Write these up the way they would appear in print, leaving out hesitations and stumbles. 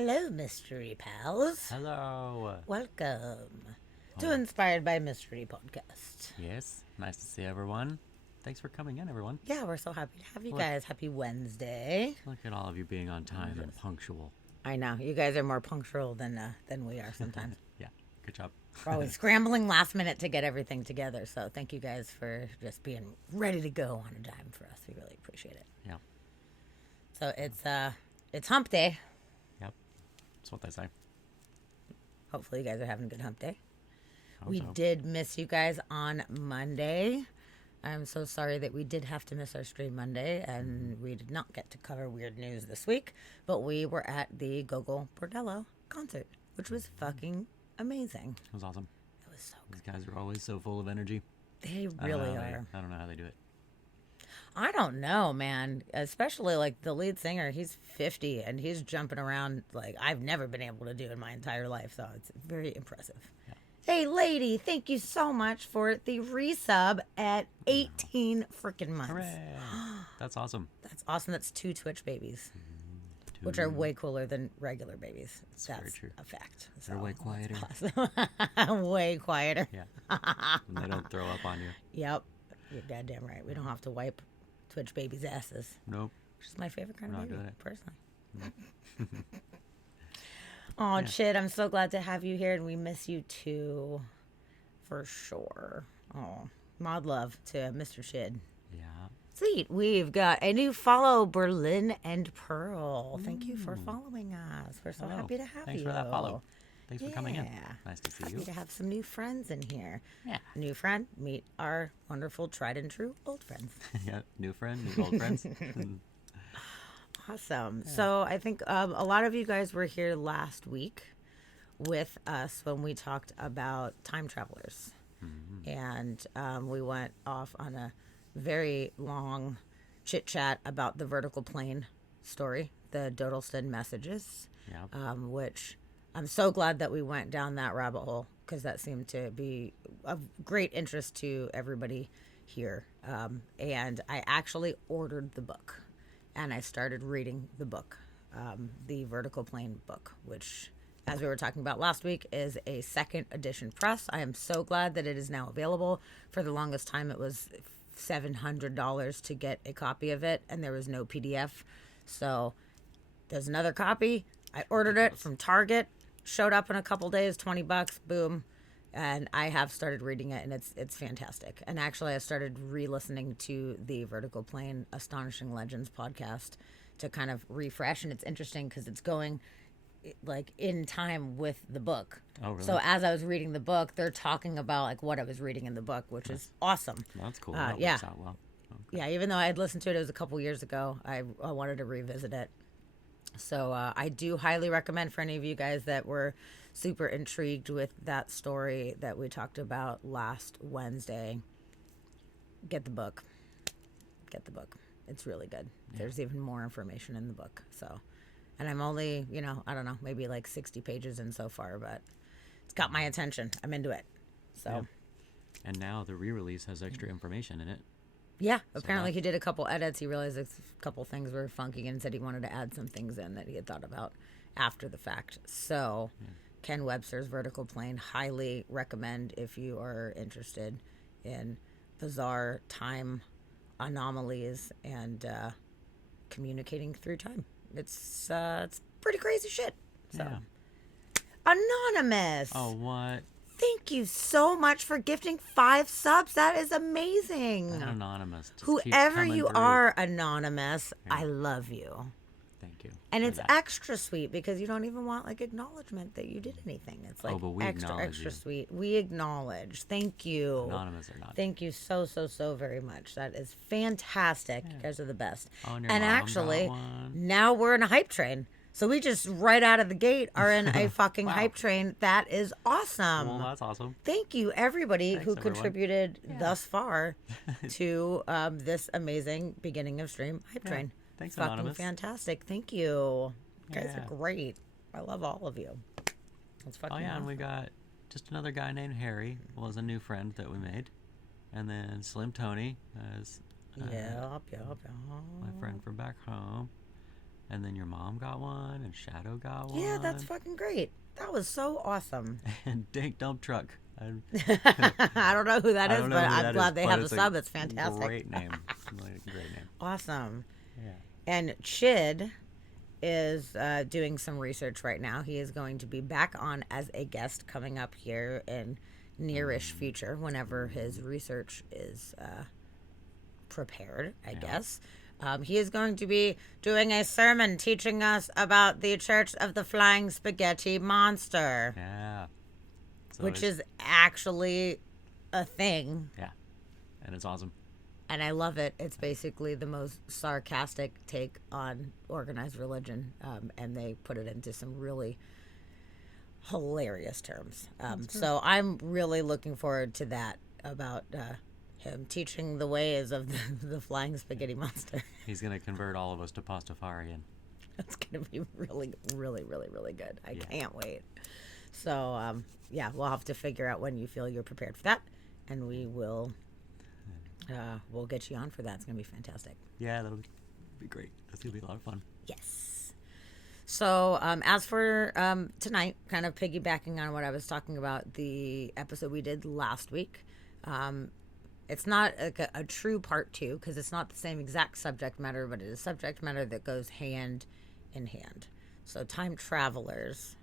Hello, mystery pals. Hello. Welcome to Oh, Inspired by Mystery podcast. yes. Nice to see everyone. Thanks for coming in, everyone. Yeah, we're so happy to have you Look, guys. Happy Wednesday. look at all of you being on time and punctual. I know you guys are more punctual than we are sometimes. Yeah, good job. We're always scrambling last minute to get everything together. So thank you guys for just being ready to go on a dime for us. We really appreciate it. Yeah, So it's hump day. yep. That's what they say. Hopefully you guys are having a good hump day. Hope We so. did miss you guys on Monday. I'm so sorry that we did have to miss our stream Monday and we did not get to cover weird news this week, but we were at the Gogol Bordello concert, which was fucking amazing. It was awesome. It was so These good. guys are always so full of energy. They I don't know really how are. I don't know how they do it. I don't know, man. Especially like the lead singer, he's 50 and he's jumping around like I've never been able to do in my entire life. So it's very impressive. Yeah. Hey, lady, thank you so much for the resub at 18 freaking months. Hooray! That's awesome. That's awesome. That's 2 Twitch babies, which are way cooler than regular babies. That's very true. a fact. They're way quieter. Awesome. Way quieter. Yeah. And they don't throw up on you. Yep. You're goddamn right. We don't have to wipe Twitch babies' asses, Nope. which is my favorite kind We're of not baby, doing it. personally. Oh, Yeah. Chid, I'm so glad to have you here, and we miss you too, for sure. Oh, mod love to Mr. Chid. Yeah. Sweet. We've got a new follow, Berlin and Pearl. Thank you for following us. We're so Hello. happy to have Thanks you. for that follow. Thanks for coming in. Yeah. Nice to see Happy you. to have some new friends in here. Yeah. New friend, meet our wonderful, tried and true old friends. Yeah. New friend, new old friends. Awesome. So I think a lot of you guys were here last week with us when we talked about time travelers. And we went off on a very long chit chat about the vertical plane story, the Dodelston messages, Yeah. which I'm so glad that we went down that rabbit hole because that seemed to be of great interest to everybody here. And I actually ordered the book and I started reading the book, the Vertical Plane book, which, as we were talking about last week, is a second edition press. I am so glad that it is now available. For the longest time, it was $700 to get a copy of it, and there was no PDF. So there's another copy. I ordered it from Target, showed up in a couple days, $20, boom. And I have started reading it, and it's fantastic. And actually, I started re-listening to the Vertical Plane Astonishing Legends podcast to kind of refresh. And it's interesting because it's going like in time with the book. Oh, really? So as I was reading the book, they're talking about like what I was reading in the book, which is awesome. That's cool. That yeah. works out well. Okay. Yeah, even though I had listened to it, it was a couple years ago. I wanted to revisit it. So I do highly recommend for any of you guys that were super intrigued with that story that we talked about last Wednesday. Get the book. Get the book. It's really good. Yeah. There's even more information in the book. So, and I'm only, I don't know, maybe like 60 pages in so far, but it's got my attention. I'm into it. So. Yeah. And now the re-release has extra information in it. Yeah, apparently he did a couple edits. He realized a couple things were funky and said he wanted to add some things in that he had thought about after the fact. So, Ken Webster's Vertical Plane, highly recommend if you are interested in bizarre time anomalies and communicating through time. It's pretty crazy shit. So, Yeah. Anonymous. Oh, what? Thank you so much for gifting 5 subs. That is amazing. That anonymous. Just keeps Whoever coming you through. are, Anonymous, I love you. Thank you. And for it's that. extra sweet because you don't even want like acknowledgement that you did anything. It's like but we extra, acknowledge extra you. sweet. We acknowledge. Thank you. Anonymous or not. Thank you so, so, so very much. That is fantastic. You guys are the best. Oh, and your And mom got actually, one. now we're in a hype train. So we just right out of the gate are in a fucking Wow. hype train. That is awesome. Well, that's awesome. Thank you, everybody Thanks, who everyone. contributed thus far to this amazing beginning of stream hype Yeah. train. Thanks, Fucking Anonymous. fantastic. Thank you. You guys Yeah. are great. I love all of you. That's fucking Oh, yeah, and awesome. we got just another guy named Harry. Was a new friend that we made. And then Slim Tony as Yep. my friend from back home. And then your mom got one, and Shadow got one. Yeah, that's fucking great. That was so awesome. And Dink Dump Truck. I don't know who that I is, don't know but who I'm that glad is, they but have a it's sub. It's fantastic. Great name. Great name. Awesome. Yeah. And Chid is doing some research right now. He is going to be back on as a guest coming up here in nearish future whenever his research is prepared, I guess. He is going to be doing a sermon teaching us about the Church of the Flying Spaghetti Monster, Yeah. So which is actually a thing. Yeah. And it's awesome. And I love it. It's basically the most sarcastic take on organized religion, and they put it into some really hilarious terms. So I'm really looking forward to that about him teaching the ways of the flying spaghetti monster. He's going to convert all of us to Pastafarian. It's going to be really, really, really, really good. I Yeah. can't wait. So, yeah, we'll have to figure out when you feel you're prepared for that, and we will... we'll get you on for that. It's going to be fantastic. Yeah, that'll be great. That's going to be a lot of fun. Yes. So, as for tonight, kind of piggybacking on what I was talking about, the episode we did last week, it's not a true part 2 because it's not the same exact subject matter, but it is subject matter that goes hand in hand. So, Time Travelers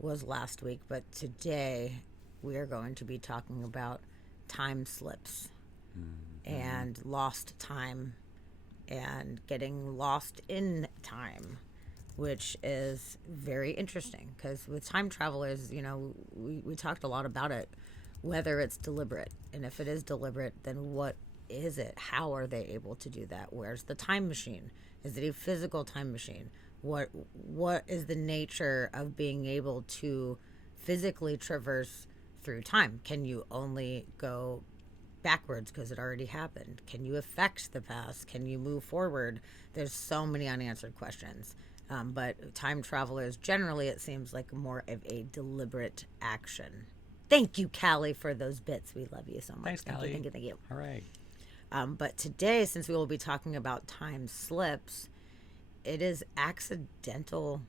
was last week, but today we are going to be talking about time slips. And lost time and getting lost in time, which is very interesting because with time travelers, you know, we talked a lot about it, whether it's deliberate. And if it is deliberate, then what is it? How are they able to do that? Where's the time machine? Is it a physical time machine? What is the nature of being able to physically traverse through time? Can you only go backwards because it already happened? Can you affect the past? Can you move forward? There's so many unanswered questions. But time travelers, generally, it seems like more of a deliberate action. Thank you, Callie, for those bits. We love you so much. Thanks, Callie. Thank you. Hooray. But today, since we will be talking about time slips, it is accidental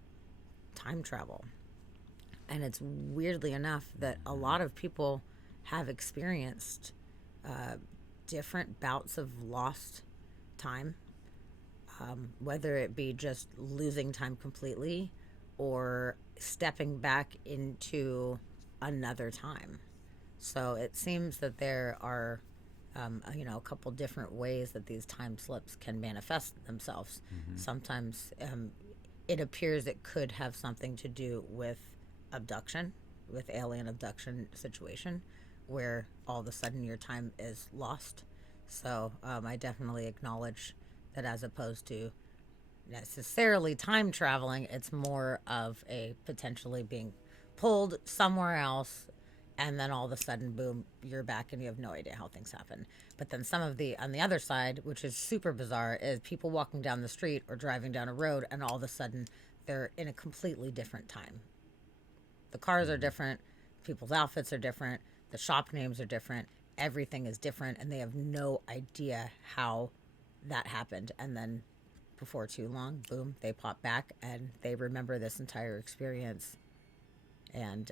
time travel. And it's weirdly enough that a lot of people have experienced different bouts of lost time, whether it be just losing time completely or stepping back into another time. So it seems that there are, a couple different ways that these time slips can manifest themselves. Sometimes it appears it could have something to do with abduction, with alien abduction situation, where all of a sudden your time is lost. So I definitely acknowledge that as opposed to necessarily time traveling, it's more of a potentially being pulled somewhere else, and then all of a sudden, boom, you're back and you have no idea how things happen. But then some of the, on the other side, which is super bizarre, is people walking down the street or driving down a road, and all of a sudden they're in a completely different time. The cars are different, people's outfits are different, the shop names are different, everything is different, and they have no idea how that happened. And then before too long, boom, they pop back and they remember this entire experience and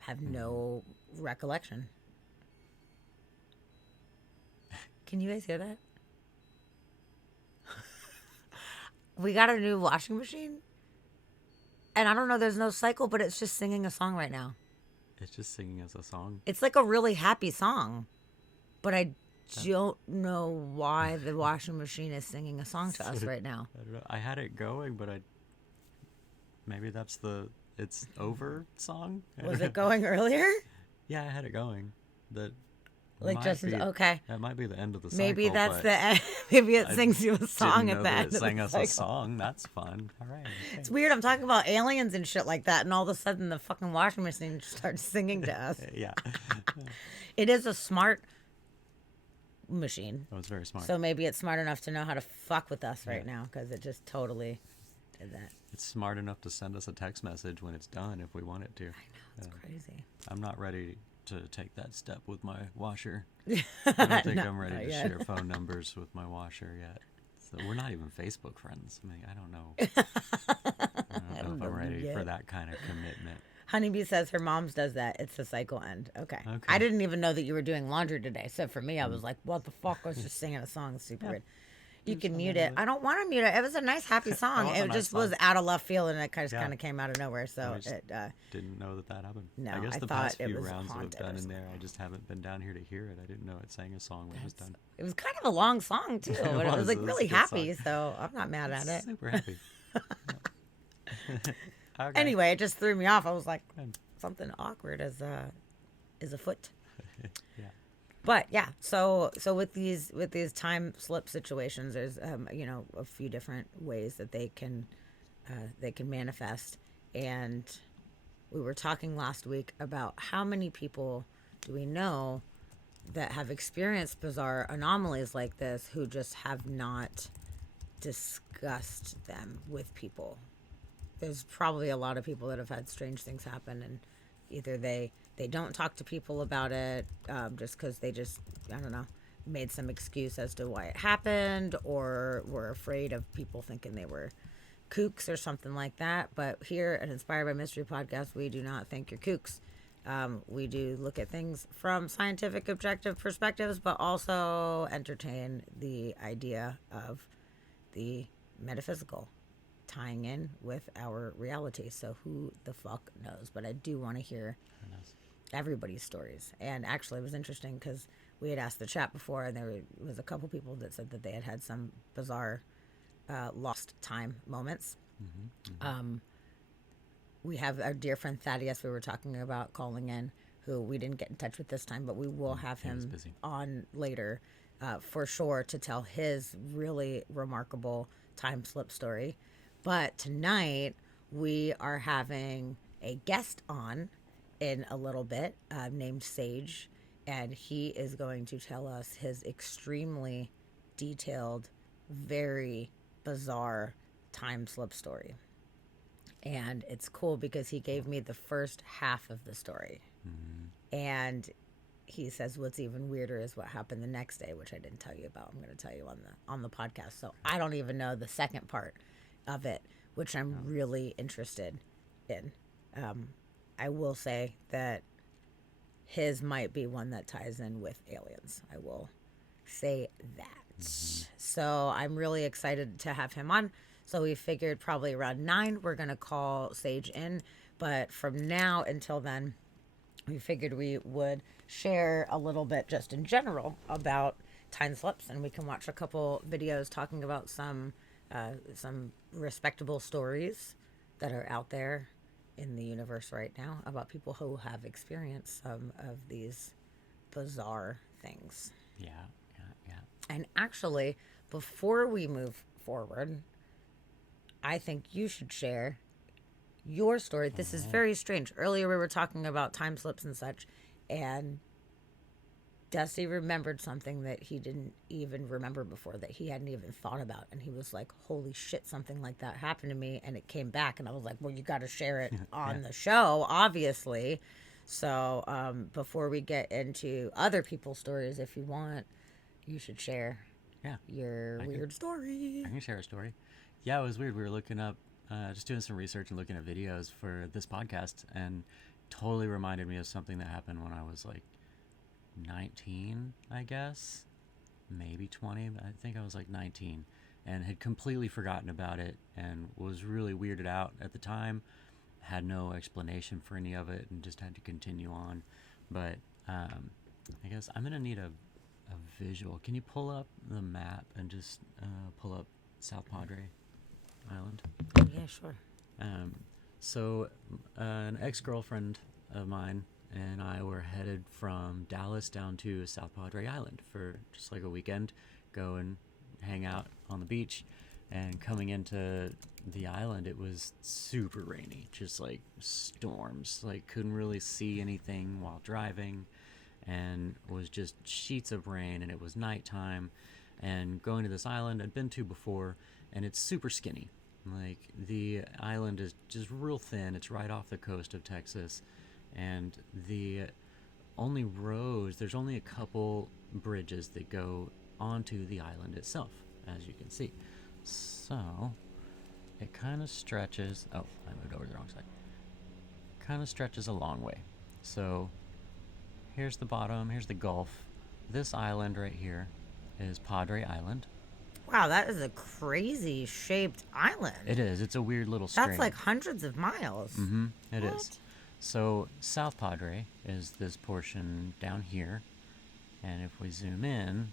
have no recollection. Can you guys hear that? We got a new washing machine. And I don't know, there's no cycle, but it's just singing a song right now. It's just singing us a song. It's like a really happy song, but I don't know why the washing machine is singing a song to us right now. I don't know. I had it going, but maybe that's the "It's Over" song. Was it going earlier? Yeah, I had it going. That Like might Justin's be- okay. That might be the end of the cycle. Maybe that's but the end. Maybe it I sings you a song didn't at know the that end. it of sang the us cycle. a song. That's fun. All right. Okay. It's weird. I'm talking about aliens and shit like that, and all of a sudden the fucking washing machine starts singing to us. Yeah, It is a smart machine. that was very smart. So maybe it's smart enough to know how to fuck with us right now because it just totally did that. It's smart enough to send us a text message when it's done if we want it to. I know, it's crazy. I'm not ready to take that step with my washer. I don't think I'm ready not to yet. share phone numbers with my washer yet. So we're not even Facebook friends. I mean, I don't know. I don't know if I'm ready for that kind of commitment. Honeybee says her mom's does that. It's the cycle end. Okay. Okay. I didn't even know that you were doing laundry today. So for me, I was like, what the fuck? I was just singing a song. It's super weird. You can mute it. I don't want to mute it. It was a nice, happy song. It just was out of left field, and it kind of came out of nowhere. So it didn't know that happened. No, I guess I the thought past it few was rounds that haunted we've or done in there, I just haven't been down here to hear it. I didn't know it sang a song when it was done. It was kind of a long song too, but it was like really happy. So I'm not mad at it. Super happy. Okay. Anyway, it just threw me off. I was like, something awkward is afoot. Yeah. But yeah, so with these time slip situations, there's a few different ways that they can manifest. And we were talking last week about how many people do we know that have experienced bizarre anomalies like this who just have not discussed them with people. There's probably a lot of people that have had strange things happen, and either they don't talk to people about it just because they just, I don't know, made some excuse as to why it happened, or were afraid of people thinking they were kooks or something like that. But here at Inspired by Mystery Podcast, we do not think you're kooks. We do look at things from scientific, objective perspectives, but also entertain the idea of the metaphysical tying in with our reality. So who the fuck knows? But I do want to hear everybody's stories. And actually, it was interesting because we had asked the chat before, and there was a couple people that said that they had some bizarre lost time moments. We have our dear friend Thaddeus, we were talking about calling in, who we didn't get in touch with this time, but we will have him on later for sure to tell his really remarkable time slip story. But tonight we are having a guest on in a little bit named Sage, and he is going to tell us his extremely detailed, very bizarre time slip story. And it's cool because he gave me the first half of the story. And he says what's even weirder is what happened the next day, which I didn't tell you about. I'm going to tell you on the podcast. So I don't even know the second part of it, which I'm really interested in. I will say that his might be one that ties in with aliens. I will say that. So I'm really excited to have him on. So we figured probably around 9 we're going to call Sage in. But from now until then, we figured we would share a little bit just in general about time slips, and we can watch a couple videos talking about some respectable stories that are out there in the universe right now about people who have experienced some of these bizarre things. Yeah. And actually, before we move forward, I think you should share your story. This is very strange. Earlier we were talking about time slips and such, and Dusty remembered something that he didn't even remember before, that he hadn't even thought about. And he was like, holy shit, something like that happened to me. And it came back. And I was like, well, you got to share it on the show, obviously. So before we get into other people's stories, if you want, you should share your weird story. I can share a story. Yeah, it was weird. We were looking up, just doing some research and looking at videos for this podcast, and totally reminded me of something that happened when I was like 19, I guess, maybe 20, but I think I was like 19, and had completely forgotten about it and was really weirded out at the time. Had no explanation for any of it and just had to continue on. But I guess I'm gonna need a visual. Can you pull up the map and just pull up South Padre Island? Yeah, sure. So an ex-girlfriend of mine and I were headed from Dallas down to South Padre Island for just like a weekend, go and hang out on the beach. And coming into the island, it was super rainy, just like storms, like couldn't really see anything while driving, and was just sheets of rain, and it was nighttime. And going to this island I'd been to before, and it's super skinny. Like, the island is just real thin. It's right off the coast of Texas, and the only roads, there's only a couple bridges that go onto the island itself. as you can see. So it kind of stretches. Oh, I moved over to the wrong side. Kind of stretches a long way. So here's the bottom, here's the Gulf. This island right here is Padre Island. Wow, that is a crazy shaped island. It is. It's a weird little string. That's like hundreds of miles. Mm-hmm. It is. What? So South Padre is this portion down here. And if we zoom in,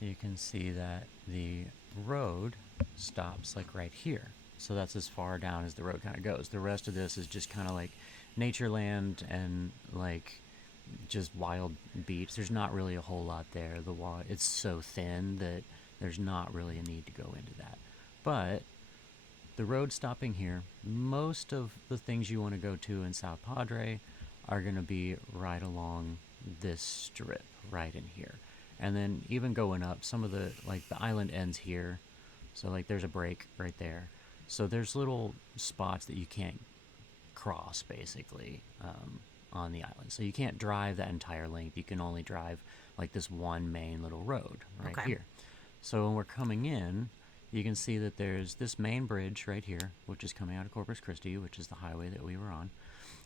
you can see that the road stops like right here. So that's as far down as the road kind of goes. The rest of this is just kind of like nature land and like just wild beach. There's not really a whole lot there. The water, it's so thin that there's not really a need to go into that. But the road stopping here, most of the things you want to go to in South Padre are going to be right along this strip right in here. And then even going up, some of the, like the island ends here. So like there's a break right there. So there's little spots that you can't cross basically on the island. So you can't drive that entire length. You can only drive like this one main little road right here. So when we're coming in, you can see that there's this main bridge right here, which is coming out of Corpus Christi, which is the highway that we were on.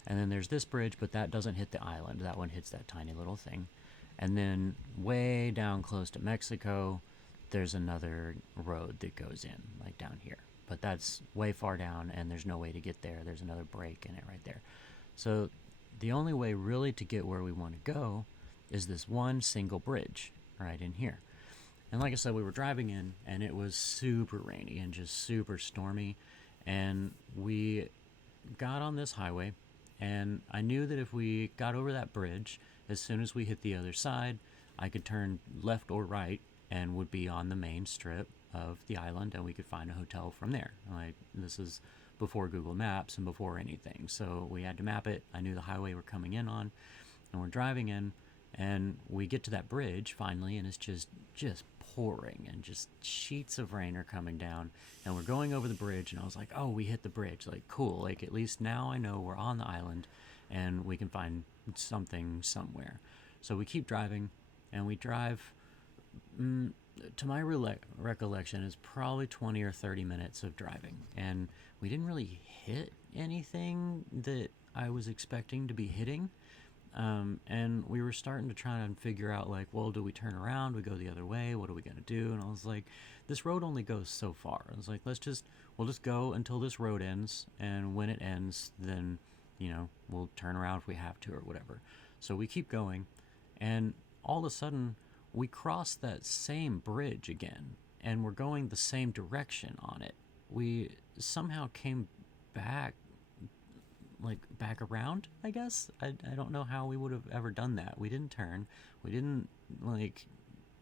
And then there's this bridge, but that doesn't hit the island. That one hits that tiny little thing. And then way down close to Mexico, there's another road that goes in, like down here. But that's way far down, and there's no way to get there. There's another break in it right there. So the only way really to get where we want to go is this one single bridge right in here. And like I said, we were driving in, and it was super rainy and just super stormy. And we got on this highway, and I knew that if we got over that bridge, as soon as we hit the other side, I could turn left or right and would be on the main strip of the island, and we could find a hotel from there. Like, this is before Google Maps and before anything. So we had to map it. I knew the highway we're coming in on, and we're driving in, and we get to that bridge finally, and it's just pouring, and just sheets of rain are coming down, and we're going over the bridge, and I was like, oh, we hit the bridge, like cool, like at least now I know we're on the island and we can find something somewhere. So we keep driving, and we drive to my recollection is probably 20 or 30 minutes of driving, and we didn't really hit anything that I was expecting to be hitting. And we were starting to try and figure out, like, well, do we turn around? We go the other way? What are we going to do? And I was like, this road only goes so far. I was like, we'll just go until this road ends. And when it ends, then, we'll turn around if we have to or whatever. So we keep going. And all of a sudden, we cross that same bridge again. And we're going the same direction on it. We somehow came back around, I guess. I don't know how we would have ever done that. We didn't turn. We didn't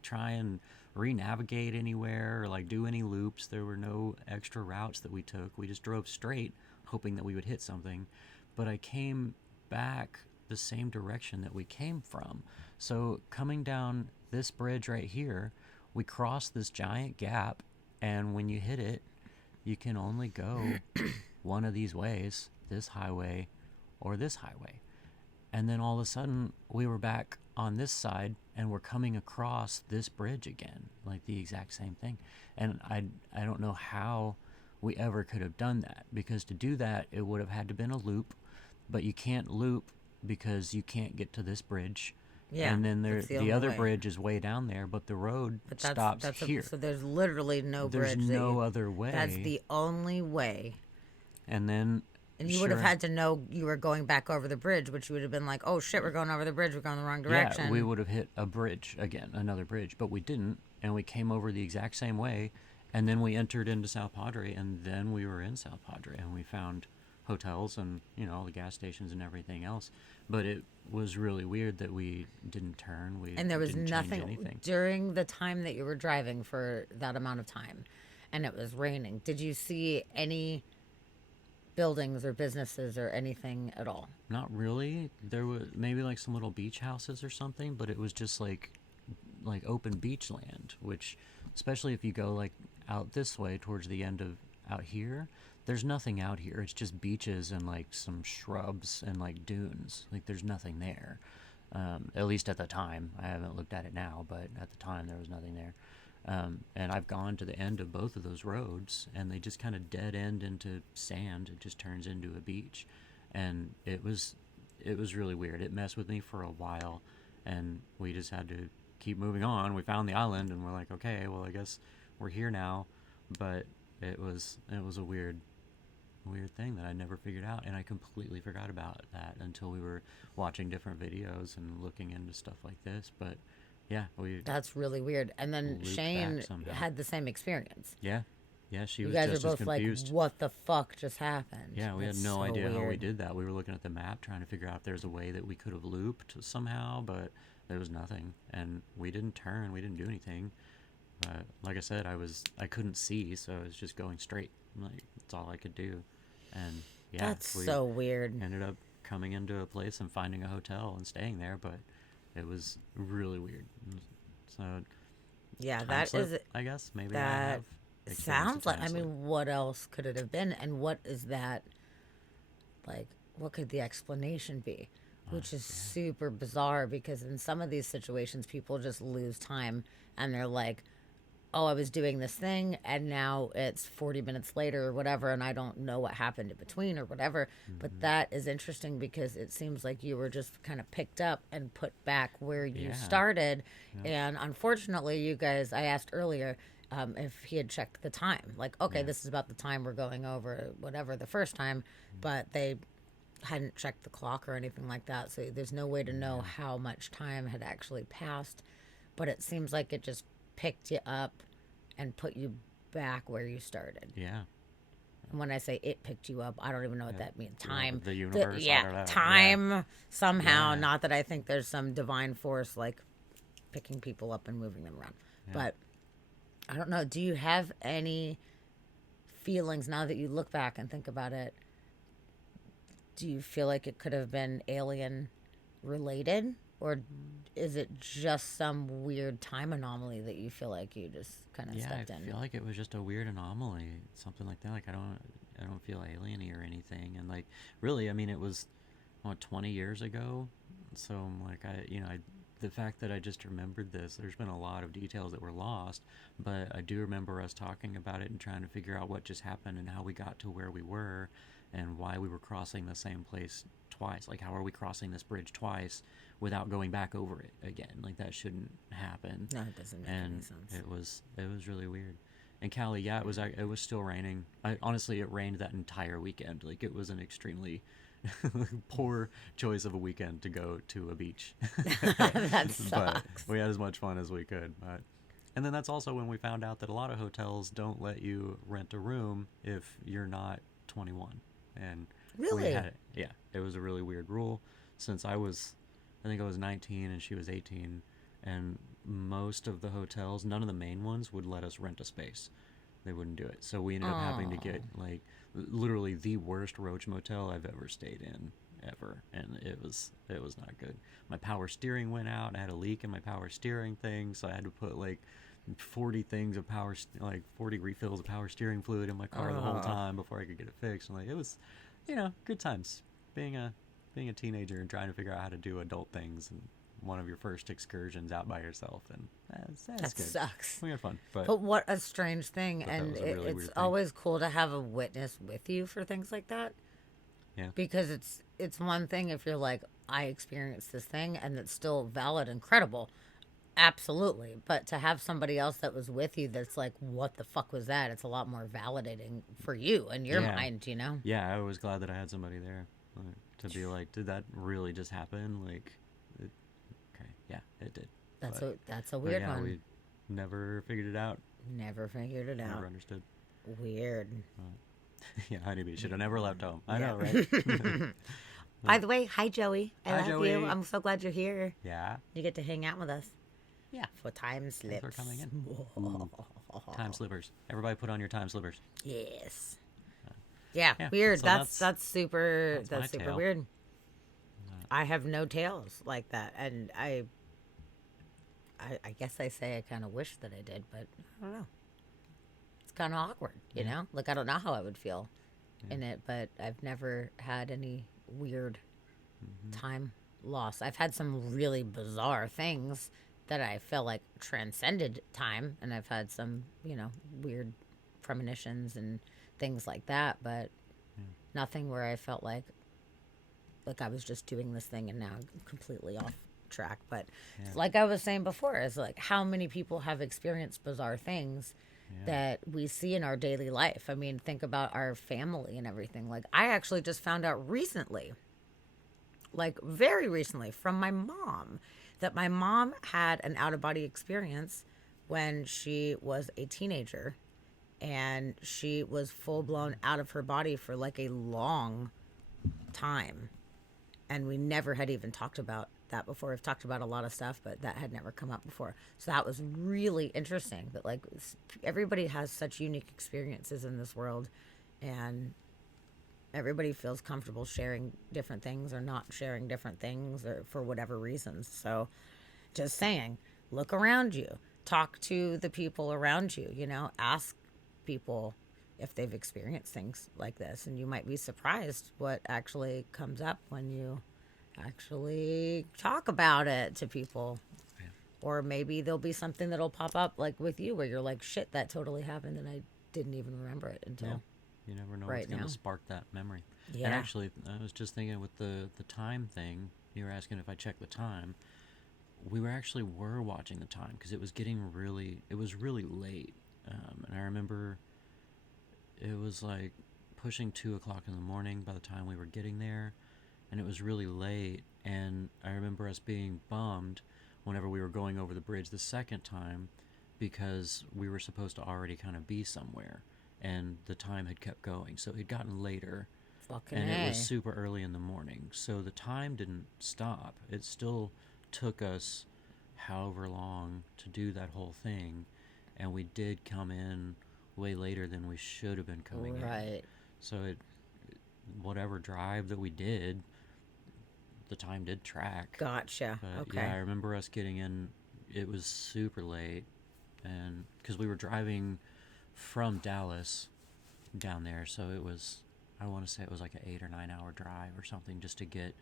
try and re-navigate anywhere or do any loops. There were no extra routes that we took. We just drove straight, hoping that we would hit something. But I came back the same direction that we came from. So coming down this bridge right here, we crossed this giant gap, and when you hit it, you can only go one of these ways, this highway or this highway. And then all of a sudden we were back on this side, and we're coming across this bridge again, like the exact same thing. And I don't know how we ever could have done that, because to do that it would have had to been a loop, but you can't loop because you can't get to this bridge. Yeah, and then the other bridge is way down there, but the road stops here. So there's literally no bridge. There's no other way. That's the only way. And you would have had to know you were going back over the bridge, which would have been like, oh shit, we're going over the bridge, we're going the wrong direction. Yeah, we would have hit a bridge again, another bridge, but we didn't, and we came over the exact same way, and then we entered into South Padre, and then we were in South Padre, and we found hotels and all the gas stations and everything else. But it was really weird that we didn't turn. And there was nothing during the time that you were driving for that amount of time, and it was raining. Did you see any buildings or businesses or anything at all? Not really. There was maybe some little beach houses or something, but it was just like open beach land, which, especially if you go out this way towards the end of out here, there's nothing out here. It's just beaches and some shrubs and dunes. There's nothing there. At least at the time. I haven't looked at it now, but at the time there was nothing there. And I've gone to the end of both of those roads, and they just kind of dead end into sand. It just turns into a beach, and it was really weird. It messed with me for a while, and we just had to keep moving on. We found the island, and we're like, okay, well, I guess we're here now. But it was a weird thing that I never figured out, and I completely forgot about that until we were watching different videos and looking into stuff like this. But yeah, we That's really weird. And then looped Shane back somehow. had the same experience. Yeah, yeah, she You was guys just are as both like, confused. what the fuck just happened? Yeah, we That's had no so idea how we weird. did that. We were looking at the map trying to figure out if there's a way that we could have looped somehow, but there was nothing. And we didn't turn, we didn't do anything. But like I said, I couldn't see, so it was just going straight. Like that's all I could do. And yeah, That's we so weird. ended up coming into a place and finding a hotel and staying there, but it was really weird. So Yeah, time that slip, is I guess maybe I that have experienced sounds a like. time I slip. mean, what else could it have been? And what is that like? What could the explanation be? Which is super bizarre because in some of these situations, people just lose time and they're like, oh, I was doing this thing and now it's 40 minutes later or whatever, and I don't know what happened in between or whatever. But that is interesting because it seems like you were just kind of picked up and put back where you Yeah. started. And unfortunately, you guys, I asked earlier if he had checked the time. Like, okay, this is about the time we're going over, whatever, the first time, but they hadn't checked the clock or anything like that. So there's no way to know how much time had actually passed. But it seems like it just picked you up and put you back where you started. Yeah. And when I say it picked you up, I don't even know what that means. Time. the universe, I don't know. Yeah. Time somehow. Yeah. Not that I think there's some divine force like picking people up and moving them around. But I don't know. Do you have any feelings now that you look back and think about it? Do you feel like it could have been alien related? Or is it just some weird time anomaly that you feel like you just kind of Yeah, stepped I in? feel like it was just a weird anomaly, something like that. Like I don't feel alieny or anything. And like really, I mean, it was 20 years ago. So I'm like the fact that I just remembered this, there's been a lot of details that were lost, but I do remember us talking about it and trying to figure out what just happened and how we got to where we were and why we were crossing the same place twice. Like how are we crossing this bridge twice without going back over it again? Like that shouldn't happen. No, it doesn't make any And sense. it was really weird. And Cali, yeah, it was still raining. Honestly, it rained that entire weekend. Like it was an extremely poor choice of a weekend to go to a beach. That But sucks. we had as much fun as we could. And then that's also when we found out that a lot of hotels don't let you rent a room if you're not 21. And Really? yeah, it was a really weird rule since I think I was 19 and she was 18, and most of the hotels, none of the main ones would let us rent a space. They wouldn't do it. So we ended up having to get like literally the worst roach motel I've ever stayed in ever, and it was not good. My power steering went out. I had a leak in my power steering thing, so I had to put like 40 things of 40 refills of power steering fluid in my car the whole time before I could get it fixed. And like it was, good times being a teenager and trying to figure out how to do adult things and one of your first excursions out by yourself, and that's That good. sucks. We had fun, but But what a strange thing. But that And was a really it's weird thing. always cool to have a witness with you for things like that. Yeah. Because it's one thing if you're like, I experienced this thing and it's still valid and credible. Absolutely. But to have somebody else that was with you that's like, what the fuck was that? It's a lot more validating for you and your Yeah. mind, you know? yeah, I was glad that I had somebody there to be like, did that really just happen? Like, okay, yeah, it did. That's a But weird yeah, one. we never figured it out. Never figured it Never out. understood. Weird. Yeah, honeybee should have never left home. I know, right? By the way, hi Joey. I Hi, love Joey. you. I'm so glad you're here. Yeah. You get to hang out with us Yeah. for time slips. for coming in. Time slippers. Everybody put on your time slippers. Yes. Yeah, Yeah, weird. so That's super. that's my That's super tale. weird. I have no tales like that, and I guess I say I kind of wish that I did, but I don't know. It's kind of awkward, you know. Like I don't know how I would feel in it, but I've never had any weird time loss. I've had some really bizarre things that I feel like transcended time, and I've had some, weird premonitions and things like that, but nothing where I felt like I was just doing this thing and now I'm completely off track. But like I was saying before, is like how many people have experienced bizarre things that we see in our daily life. I mean, think about our family and everything. Like I actually just found out recently, like very recently, from my mom, that my mom had an out of body experience when she was a teenager, and she was full blown out of her body for like a long time. And we never had even talked about that before. We've talked about a lot of stuff, but that had never come up before. So that was really interesting that like everybody has such unique experiences in this world, and everybody feels comfortable sharing different things or not sharing different things or for whatever reasons. So just saying, look around you, talk to the people around you, ask people if they've experienced things like this, and you might be surprised what actually comes up when you actually talk about it to people. Or maybe there'll be something that'll pop up like with you where you're like, shit, that totally happened and I didn't even remember it until you never know right what's going now. to spark that memory. Yeah. And actually, I was just thinking with the time thing, you were asking if I checked the time. We were watching the time because it was really late. And I remember it was like pushing 2 o'clock in the morning by the time we were getting there, and it was really late. And I remember us being bummed whenever we were going over the bridge the second time, because we were supposed to already kind of be somewhere, and the time had kept going, so it had gotten later. Fucking And A. it was super early in the morning, so the time didn't stop. It still took us however long to do that whole thing, and we did come in way later than we should have been coming in. Right. So whatever drive that we did, the time did track. Gotcha. But Okay. yeah, I remember us getting in. It was super late, and because we were driving from Dallas down there, so it was, I want to say it was like an 8 or 9 hour drive or something just to get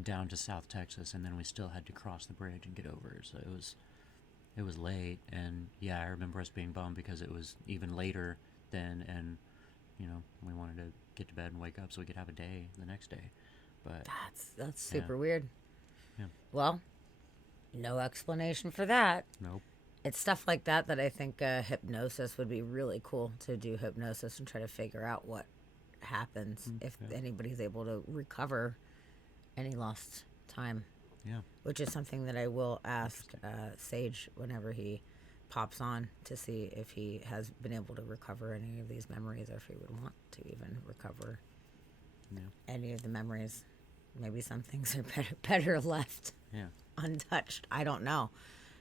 down to South Texas, and then we still had to cross the bridge and get over. So it was late, and yeah, I remember us being bummed because it was even later then, and we wanted to get to bed and wake up so we could have a day the next day. But That's super weird. Yeah. Well, no explanation for that. Nope. It's stuff like that that I think hypnosis would be really cool to do hypnosis and try to figure out what happens if anybody's able to recover any lost time. Yeah. Which is something that I will ask Sage whenever he pops on to see if he has been able to recover any of these memories, or if he would want to even recover any of the memories. Maybe some things are better left untouched. I don't know,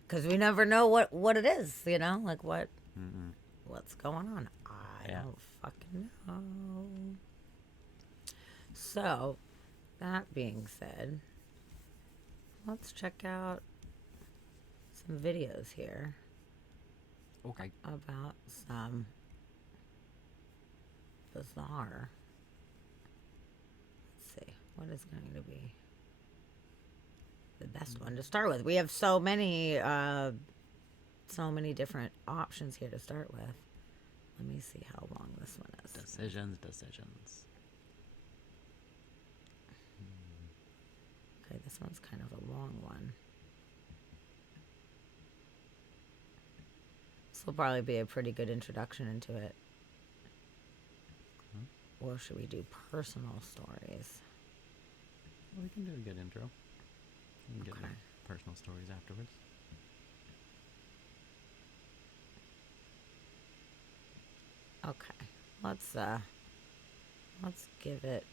because we never know what it is. Like what's going on. I don't fucking know. So, that being said, let's check out some videos here. Okay. About some bizarre. Let's see. What is going to be the best one to start with? We have so many different options here to start with. Let me see how long this one is. Decisions. Okay, this one's kind of a long one. This will probably be a pretty good introduction into it. Or should we do personal stories? Well, we can do a good intro. We can get Okay. into personal stories afterwards. Okay, let's give it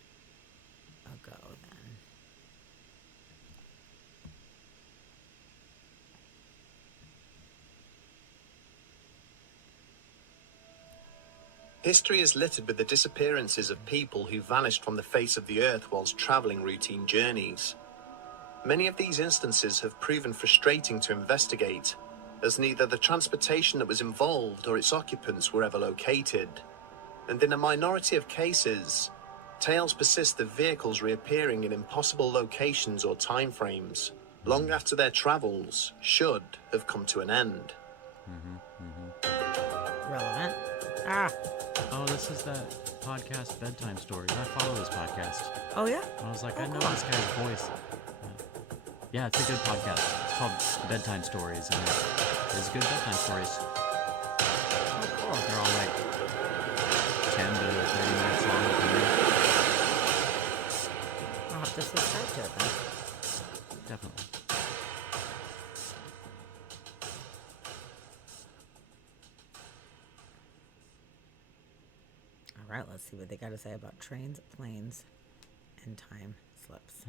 a go then. History is littered with the disappearances of people who vanished from the face of the earth whilst travelling routine journeys. Many of these instances have proven frustrating to investigate, as neither the transportation that was involved or its occupants were ever located. And in a minority of cases, tales persist of vehicles reappearing in impossible locations or timeframes. long after their travels should have come to an end. Relevant. Ah. Oh, this is that podcast, Bedtime Stories. I follow this podcast. Oh, yeah? I was like, Oh, I know cool. this guy's voice. Yeah, it's a good podcast. It's called Bedtime Stories, and it's good bedtime stories. Oh, cool. They're all like 10 to 30 minutes long. I'll have to subscribe to it then. Definitely. All right, let's see what they got to say about trains, planes, and time slips.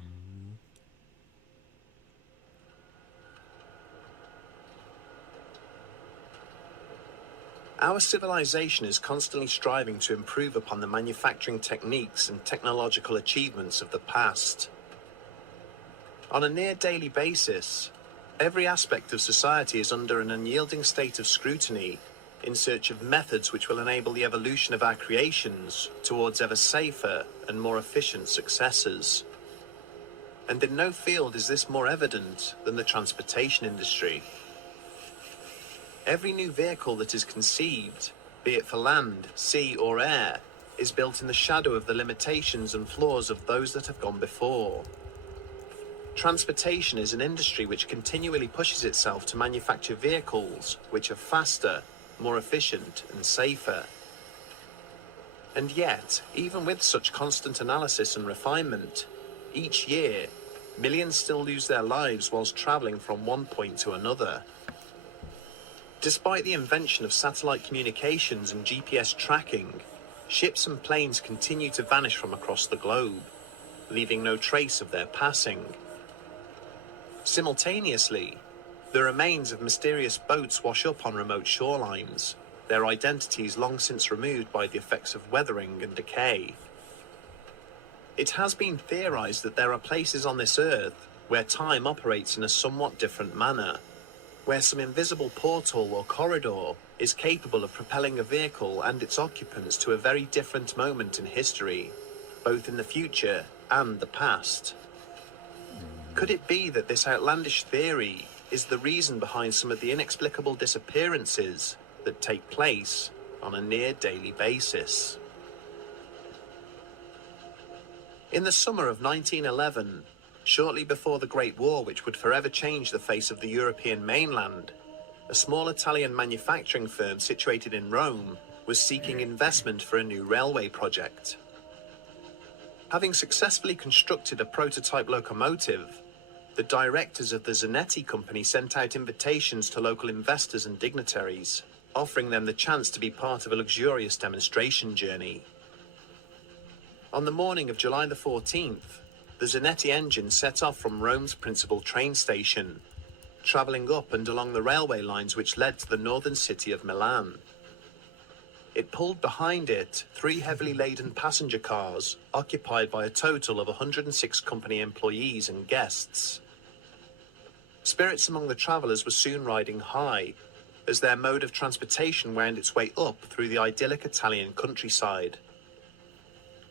Our civilization is constantly striving to improve upon the manufacturing techniques and technological achievements of the past. On a near daily basis, every aspect of society is under an unyielding state of scrutiny in search of methods which will enable the evolution of our creations towards ever safer and more efficient successors. And in no field is this more evident than the transportation industry. Every new vehicle that is conceived, be it for land, sea or air, is built in the shadow of the limitations and flaws of those that have gone before. Transportation is an industry which continually pushes itself to manufacture vehicles which are faster, more efficient and safer. And yet, even with such constant analysis and refinement, each year, millions still lose their lives whilst travelling from one point to another. Despite the invention of satellite communications and GPS tracking, ships and planes continue to vanish from across the globe, leaving no trace of their passing. Simultaneously, the remains of mysterious boats wash up on remote shorelines, their identities long since removed by the effects of weathering and decay. It has been theorized that there are places on this earth where time operates in a somewhat different manner, where some invisible portal or corridor is capable of propelling a vehicle and its occupants to a very different moment in history, both in the future and the past. Could it be that this outlandish theory is the reason behind some of the inexplicable disappearances that take place on a near daily basis? In the summer of 1911, shortly before the Great War which would forever change the face of the European mainland, a small Italian manufacturing firm situated in Rome was seeking investment for a new railway project. Having successfully constructed a prototype locomotive, the directors of the Zanetti company sent out invitations to local investors and dignitaries, offering them the chance to be part of a luxurious demonstration journey. On the morning of July the 14th, the Zanetti engine set off from Rome's principal train station, travelling up and along the railway lines which led to the northern city of Milan. It pulled behind it 3 heavily laden passenger cars occupied by a total of 106 company employees and guests. Spirits among the travellers were soon riding high, as their mode of transportation wound its way up through the idyllic Italian countryside.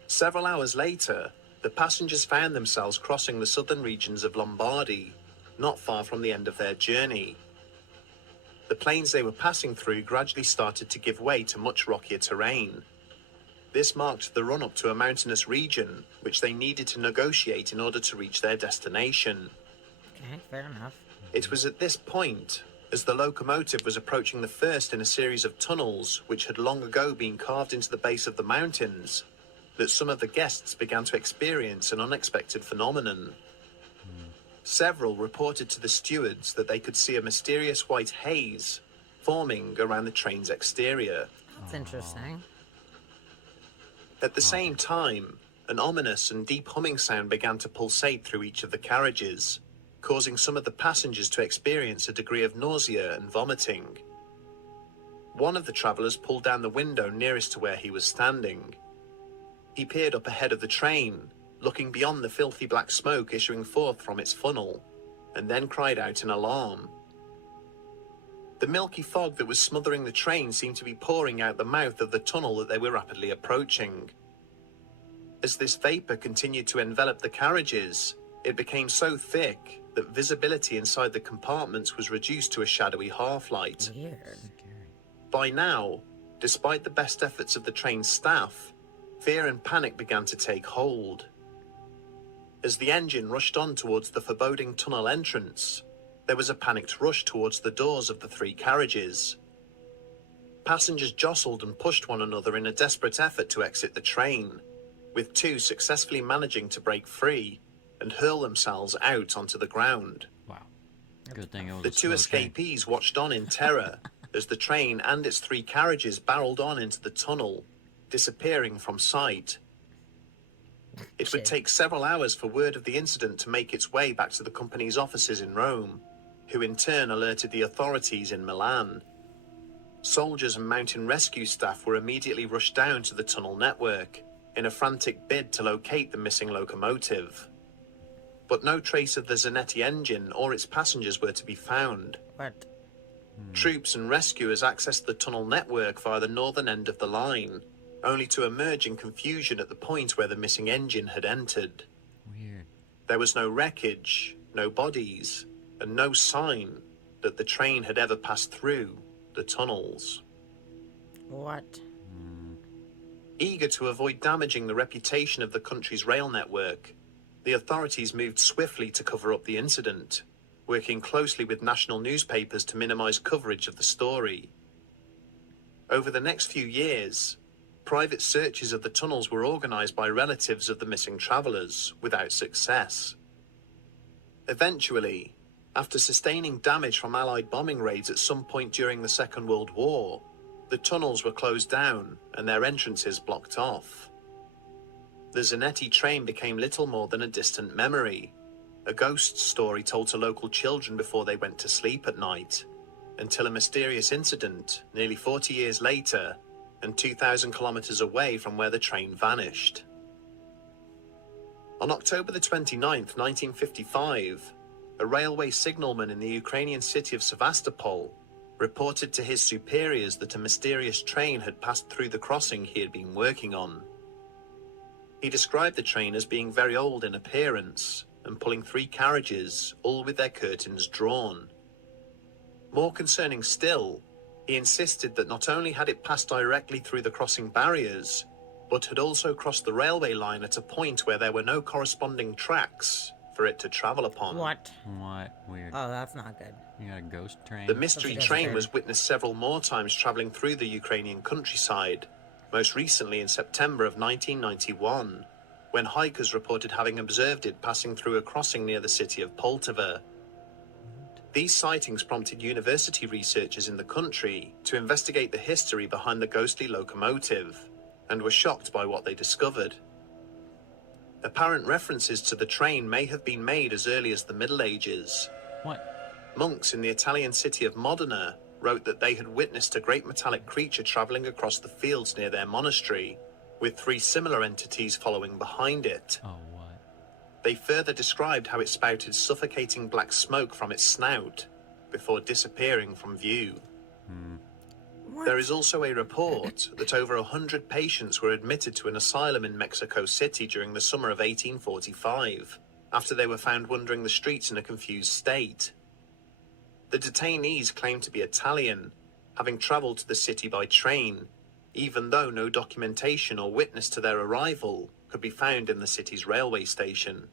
Several hours later, the passengers found themselves crossing the southern regions of Lombardy, not far from the end of their journey. The plains they were passing through gradually started to give way to much rockier terrain. This marked the run-up to a mountainous region, which they needed to negotiate in order to reach their destination. Okay, fair enough. It was at this point, as the locomotive was approaching the first in a series of tunnels which had long ago been carved into the base of the mountains, that some of the guests began to experience an unexpected phenomenon. Several reported to the stewards that they could see a mysterious white haze forming around the train's exterior. That's interesting. At the same time, an ominous and deep humming sound began to pulsate through each of the carriages, causing some of the passengers to experience a degree of nausea and vomiting. One of the travellers pulled down the window nearest to where he was standing. He peered up ahead of the train, looking beyond the filthy black smoke issuing forth from its funnel, and then cried out in alarm. The milky fog that was smothering the train seemed to be pouring out the mouth of the tunnel that they were rapidly approaching. As this vapour continued to envelop the carriages, It became so thick that visibility inside the compartments was reduced to a shadowy half-light. Weird. By now, despite the best efforts of the train's staff, fear and panic began to take hold. As the engine rushed on towards the foreboding tunnel entrance, there was a panicked rush towards the doors of the 3 carriages. Passengers jostled and pushed one another in a desperate effort to exit the train, with 2 successfully managing to break free and hurl themselves out onto the ground. Wow. Good thing it was The a 2 slow train. escapees watched on in terror as the train and its 3 carriages barreled on into the tunnel, disappearing from sight. It would take several hours for word of the incident to make its way back to the company's offices in Rome, who in turn alerted the authorities in Milan. Soldiers and mountain rescue staff were immediately rushed down to the tunnel network in a frantic bid to locate the missing locomotive. But no trace of the Zanetti engine or its passengers were to be found. What? Troops and rescuers accessed the tunnel network via the northern end of the line, only to emerge in confusion at the point where the missing engine had entered. Weird. There was no wreckage, no bodies, and no sign that the train had ever passed through the tunnels. What? Eager to avoid damaging the reputation of the country's rail network, the authorities moved swiftly to cover up the incident, working closely with national newspapers to minimize coverage of the story. Over the next few years, private searches of the tunnels were organized by relatives of the missing travelers, without success. Eventually, after sustaining damage from Allied bombing raids at some point during the Second World War, the tunnels were closed down and their entrances blocked off. The Zanetti train became little more than a distant memory, a ghost story told to local children before they went to sleep at night, until a mysterious incident, nearly 40 years later, and 2,000 kilometers away from where the train vanished. On October the 29th, 1955, a railway signalman in the Ukrainian city of Sevastopol reported to his superiors that a mysterious train had passed through the crossing he had been working on. He described the train as being very old in appearance and pulling 3 carriages, all with their curtains drawn. More concerning still, he insisted that not only had it passed directly through the crossing barriers, but had also crossed the railway line at a point where there were no corresponding tracks for it to travel upon. What? What? Weird. Oh, that's not good. You got a ghost train? The mystery That's train fair. was witnessed several more times traveling through the Ukrainian countryside, most recently in September of 1991, when hikers reported having observed it passing through a crossing near the city of Poltava. These sightings prompted university researchers in the country to investigate the history behind the ghostly locomotive, and were shocked by what they discovered. Apparent references to the train may have been made as early as the Middle Ages. What? Monks in the Italian city of Modena wrote that they had witnessed a great metallic creature traveling across the fields near their monastery, with 3 similar entities following behind it. Oh, what? They further described how it spouted suffocating black smoke from its snout before disappearing from view. There is also a report that over 100 patients were admitted to an asylum in Mexico City during the summer of 1845, after they were found wandering the streets in a confused state. The detainees claimed to be Italian, having traveled to the city by train, even though no documentation or witness to their arrival could be found in the city's railway station.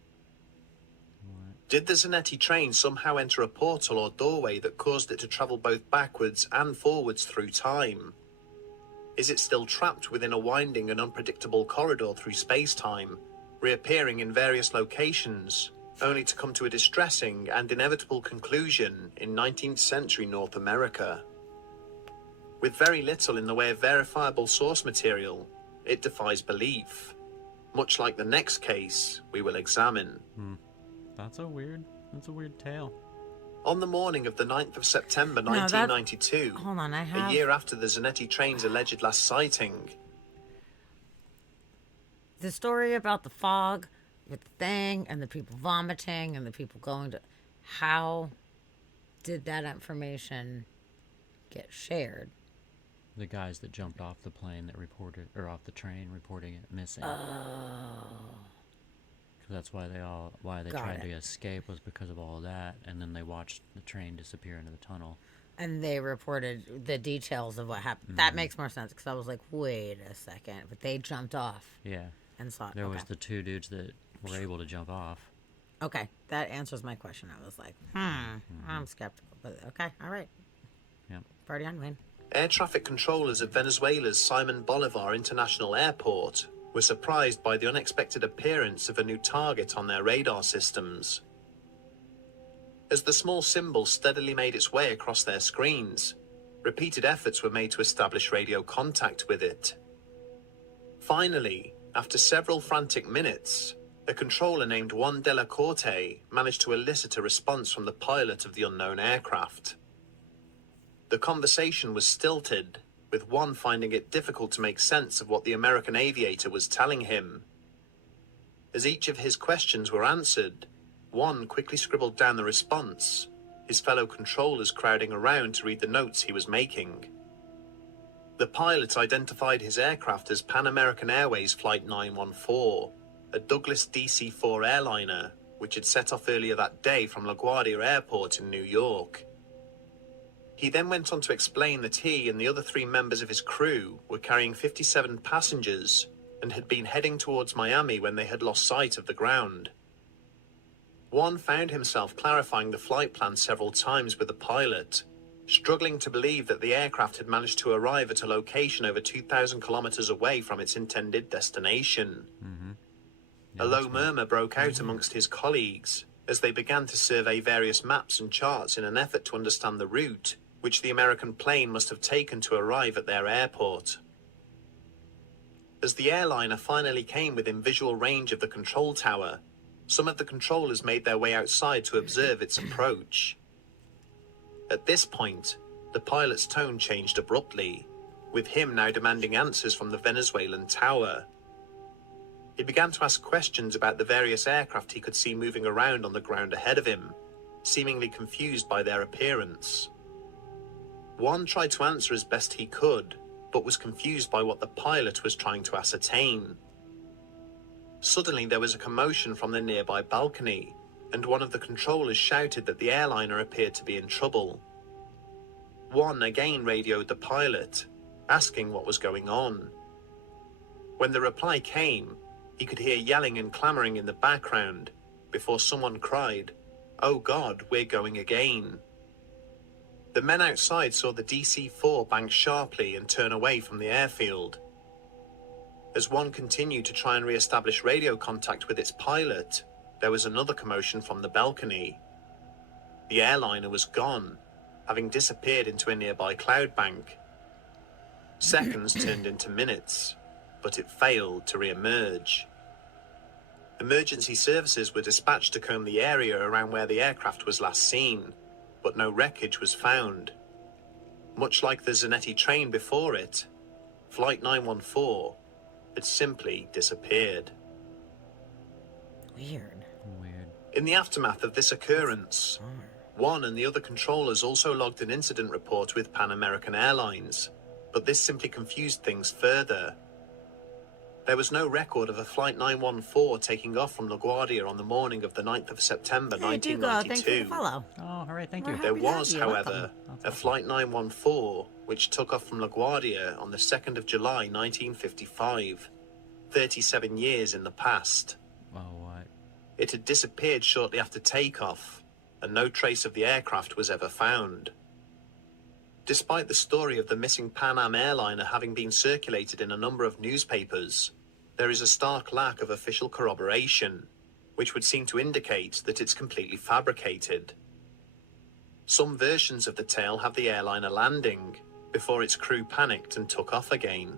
Did the Zanetti train somehow enter a portal or doorway that caused it to travel both backwards and forwards through time? Is it still trapped within a winding and unpredictable corridor through space-time, reappearing in various locations, only to come to a distressing and inevitable conclusion in 19th century North America? With very little in the way of verifiable source material, it defies belief, much like the next case we will examine. That's a weird tale. On the morning of the 9th of September No, 1992, Hold on, I a have... year after the Zanetti train's alleged last sighting, the story about the fog with the thing and the people vomiting and the people going to... How did that information get shared? The guys that jumped off the plane that reported, or off the train reporting it missing. Oh. that's why they Got tried it. to escape was because of all of that, and then they watched the train disappear into the tunnel. And they reported the details of what happened. That makes more sense because I was like, wait a second. But they jumped off Yeah, and saw it. there Okay. was the two dudes that were able to jump off. Okay. That answers my question. I was like, I'm skeptical. But okay. All right. Yep. Party on, Wayne. Air traffic controllers at Venezuela's Simon Bolivar International Airport were surprised by the unexpected appearance of a new target on their radar systems. As the small symbol steadily made its way across their screens, repeated efforts were made to establish radio contact with it. Finally, after several frantic minutes, a controller named Juan de la Corte managed to elicit a response from the pilot of the unknown aircraft. The conversation was stilted, with Juan finding it difficult to make sense of what the American aviator was telling him. As each of his questions were answered, Juan quickly scribbled down the response, his fellow controllers crowding around to read the notes he was making. The pilot identified his aircraft as Pan American Airways Flight 914, a Douglas DC-4 airliner, which had set off earlier that day from LaGuardia Airport in New York. He then went on to explain that he and the other 3 members of his crew were carrying 57 passengers and had been heading towards Miami when they had lost sight of the ground. Juan found himself clarifying the flight plan several times with the pilot, struggling to believe that the aircraft had managed to arrive at a location over 2,000 kilometers away from its intended destination. A low murmur broke out amongst his colleagues as they began to survey various maps and charts in an effort to understand the route which the American plane must have taken to arrive at their airport. As the airliner finally came within visual range of the control tower, some of the controllers made their way outside to observe its approach. At this point, the pilot's tone changed abruptly, with him now demanding answers from the Venezuelan tower. He began to ask questions about the various aircraft he could see moving around on the ground ahead of him, seemingly confused by their appearance. Juan tried to answer as best he could, but was confused by what the pilot was trying to ascertain. Suddenly there was a commotion from the nearby balcony, and one of the controllers shouted that the airliner appeared to be in trouble. Juan again radioed the pilot, asking what was going on. When the reply came, he could hear yelling and clamoring in the background, before someone cried, "Oh God, we're going again." The men outside saw the DC-4 bank sharply and turn away from the airfield. As one continued to try and re-establish radio contact with its pilot, there was another commotion from the balcony. The airliner was gone, having disappeared into a nearby cloud bank. Seconds turned into minutes, but it failed to re-emerge. Emergency services were dispatched to comb the area around where the aircraft was last seen, but no wreckage was found. Much like the Zanetti train before it, Flight 914 had simply disappeared. Weird. Weird. In the aftermath of this occurrence, Juan and the other controllers also logged an incident report with Pan American Airlines, but this simply confused things further. There was no record of a Flight 914 taking off from LaGuardia on the morning of the 9th of September Hey, Dugo, thanks for the 1992. follow. Oh, all right, thank We're you. happy There to have was, you. however, Welcome. a Flight 914 which took off from LaGuardia on the 2nd of July 1955, 37 years in the past. Oh, what? It had disappeared shortly after takeoff, and no trace of the aircraft was ever found. Despite the story of the missing Pan Am airliner having been circulated in a number of newspapers, there is a stark lack of official corroboration, which would seem to indicate that it's completely fabricated. Some versions of the tale have the airliner landing, before its crew panicked and took off again.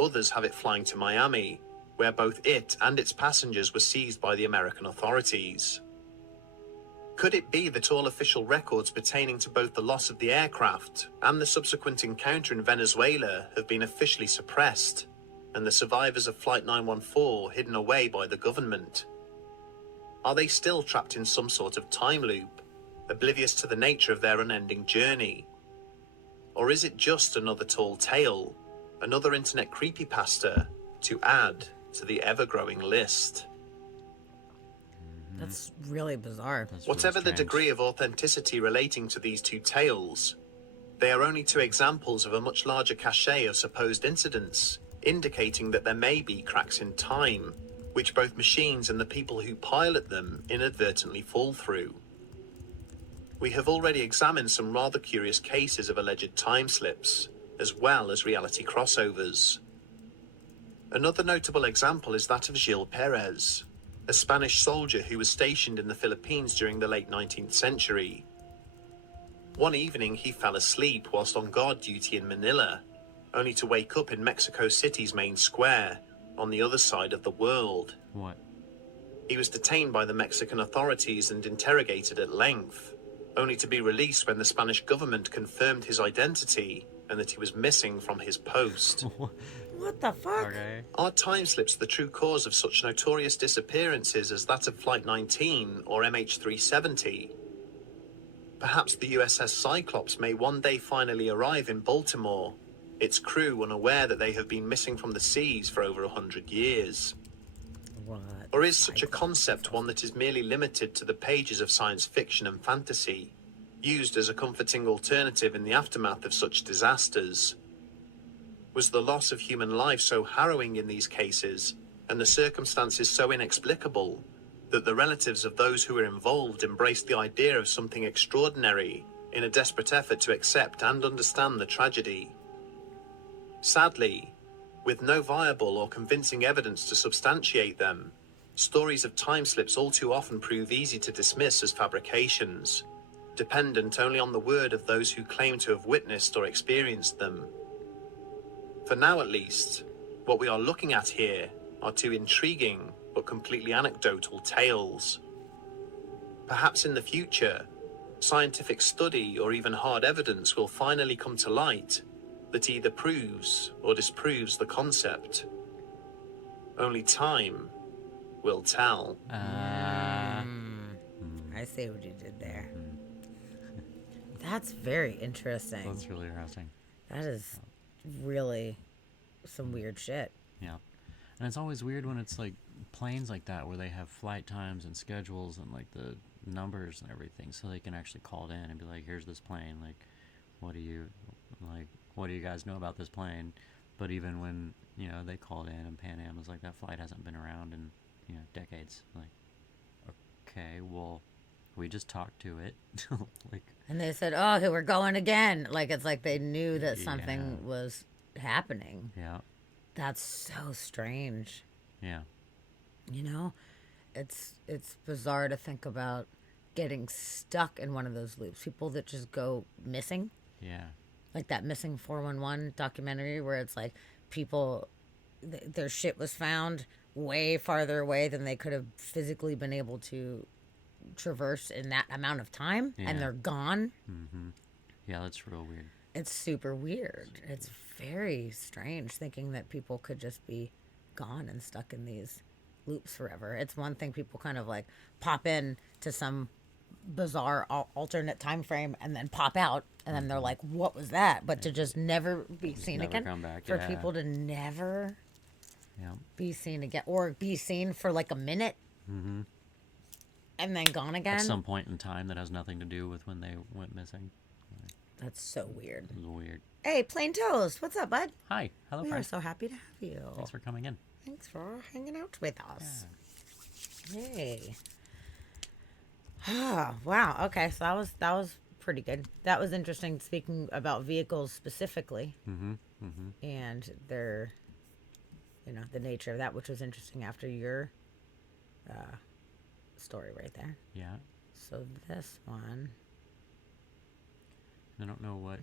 Others have it flying to Miami, where both it and its passengers were seized by the American authorities. Could it be that all official records pertaining to both the loss of the aircraft and the subsequent encounter in Venezuela have been officially suppressed, and the survivors of Flight 914 hidden away by the government? Are they still trapped in some sort of time loop, oblivious to the nature of their unending journey? Or is it just another tall tale, another internet creepypasta to add to the ever-growing list? That's really bizarre. That's really Whatever the strange. degree of authenticity relating to these two tales, they are only two examples of a much larger cachet of supposed incidents, indicating that there may be cracks in time, which both machines and the people who pilot them inadvertently fall through. We have already examined some rather curious cases of alleged time slips, as well as reality crossovers. Another notable example is that of Gil Perez, a Spanish soldier who was stationed in the Philippines during the late 19th century. One evening he fell asleep whilst on guard duty in Manila, only to wake up in Mexico City's main square, on the other side of the world. What? He was detained by the Mexican authorities and interrogated at length, only to be released when the Spanish government confirmed his identity and that he was missing from his post. What the fuck? Okay. Are time slips the true cause of such notorious disappearances as that of Flight 19 or MH370? Perhaps the USS Cyclops may one day finally arrive in Baltimore, its crew unaware that they have been missing from the seas for over 100 years. What? Or is such a concept one that is merely limited to the pages of science fiction and fantasy, used as a comforting alternative in the aftermath of such disasters? Was the loss of human life so harrowing in these cases, and the circumstances so inexplicable, that the relatives of those who were involved embraced the idea of something extraordinary in a desperate effort to accept and understand the tragedy? Sadly, with no viable or convincing evidence to substantiate them, stories of time slips all too often prove easy to dismiss as fabrications, dependent only on the word of those who claim to have witnessed or experienced them. For now at least, what we are looking at here are two intriguing but completely anecdotal tales. Perhaps in the future, scientific study or even hard evidence will finally come to light that either proves or disproves the concept. Only time will tell. I see what you did there. That's very interesting. That's really interesting. That is really some weird shit. Yeah. And it's always weird when it's like planes like that where they have flight times and schedules and like the numbers and everything, so they can actually call it in and be like, here's this plane, like what do you guys know about this plane? But even when, you know, they called in and Pan Am was like, that flight hasn't been around in, you know, decades. Like, okay, well, we just talked to it. Like, And they said, oh, okay, we're going again. Like, it's like they knew that Yeah. something was happening. yeah, That's so strange. yeah, You know, it's bizarre to think about getting stuck in one of those loops. People that just go missing, yeah, like that Missing 411 documentary where it's like people, their shit was found way farther away than they could have physically been able to traverse in that amount of time, Yeah. and they're gone. yeah. That's real weird. It's super weird. It's very strange thinking that people could just be gone and stuck in these loops forever. It's one thing people kind of like pop in to some bizarre alternate time frame and then pop out, and then they're like, what was that? But to just never be seen never again, come back, for yeah. people to never Yeah, be seen again, or be seen for like a minute and then gone again. at some point in time that has nothing to do with when they went missing. That's so weird. It was weird. Hey, Plain Toast, what's up, bud? Hi, hello, We are friend. so happy to have you. Thanks for coming in. Thanks for hanging out with us. Hey. Ah, wow. Okay, so that was pretty good. That was interesting. Speaking about vehicles specifically, and their, you know, the nature of that, which was interesting after your story right there. Yeah, So this one, I don't know what,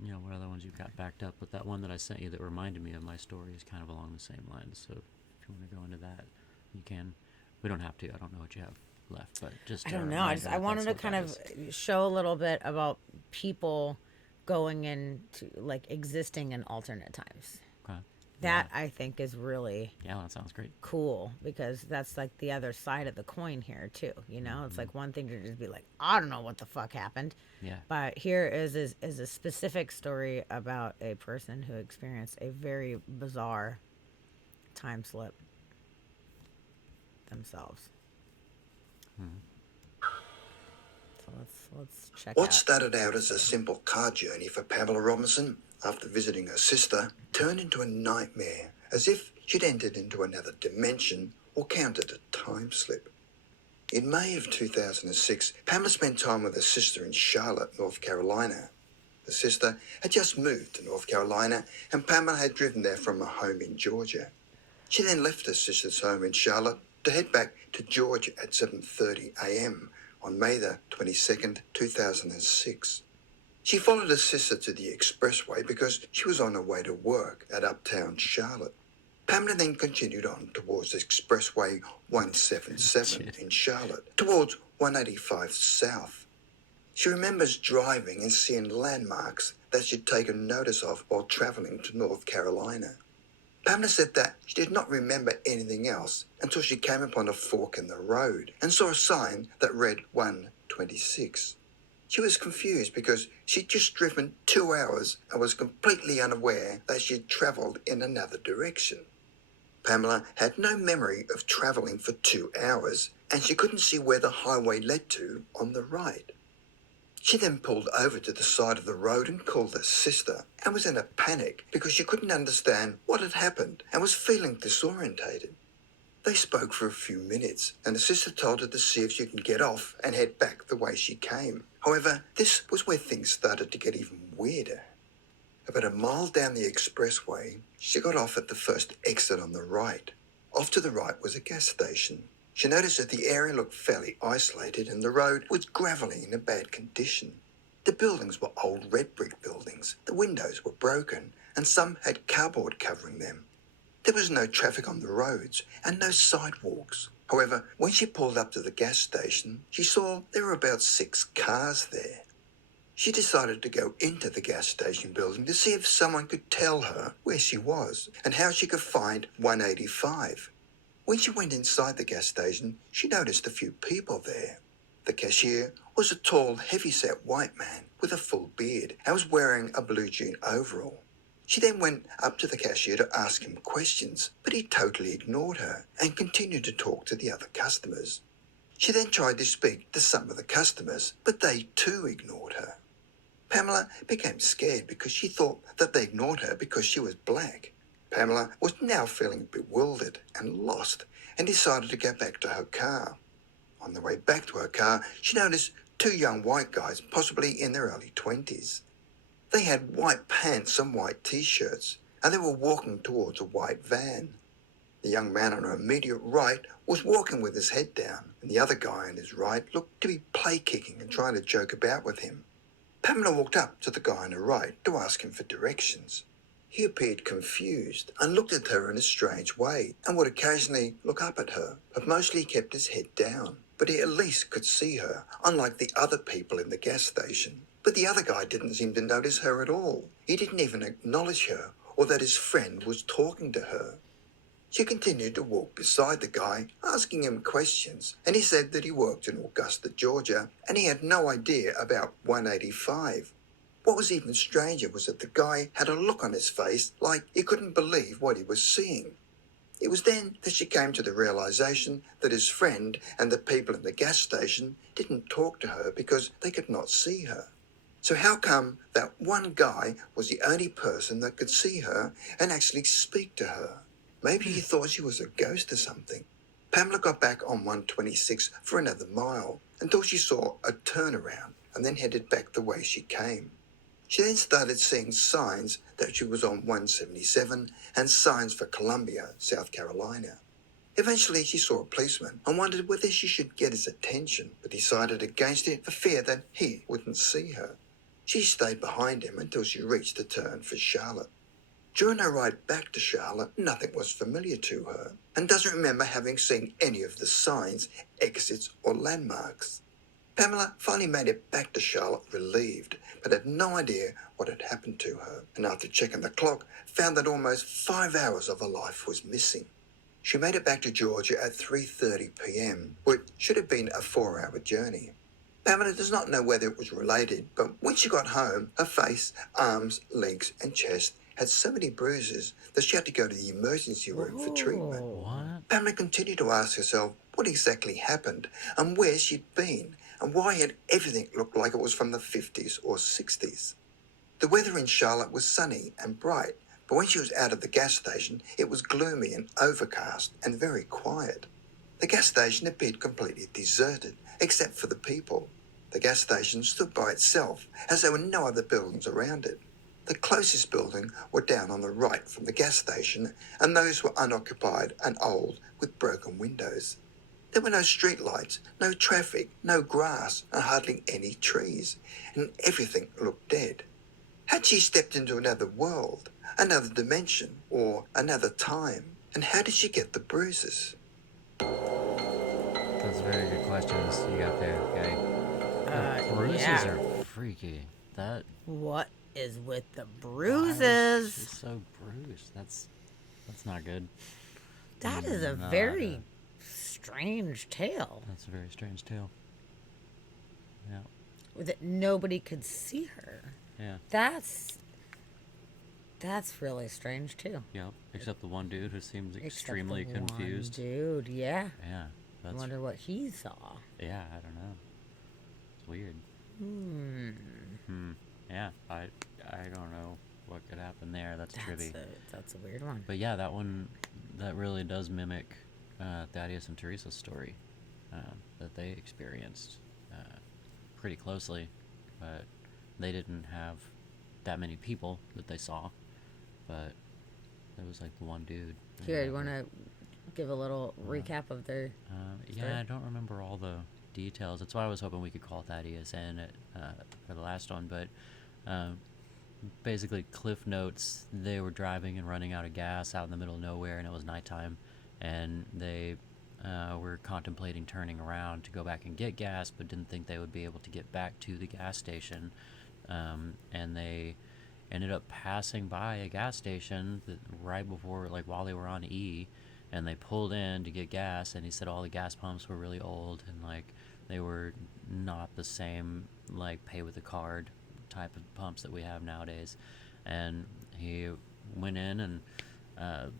you know, what other ones you've got backed up, but that one that I sent you that reminded me of my story is kind of along the same lines. So if you want to go into that, you can. We don't have to. I don't know what you have left, but just I a don't know. reminder I that wanted that's to what kind that of is. show a little bit about people going into like existing in alternate times. Okay. That I think is really Yeah, that sounds great. cool, because that's like the other side of the coin here too. You know, it's like one thing to just be like, I don't know what the fuck happened. Yeah. But here is a specific story about a person who experienced a very bizarre time slip themselves. So let's check What out. started out as a simple car journey for Pamela Robinson after visiting her sister turned into a nightmare, as if she'd entered into another dimension or counted a time slip. In May of 2006, Pamela spent time with her sister in Charlotte, North Carolina. The sister had just moved to North Carolina and Pamela had driven there from her home in Georgia. She then left her sister's home in Charlotte to head back to Georgia at 7:30 a.m. on May the 22nd, 2006. She followed her sister to the expressway because she was on her way to work at Uptown Charlotte. Pamela then continued on towards Expressway 177 in Charlotte, towards 185 South. She remembers driving and seeing landmarks that she'd taken notice of while travelling to North Carolina. Pamela said that she did not remember anything else until she came upon a fork in the road and saw a sign that read 126. She was confused because she'd just driven 2 hours and was completely unaware that she'd travelled in another direction. Pamela had no memory of travelling for 2 hours and she couldn't see where the highway led to on the right. She then pulled over to the side of the road and called her sister and was in a panic because she couldn't understand what had happened and was feeling disorientated. They spoke for a few minutes and the sister told her to see if she could get off and head back the way she came. However, this was where things started to get even weirder. About a mile down the expressway, she got off at the first exit on the right. Off to the right was a gas station. She noticed that the area looked fairly isolated and the road was gravelly in a bad condition. The buildings were old red brick buildings, the windows were broken, and some had cardboard covering them. There was no traffic on the roads and no sidewalks. However, when she pulled up to the gas station, she saw there were about 6 cars there. She decided to go into the gas station building to see if someone could tell her where she was and how she could find 185. When she went inside the gas station, she noticed a few people there. The cashier was a tall, heavy-set white man with a full beard and was wearing a blue jean overall. She then went up to the cashier to ask him questions, but he totally ignored her and continued to talk to the other customers. She then tried to speak to some of the customers, but they too ignored her. Pamela became scared because she thought that they ignored her because she was black. Pamela was now feeling bewildered and lost and decided to go back to her car. On the way back to her car, she noticed 2 young white guys, possibly in their early 20s. They had white pants and white t-shirts, and they were walking towards a white van. The young man on her immediate right was walking with his head down, and the other guy on his right looked to be play-kicking and trying to joke about with him. Pamela walked up to the guy on her right to ask him for directions. He appeared confused and looked at her in a strange way and would occasionally look up at her, but mostly kept his head down. But he at least could see her, unlike the other people in the gas station. But the other guy didn't seem to notice her at all. He didn't even acknowledge her or that his friend was talking to her. She continued to walk beside the guy, asking him questions, and he said that he worked in Augusta, Georgia, and he had no idea about 185. What was even stranger was that the guy had a look on his face like he couldn't believe what he was seeing. It was then that she came to the realization that his friend and the people in the gas station didn't talk to her because they could not see her. So how come that one guy was the only person that could see her and actually speak to her? Maybe he thought she was a ghost or something. Pamela got back on 126 for another mile until she saw a turnaround and then headed back the way she came. She then started seeing signs that she was on 177 and signs for Columbia, South Carolina. Eventually she saw a policeman and wondered whether she should get his attention, but decided against it for fear that he wouldn't see her. She stayed behind him until she reached the turn for Charlotte. During her ride back to Charlotte, nothing was familiar to her and doesn't remember having seen any of the signs, exits or landmarks. Pamela finally made it back to Charlotte relieved, but had no idea what had happened to her, and after checking the clock, found that almost 5 hours of her life was missing. She made it back to Georgia at 3:30 p.m., which should have been a 4-hour journey. Pamela does not know whether it was related, but when she got home, her face, arms, legs and chest had so many bruises that she had to go to the emergency room for treatment. What? Pamela continued to ask herself what exactly happened and where she'd been and why had everything looked like it was from the 50s or 60s. The weather in Charlotte was sunny and bright, but when she was out of the gas station, it was gloomy and overcast and very quiet. The gas station appeared completely deserted, except for the people. The gas station stood by itself, as there were no other buildings around it. The closest building were down on the right from the gas station, and those were unoccupied and old with broken windows. There were no street lights, no traffic, no grass, and hardly any trees, and everything looked dead. Had she stepped into another world, another dimension, or another time? And how did she get the bruises? Those are very good questions you got there, okay? The bruises yeah. are freaky. That What is with the She's bruises? so bruised. That's not good. That is a No, very strange tale. That's a very strange tale. Yeah, That nobody could see her. yeah, That's really strange too. yeah. Except the one dude who seems Except extremely the one confused. dude, yeah. Yeah, I that's wonder what he saw. yeah. I don't know. It's weird. Yeah, I don't know what could happen there. That's trippy. That's a weird one. But yeah, that really does mimic Thaddeus and Teresa's story that they experienced pretty closely, but they didn't have that many people that they saw, but there was like the one dude. Here, you want to give a little recap of their? Yeah, I don't remember all the details. That's why I was hoping we could call Thaddeus in for the last one, but basically Cliff Notes, they were driving and running out of gas out in the middle of nowhere, and it was nighttime, and they were contemplating turning around to go back and get gas, but didn't think they would be able to get back to the gas station, and they ended up passing by a gas station right before, like while they were on E, and they pulled in to get gas, and he said all the gas pumps were really old, and like they were not the same like pay with a card type of pumps that we have nowadays. And he went in, and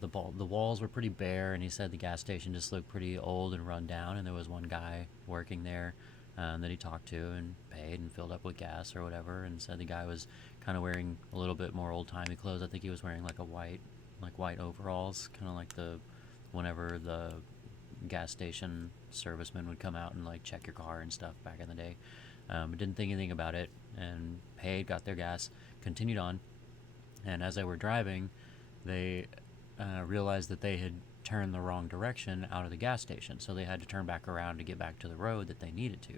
the walls were pretty bare, and he said the gas station just looked pretty old and run down, and there was one guy working there that he talked to and paid and filled up with gas or whatever, and said the guy was kind of wearing a little bit more old-timey clothes. I think he was wearing like white overalls, kind of like whenever the gas station servicemen would come out and like check your car and stuff back in the day. But didn't think anything about it, and paid, got their gas, continued on, and as they were driving, they realized that they had turned the wrong direction out of the gas station, so they had to turn back around to get back to the road that they needed to.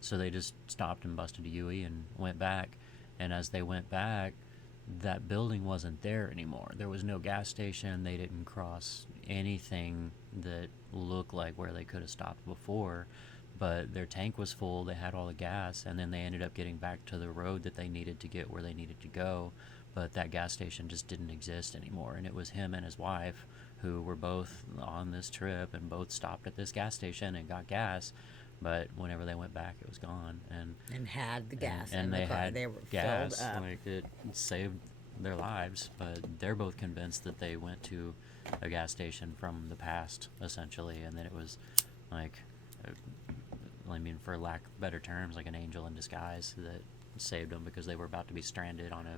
So they just stopped and busted a U-ey and went back, and as they went back, that building wasn't there anymore. There was no gas station. They didn't cross anything that looked like where they could have stopped before, but their tank was full. They had all the gas, and then they ended up getting back to the road that they needed to get where they needed to go, but that gas station just didn't exist anymore. And it was him and his wife who were both on this trip and both stopped at this gas station and got gas, but whenever they went back, it was gone. And had the gas and in they the car. had They were gas, filled up. like it saved their lives, but they're both convinced that they went to a gas station from the past, essentially, and that it was like, I mean, for lack of better terms, like an angel in disguise that saved them, because they were about to be stranded on a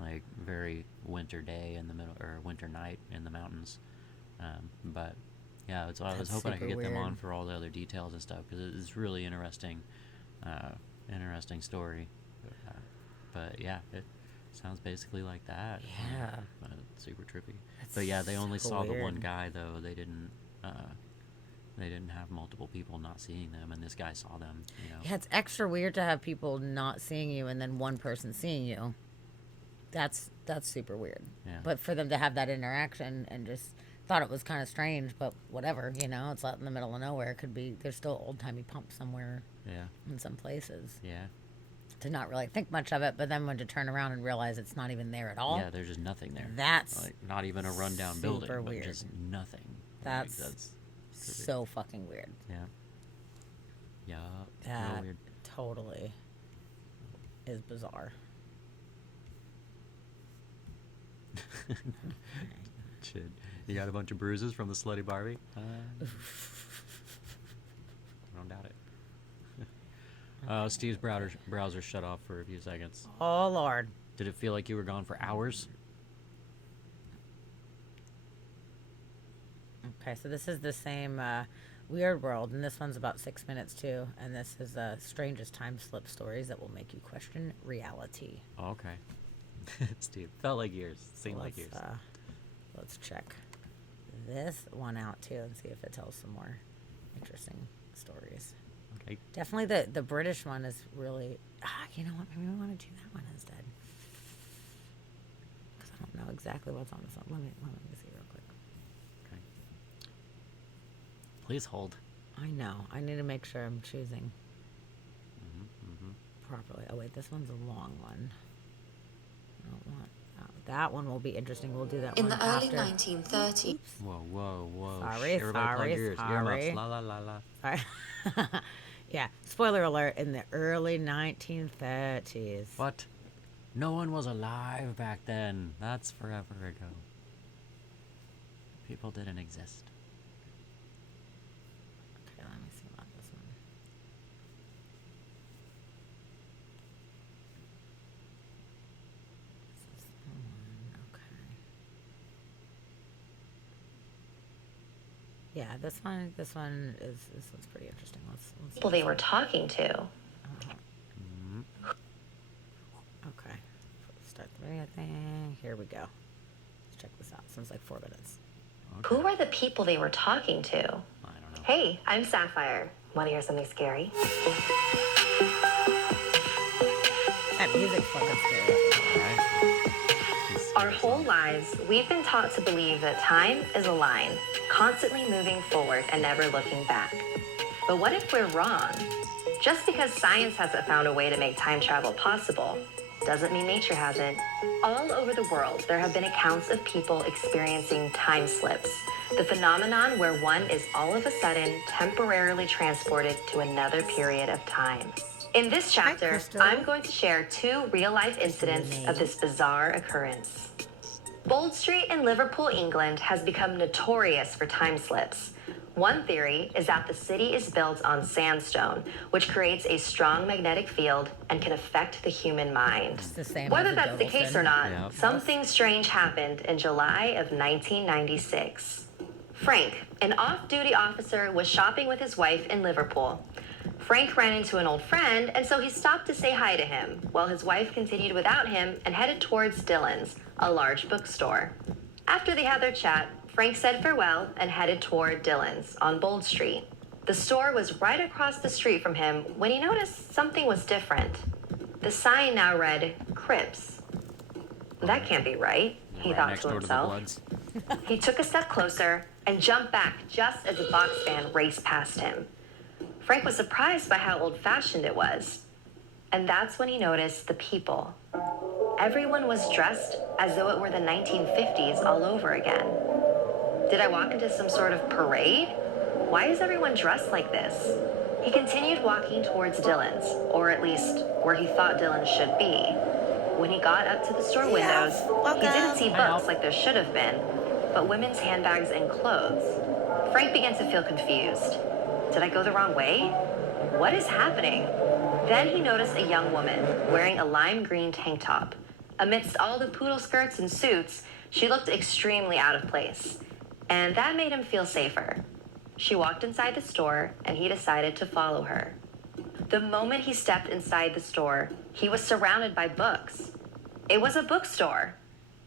like very winter day in the middle, or winter night in the mountains. But yeah, so I was That's hoping I could super get them on weird. for all the other details and stuff, because it's really interesting story. But yeah, it sounds basically like that. Yeah. Super trippy. That's But yeah, they only so saw the one weird. guy though. They didn't have multiple people not seeing them, and this guy saw them. You know. Yeah, it's extra weird to have people not seeing you and then one person seeing you. That's super weird. Yeah. But for them to have that interaction and just thought it was kind of strange, but whatever, it's out in the middle of nowhere. It could be there's still old timey pumps somewhere Yeah. in some places. Yeah. To not really think much of it, but then when to turn around and realize it's not even there at all. Yeah, there's just nothing there. That's like not even a rundown building, super but weird. just nothing. That's That's so fucking weird. yeah. Yeah. That Real weird. totally is bizarre. Shit. You got a bunch of bruises from the slutty Barbie? Steve's browser shut off for a few seconds. Oh, Lord. Did it feel like you were gone for hours? Okay, so this is the same Weird World, and this one's about 6 minutes too. And this is Strangest Time Slip Stories that will make you question reality. Oh, okay. Steve, felt like years. Seemed like years. Let's check this one out too and see if it tells some more interesting stories. Okay. Definitely the British one is really. You know what? Maybe we want to do that one instead. Because I don't know exactly what's on this one. Let me see real quick. Okay. Please hold. I know. I need to make sure I'm choosing properly. Oh wait, this one's a long one. I don't want that one. Will be interesting. We'll do that In one the early after. 1930s. Whoa. Sorry, Everybody plug sorry, your sorry. earmuffs. La la la la. Sorry. Yeah. Spoiler alert. In the early 1930s. What? No one was alive back then. That's forever ago. People didn't exist. Okay, let me see about this one. This is the one. Okay. Yeah, this one's pretty interesting. Let's People they were talking to. okay. Start the video thing. Here we go. Let's check this out. Sounds like 4 minutes. Who were the people they were talking to? I don't know. Hey, I'm Sapphire. Want to hear something scary? That music's fucking scary. Alright. Our whole lives, we've been taught to believe that time is a line, constantly moving forward and never looking back. But what if we're wrong? Just because science hasn't found a way to make time travel possible, doesn't mean nature hasn't. All over the world, there have been accounts of people experiencing time slips, the phenomenon where one is all of a sudden temporarily transported to another period of time. In this chapter, Crystal. I'm going to share 2 real-life incidents of this bizarre occurrence. Bold Street in Liverpool, England has become notorious for time slips. One theory is that the city is built on sandstone, which creates a strong magnetic field and can affect the human mind. It's the same Whether as that's the case or not, Yep. something strange happened in July of 1996. Frank, an off-duty officer, was shopping with his wife in Liverpool. Frank ran into an old friend, and so he stopped to say hi to him, while his wife continued without him and headed towards Dillon's, a large bookstore. After they had their chat, Frank said farewell and headed toward Dillon's on Bold Street. The store was right across the street from him when he noticed something was different. The sign now read, Crips. That can't be right, he Right thought next to door to the himself. Bloods. He took a step closer and jumped back just as a box van raced past him. Frank was surprised by how old-fashioned it was. And that's when he noticed the people. Everyone was dressed as though it were the 1950s all over again. Did I walk into some sort of parade? Why is everyone dressed like this? He continued walking towards Dillon's, or at least where he thought Dillon should be. When he got up to the store windows, he didn't see books like there should have been, but women's handbags and clothes. Frank began to feel confused. Did I go the wrong way? What is happening? Then he noticed a young woman wearing a lime green tank top. Amidst all the poodle skirts and suits, she looked extremely out of place. And that made him feel safer. She walked inside the store, and he decided to follow her. The moment he stepped inside the store, he was surrounded by books. It was a bookstore.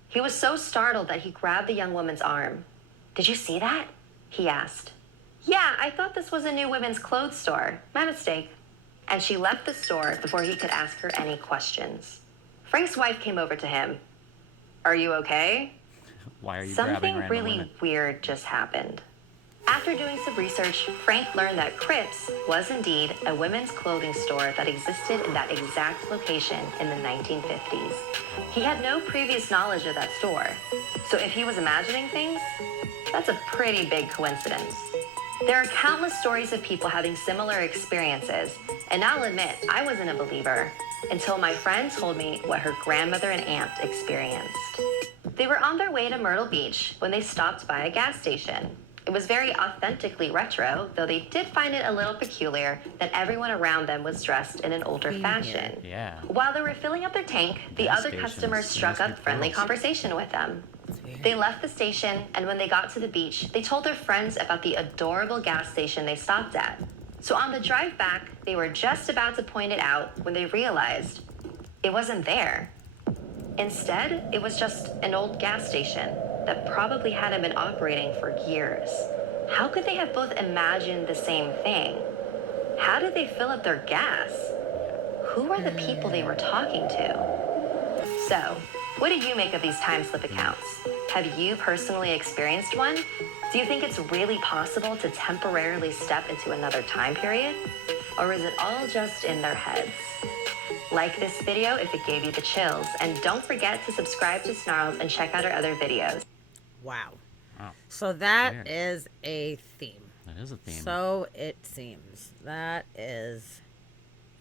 He was so startled that he grabbed the young woman's arm. "Did you see that?" he asked. "Yeah, I thought this was a new women's clothes store. My mistake." And she left the store before he could ask her any questions. Frank's wife came over to him. "Are you okay?" Why are you grabbing Something random really women? weird just happened. After doing some research, Frank learned that Crips was indeed a women's clothing store that existed in that exact location in the 1950s. He had no previous knowledge of that store, so if he was imagining things, that's a pretty big coincidence. There are countless stories of people having similar experiences, and I'll admit I wasn't a believer until my friend told me what her grandmother and aunt experienced. They were on their way to Myrtle Beach when they stopped by a gas station. It was very authentically retro, though they did find it a little peculiar that everyone around them was dressed in an older fashion. Yeah. While they were filling up their tank, the Gas other stations customers struck must be up friendly closed. conversation with them. They left the station, and when they got to the beach, they told their friends about the adorable gas station they stopped at. So on the drive back, they were just about to point it out when they realized it wasn't there. Instead, it was just an old gas station that probably hadn't been operating for years. How could they have both imagined the same thing? How did they fill up their gas? Who were the people they were talking to? So, what do you make of these time slip accounts? Have you personally experienced one? Do you think it's really possible to temporarily step into another time period? Or is it all just in their heads? Like this video if it gave you the chills, and don't forget to subscribe to Snarls and check out our other videos. Wow. Wow. So that Weird. is a theme. That is a theme. So it seems. That is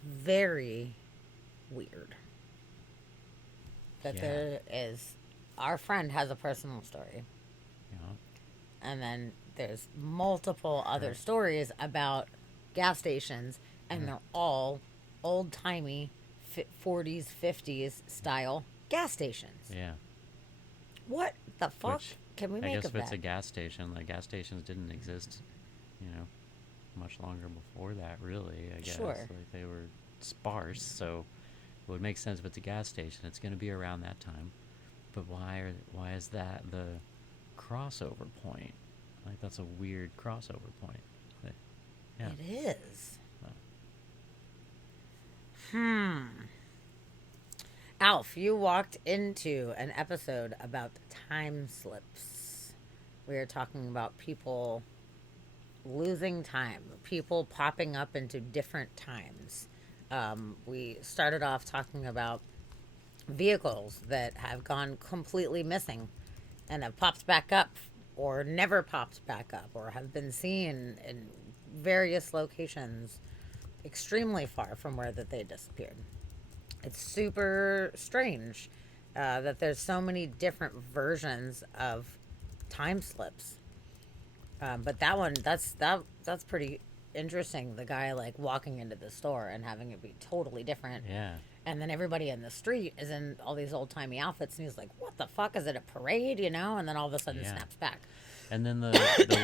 very weird. That Yeah. there is. Our friend has a personal story. You know? And then there's multiple other stories about gas stations, and they're all old-timey 40s, 50s style gas stations. Yeah. What the fuck Which, can we I make guess of if it's that? a gas station, like gas stations didn't exist, you know, much longer before that, really. I guess Sure. like they were sparse, so it would make sense if it's a gas station. It's going to be around that time. But why is that the crossover point? Like that's a weird crossover point. But, yeah. It is. Oh. Alf, you walked into an episode about time slips. We were talking about people losing time, people popping up into different times. We started off talking about vehicles that have gone completely missing and have popped back up or never popped back up or have been seen in various locations extremely far from where that they disappeared. It's super strange that there's so many different versions of time slips. But that one, that's pretty interesting. The guy like walking into the store and having it be totally different. Yeah. And then everybody in the street is in all these old timey outfits, and he's like, "What the fuck? Is it a parade?" You know? And then all of a sudden, Yeah. snaps back. And then the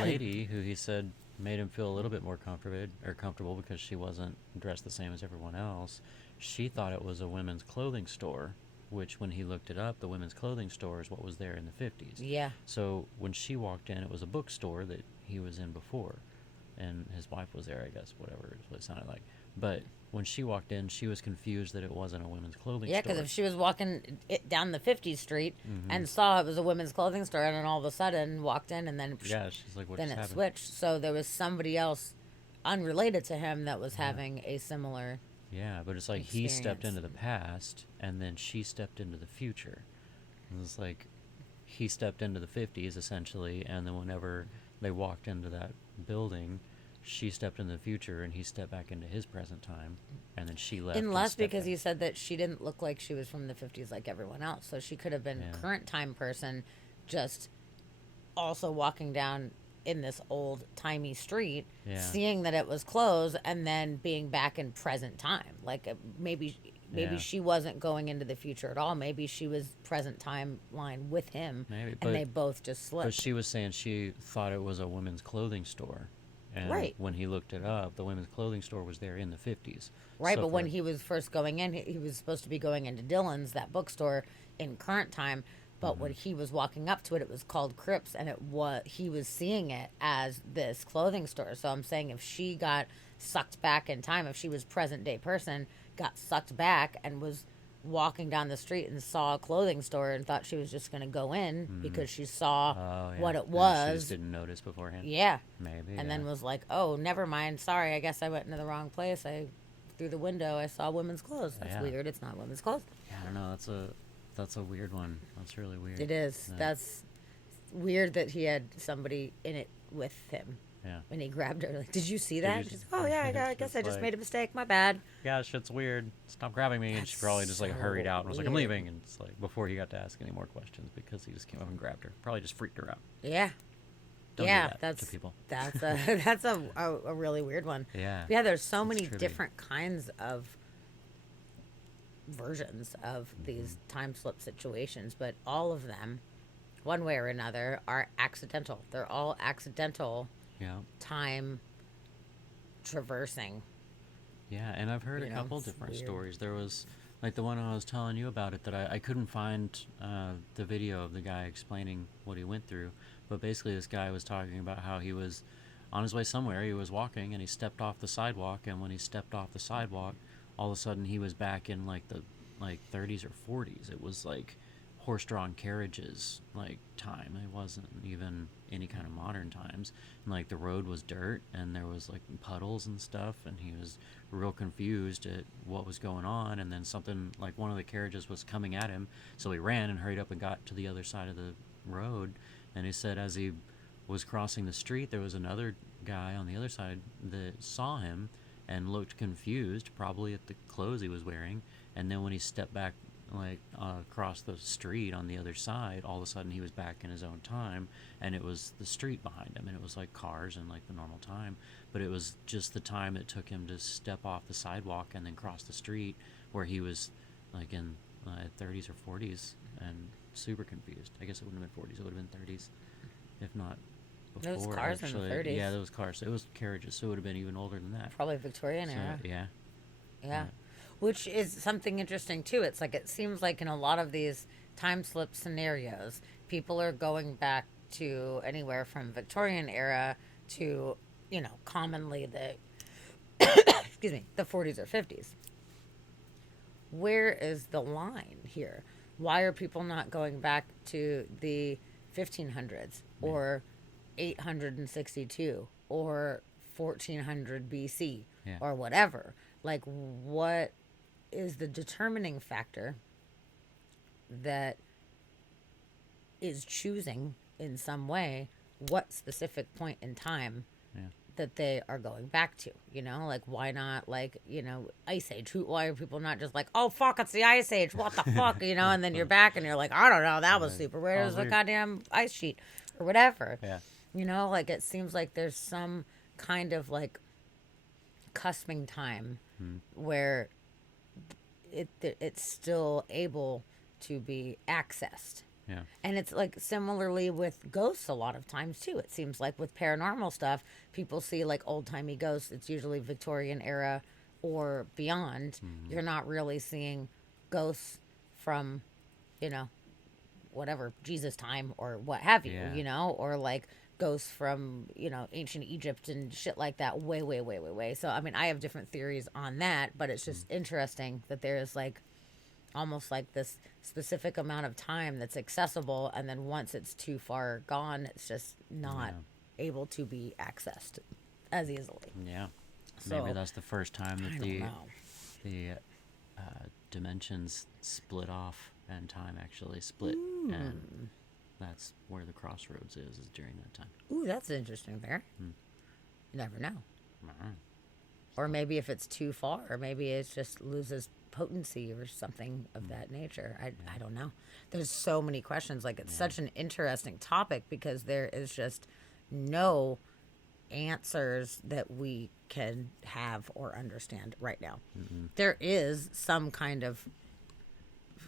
lady who he said made him feel a little bit more comfortable because she wasn't dressed the same as everyone else. She thought it was a women's clothing store, which when he looked it up, the women's clothing store is what was there in the 50s. Yeah. So when she walked in, it was a bookstore that he was in before, and his wife was there, I guess, whatever is what it sounded like. But when she walked in, she was confused that it wasn't a women's clothing Yeah, store. because if she was walking down the 50th street and saw it was a women's clothing store, and then all of a sudden walked in, and then Yeah, she's like, what then just it happened? switched. So there was somebody else unrelated to him that was having a similar. Yeah, but it's like he stepped experience. into the past, and then she stepped into the future. And it's like he stepped into the 50s, essentially, and then whenever they walked into that building, she stepped into the future, and he stepped back into his present time, and then she left. and Unless stepped because back. he said that she didn't look like she was from the 50s like everyone else. So she could have been Yeah. current time person, just also walking down in this old timey street, Yeah. seeing that it was closed, and then being back in present time. Like maybe Yeah. she wasn't going into the future at all. Maybe she was present timeline with him, Maybe, but- and they both just slipped. But she was saying she thought it was a women's clothing store. And Right. when he looked it up, the women's clothing store was there in the 50s. Right, So but for- when he was first going in, he was supposed to be going into Dillon's, that bookstore, in current time. But when he was walking up to it, it was called Cripps, and he was seeing it as this clothing store. So I'm saying if she got sucked back in time, if she was present day person, got sucked back and was walking down the street and saw a clothing store and thought she was just going to go in because she saw Oh, yeah. what it And she was. just didn't notice beforehand. Yeah. Maybe. And yeah. then was like, oh, never mind. Sorry, I guess I went into the wrong place. Through the window, I saw women's clothes. That's Yeah. weird. It's not women's clothes. Yeah, I don't know. That's a weird one. That's really weird. It is. Yeah. That's weird that he had somebody in it with him. Yeah. And he grabbed her. Like, did you see Did that? you She's see- like, oh, yeah, I It's guess I just just like- made a mistake. My bad. Yeah, shit's weird. Stop grabbing me. And she That's probably just like hurried so out and was like, I'm weird. leaving. And it's like before he got to ask any more questions because he just came up and grabbed her. Probably just freaked her out. Yeah. Don't yeah, do that that's to people. that's a that's a really weird one. Yeah. Yeah, there's so It's many trippy. different kinds of versions of these time slip situations, but all of them, one way or another, are accidental. They're all accidental Yeah. time traversing. Yeah, and I've heard You a know, couple it's different weird. stories. There was like the one I was telling you about it that I couldn't find the video of the guy explaining what he went through. But basically, this guy was talking about how he was on his way somewhere. He was walking and he stepped off the sidewalk. And when he stepped off the sidewalk, all of a sudden he was back in like the 30s or 40s. It was like horse-drawn carriages like time. It wasn't even any kind of modern times. And like the road was dirt and there was like puddles and stuff, and he was real confused at what was going on. And then something like one of the carriages was coming at him, so he ran and hurried up and got to the other side of the road. And he said as he was crossing the street, there was another guy on the other side that saw him and looked confused, probably at the clothes he was wearing. And then when he stepped back like across the street on the other side, all of a sudden he was back in his own time, and it was the street behind him, and it was like cars and like the normal time, but it was just the time it took him to step off the sidewalk and then cross the street, where he was like in 30s or 40s and super confused. I guess it wouldn't have been 40s, it would have been 30s, if not before. Those cars in the actually. 30s. Yeah, those cars. It was carriages, so it would have been even older than that. Probably Victorian So, era. yeah. Yeah. Which is something interesting too. It's like it seems like in a lot of these time slip scenarios, people are going back to anywhere from Victorian era to, you know, commonly the excuse me, the 40s or 50s. Where is the line here? Why are people not going back to the 1500s or 862 or 1400 BC Yeah. or whatever? Like, what is the determining factor that is choosing in some way what specific point in time Yeah. that they are going back to? You know, like, why not, like, you know, Ice Age? Why are people not just like, oh fuck, it's the Ice Age, what the fuck, you know? And then you're back and you're like, I don't know, that was super. Where's the weird. goddamn ice sheet or whatever? Yeah. You know, like, it seems like there's some kind of like cusping time where it's still able to be accessed. Yeah. And it's like similarly with ghosts a lot of times too. It seems like with paranormal stuff, people see like old timey ghosts. It's usually Victorian era or beyond. You're not really seeing ghosts from, you know, whatever, Jesus time or what have you, Yeah. you know, or like ghosts from, you know, ancient Egypt and shit like that. Way. So, I mean, I have different theories on that, but it's just interesting that there's like almost like this specific amount of time that's accessible, and then once it's too far gone, it's just not able to be accessed as easily. Yeah. So, Maybe that's the first time I that don't know. the dimensions split off and time actually split, and that's where the crossroads is during that time. Ooh, that's interesting there. You never know. Mhm. Or maybe if it's too far, or maybe it just loses potency or something of that nature. I don't know. There's so many questions. Like, it's such an interesting topic because there is just no answers that we can have or understand right now. There is some kind of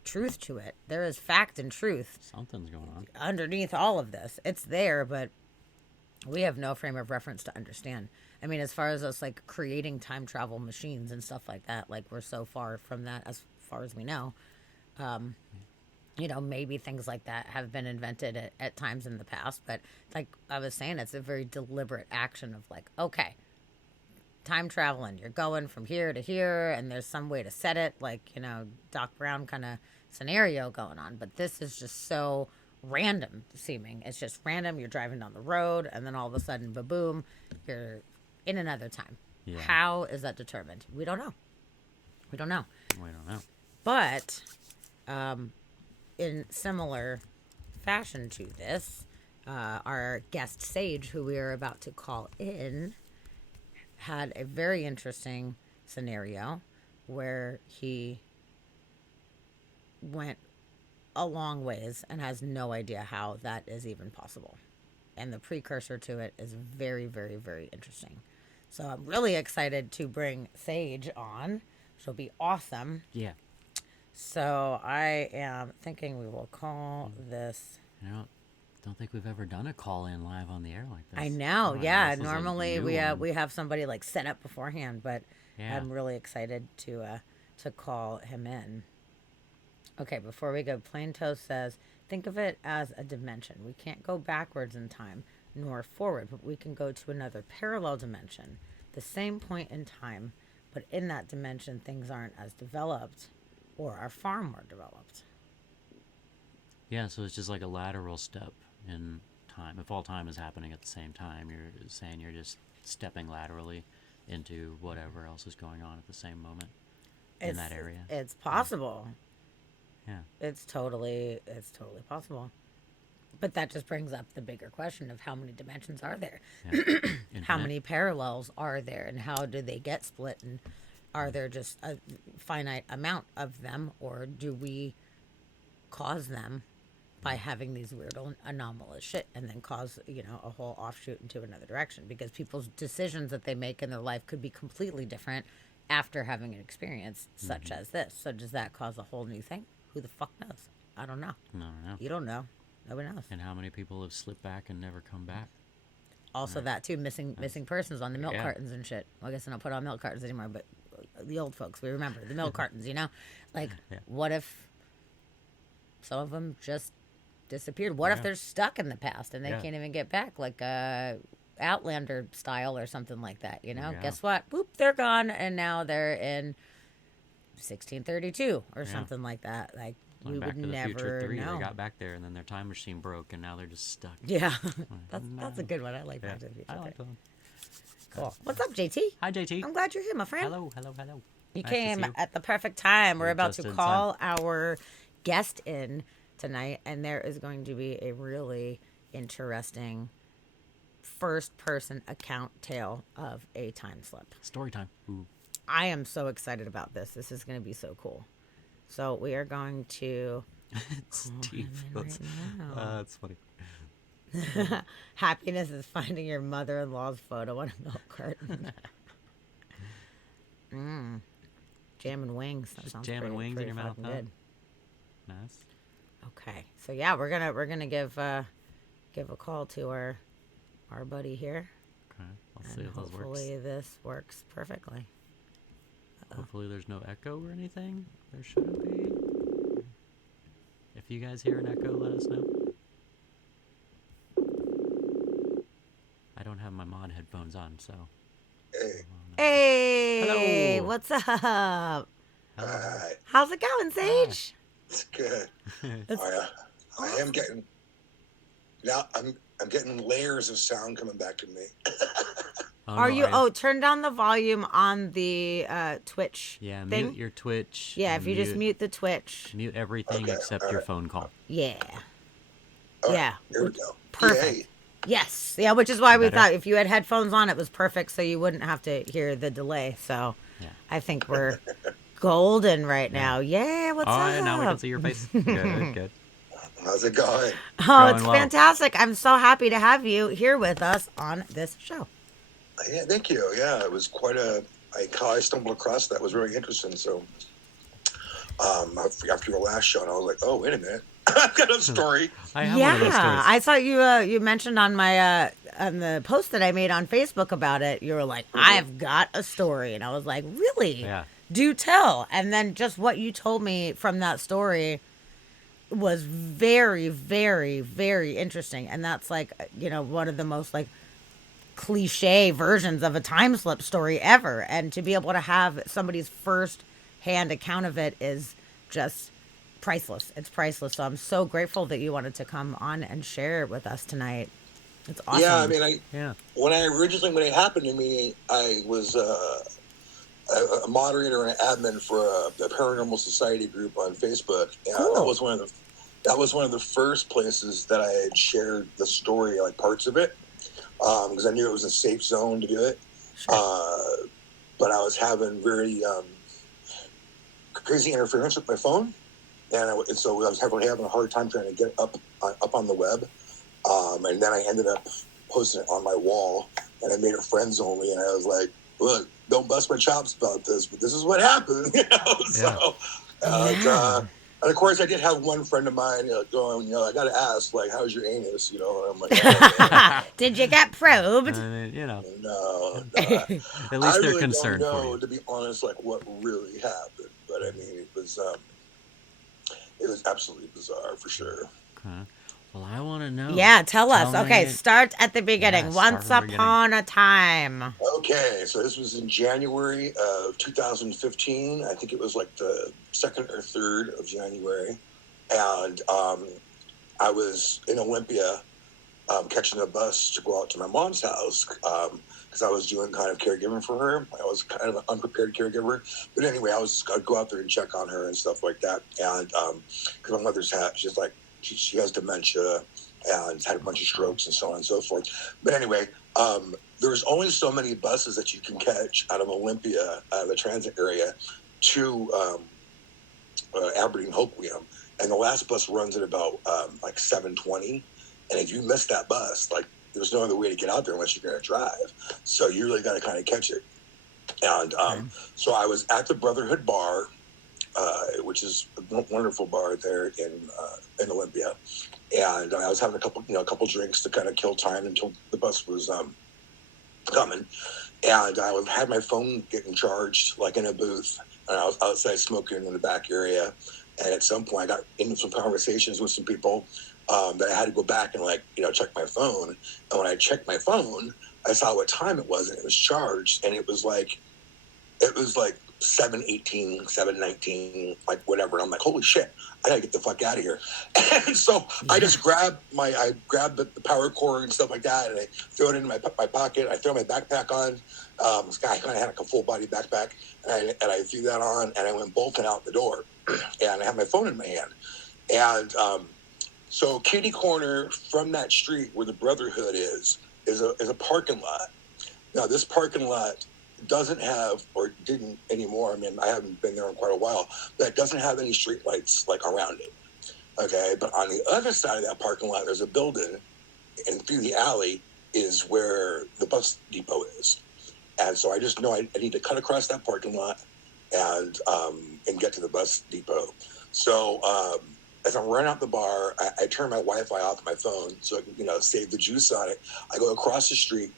truth to it. There is fact and truth Something's going on. underneath all of this. It's there, but we have no frame of reference to understand. I mean, as far as us like creating time travel machines and stuff like that, like we're so far from that as far as we know. You know, maybe things like that have been invented at times in the past, but like I was saying, it's a very deliberate action of like, okay, time traveling, you're going from here to here, and there's some way to set it, like, you know, Doc Brown kind of scenario going on. But this is just so random seeming. It's just random. You're driving down the road, and then all of a sudden, ba-boom, you're in another time. Yeah. How is that determined? We don't know. We don't know. We don't know. But in similar fashion to this, our guest sage, who we are about to call in, had a very interesting scenario where he went a long ways and has no idea how that is even possible. and the precursor to it is very, very, very interesting. So I'm really excited to bring Sage on. She'll be awesome. Yeah. So I am thinking we will call this. You know, don't think we've ever done a call in live on the air like this. I know, Oh, yeah. this is a Normally new we one. have somebody like set up beforehand, but Yeah. I'm really excited to call him in. Okay, before we go, Plain Toast says, think of it as a dimension. We can't go backwards in time nor forward, but we can go to another parallel dimension, the same point in time, but in that dimension things aren't as developed or are far more developed. Yeah, so it's just like a lateral step in time. If all time is happening at the same time, you're saying you're just stepping laterally into whatever else is going on at the same moment in that area. It's possible. Yeah. It's totally possible. But that just brings up the bigger question of how many dimensions are there? Yeah. How Infinite. many parallels are there, and how do they get split, and are there just a finite amount of them, or do we cause them by having these weird anomalous shit and then cause, a whole offshoot into another direction? Because people's decisions that they make in their life could be completely different after having an experience such as this. So does that cause a whole new thing? Who the fuck knows? I don't know. No. You don't know. Nobody knows. And how many people have slipped back and never come back? Also, that too, missing persons on the milk Yeah. cartons and shit. Well, I guess I don't put on milk cartons anymore, but the old folks, we remember the milk cartons. Like, Yeah. what if some of them just disappeared? What if Yeah. they're stuck in the past and they Yeah. can't even get back, like Outlander style or something like that? Yeah. Guess what? Boop, they're gone, and now they're in 1632 or Yeah. something like that. Like, Like we Back would to the Future never 3, know. they got back there and then their time machine broke and now they're just stuck. Yeah, that's a good one. I like Yeah. Back to the Future. I like that one. Cool. What's up, JT? Hi, JT. I'm glad you're here, my friend. Hello. You Nice to came see you. at the perfect time. We're You're about just to in call our guest in tonight, and there is going to be a really interesting first-person account tale of a time slip. Story time. Ooh. I am so excited about this. This is going to be so cool. So we are going to... Steve. right now. That's funny. Happiness is finding your mother-in-law's photo on a milk carton. Jamming wings. That sounds jamming pretty, wings in pretty your mouth, fucking huh? good. Nice. Okay, so yeah, we're gonna give a call to our buddy here, Okay. Let's see and if this works. hopefully this works perfectly. Hopefully there's no echo or anything. There shouldn't be. If you guys hear an echo, let us know. I don't have my mod headphones on, so. Hey, Hey, Hello. what's up? alright, How's it going, Sage? it's good. It's I am getting now. I'm getting layers of sound coming back to me. Are you? Oh, turn down the volume on the Twitch Yeah, thing. mute your Twitch. Yeah, and if you just mute the Twitch. Mute everything Okay, except your phone call. Yeah. All right, Yeah. here we go. Perfect. Yay. Yes. Yeah, which is why we Better? thought if you had headphones on, it was perfect, so you wouldn't have to hear the delay. So Yeah. I think we're golden right now. Yeah. What's Oh, up? and now we can see your face. Good. How's it going? Oh, Growing it's well. fantastic. I'm so happy to have you here with us on this show. Yeah, thank you. Yeah, it was quite how I stumbled across that was very interesting. So, after your last show, and I was like, oh, wait a minute, I've got a story. I have one of those Yeah, stories. I saw you mentioned on my on the post that I made on Facebook about it. You were like, "I've got a story," and I was like, "Really? Yeah. Do tell." And then just what you told me from that story was very, very, very interesting. And that's like, one of the most like cliche versions of a time slip story ever. And to be able to have somebody's first hand account of it is just priceless. It's priceless. So I'm so grateful that you wanted to come on and share it with us tonight. It's awesome. Yeah, I mean, Yeah. when it happened to me, I was a moderator and an admin for a paranormal society group on Facebook. And Cool. that was one of the first places that I had shared the story, like parts of it, because I knew it was a safe zone to do it. Sure. But I was having very crazy interference with my phone, and so I was having a hard time trying to get up on the web. And then I ended up posting it on my wall, and I made it friends only. And I was like, look, don't bust my chops about this, but this is what happened. So, and of course, I did have one friend of mine going, I got to ask, like, how's your anus? And I'm like, oh, man. Did you get probed? No. At least I they're really concerned don't for know, you. to be honest, like what really happened. But I mean, it was absolutely bizarre for sure. Okay. Well, I want to know. Yeah, tell us. me- Okay, start at the beginning. Yeah, start Once from the beginning. upon a time. Okay, so this was in January of 2015. I think it was like the 2nd or 3rd of January. And I was in Olympia catching a bus to go out to my mom's house because I was doing kind of caregiving for her. I was kind of an unprepared caregiver. But anyway, I'd go out there and check on her and stuff like that. And because my mother's she's like, she has dementia and had a bunch of strokes and so on and so forth. But anyway, there's only so many buses that you can catch out of Olympia, the transit area, to Aberdeen Hoquiam. And the last bus runs at about like 7:20. And if you miss that bus, like there's no other way to get out there unless you're going to drive. So you really got to kind of catch it. And so I was at the Brotherhood Bar, which is a wonderful bar there in Olympia. And I was having a couple drinks to kind of kill time until the bus was coming. And I had my phone getting charged like in a booth. And I was outside smoking in the back area. And at some point I got into some conversations with some people that I had to go back and check my phone. And when I checked my phone, I saw what time it was and it was charged. And it was like 7:18, 7:19, like whatever. And I'm like, holy shit, I gotta get the fuck out of here. And so I just grabbed the power cord and stuff like that, and I throw it in my pocket. I throw my backpack on. This guy kind of had like a full body backpack, and I threw that on, and I went bolting out the door. And I had my phone in my hand. And so kitty corner from that street where the Brotherhood is a parking lot. Now this parking lot doesn't have, or didn't anymore, I mean, I haven't been there in quite a while, but it doesn't have any street lights like around it. Okay, but on the other side of that parking lot, there's a building, and through the alley is where the bus depot is. And so I just know I need to cut across that parking lot and get to the bus depot. So as I'm running out the bar, I turn my Wi-Fi off my phone so I can, save the juice on it. I go across the street,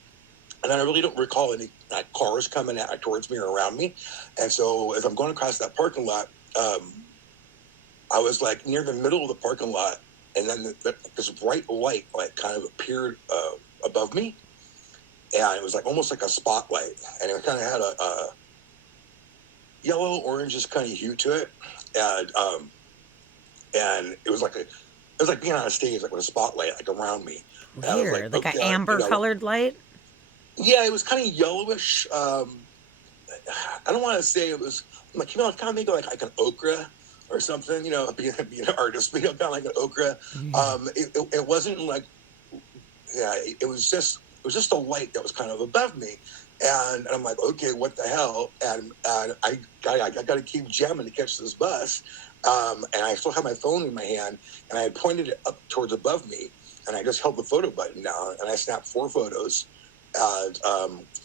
and I really don't recall any cars coming towards me or around me. And so as I'm going across that parking lot, I was like near the middle of the parking lot, and then this bright light like kind of appeared above me, and it was like almost like a spotlight, and it kind of had a yellow orangish kind of hue to it, and it was like being on a stage like with a spotlight like around me. Weird, like an amber colored light. Yeah, it was kind of yellowish. I don't want to say it was like kind of maybe like an ochre or something. Being an artist, kind of like an ochre. It wasn't like, it was just a light that was kind of above me, and I'm like, okay, what the hell? And I got to keep jamming to catch this bus. And I still had my phone in my hand, and I had pointed it up towards above me, and I just held the photo button down, and I snapped 4 photos.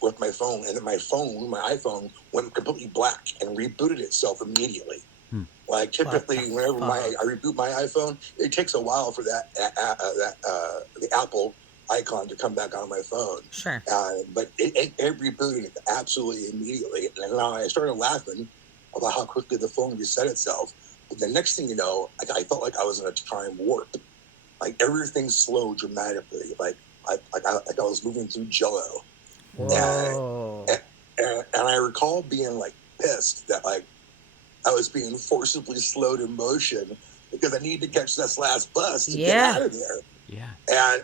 With my phone, and then my iPhone went completely black and rebooted itself immediately. Like typically, whenever I reboot my iPhone, it takes a while for the Apple icon to come back on my phone. Sure. But it rebooted it absolutely immediately, and then I started laughing about how quickly the phone reset itself. But the next thing you know, I felt like I was in a time warp. Like everything slowed dramatically. Like I was moving through Jello. Whoa. And I recall being like pissed that like I was being forcibly slowed in motion because I needed to catch this last bus to get out of there. Yeah.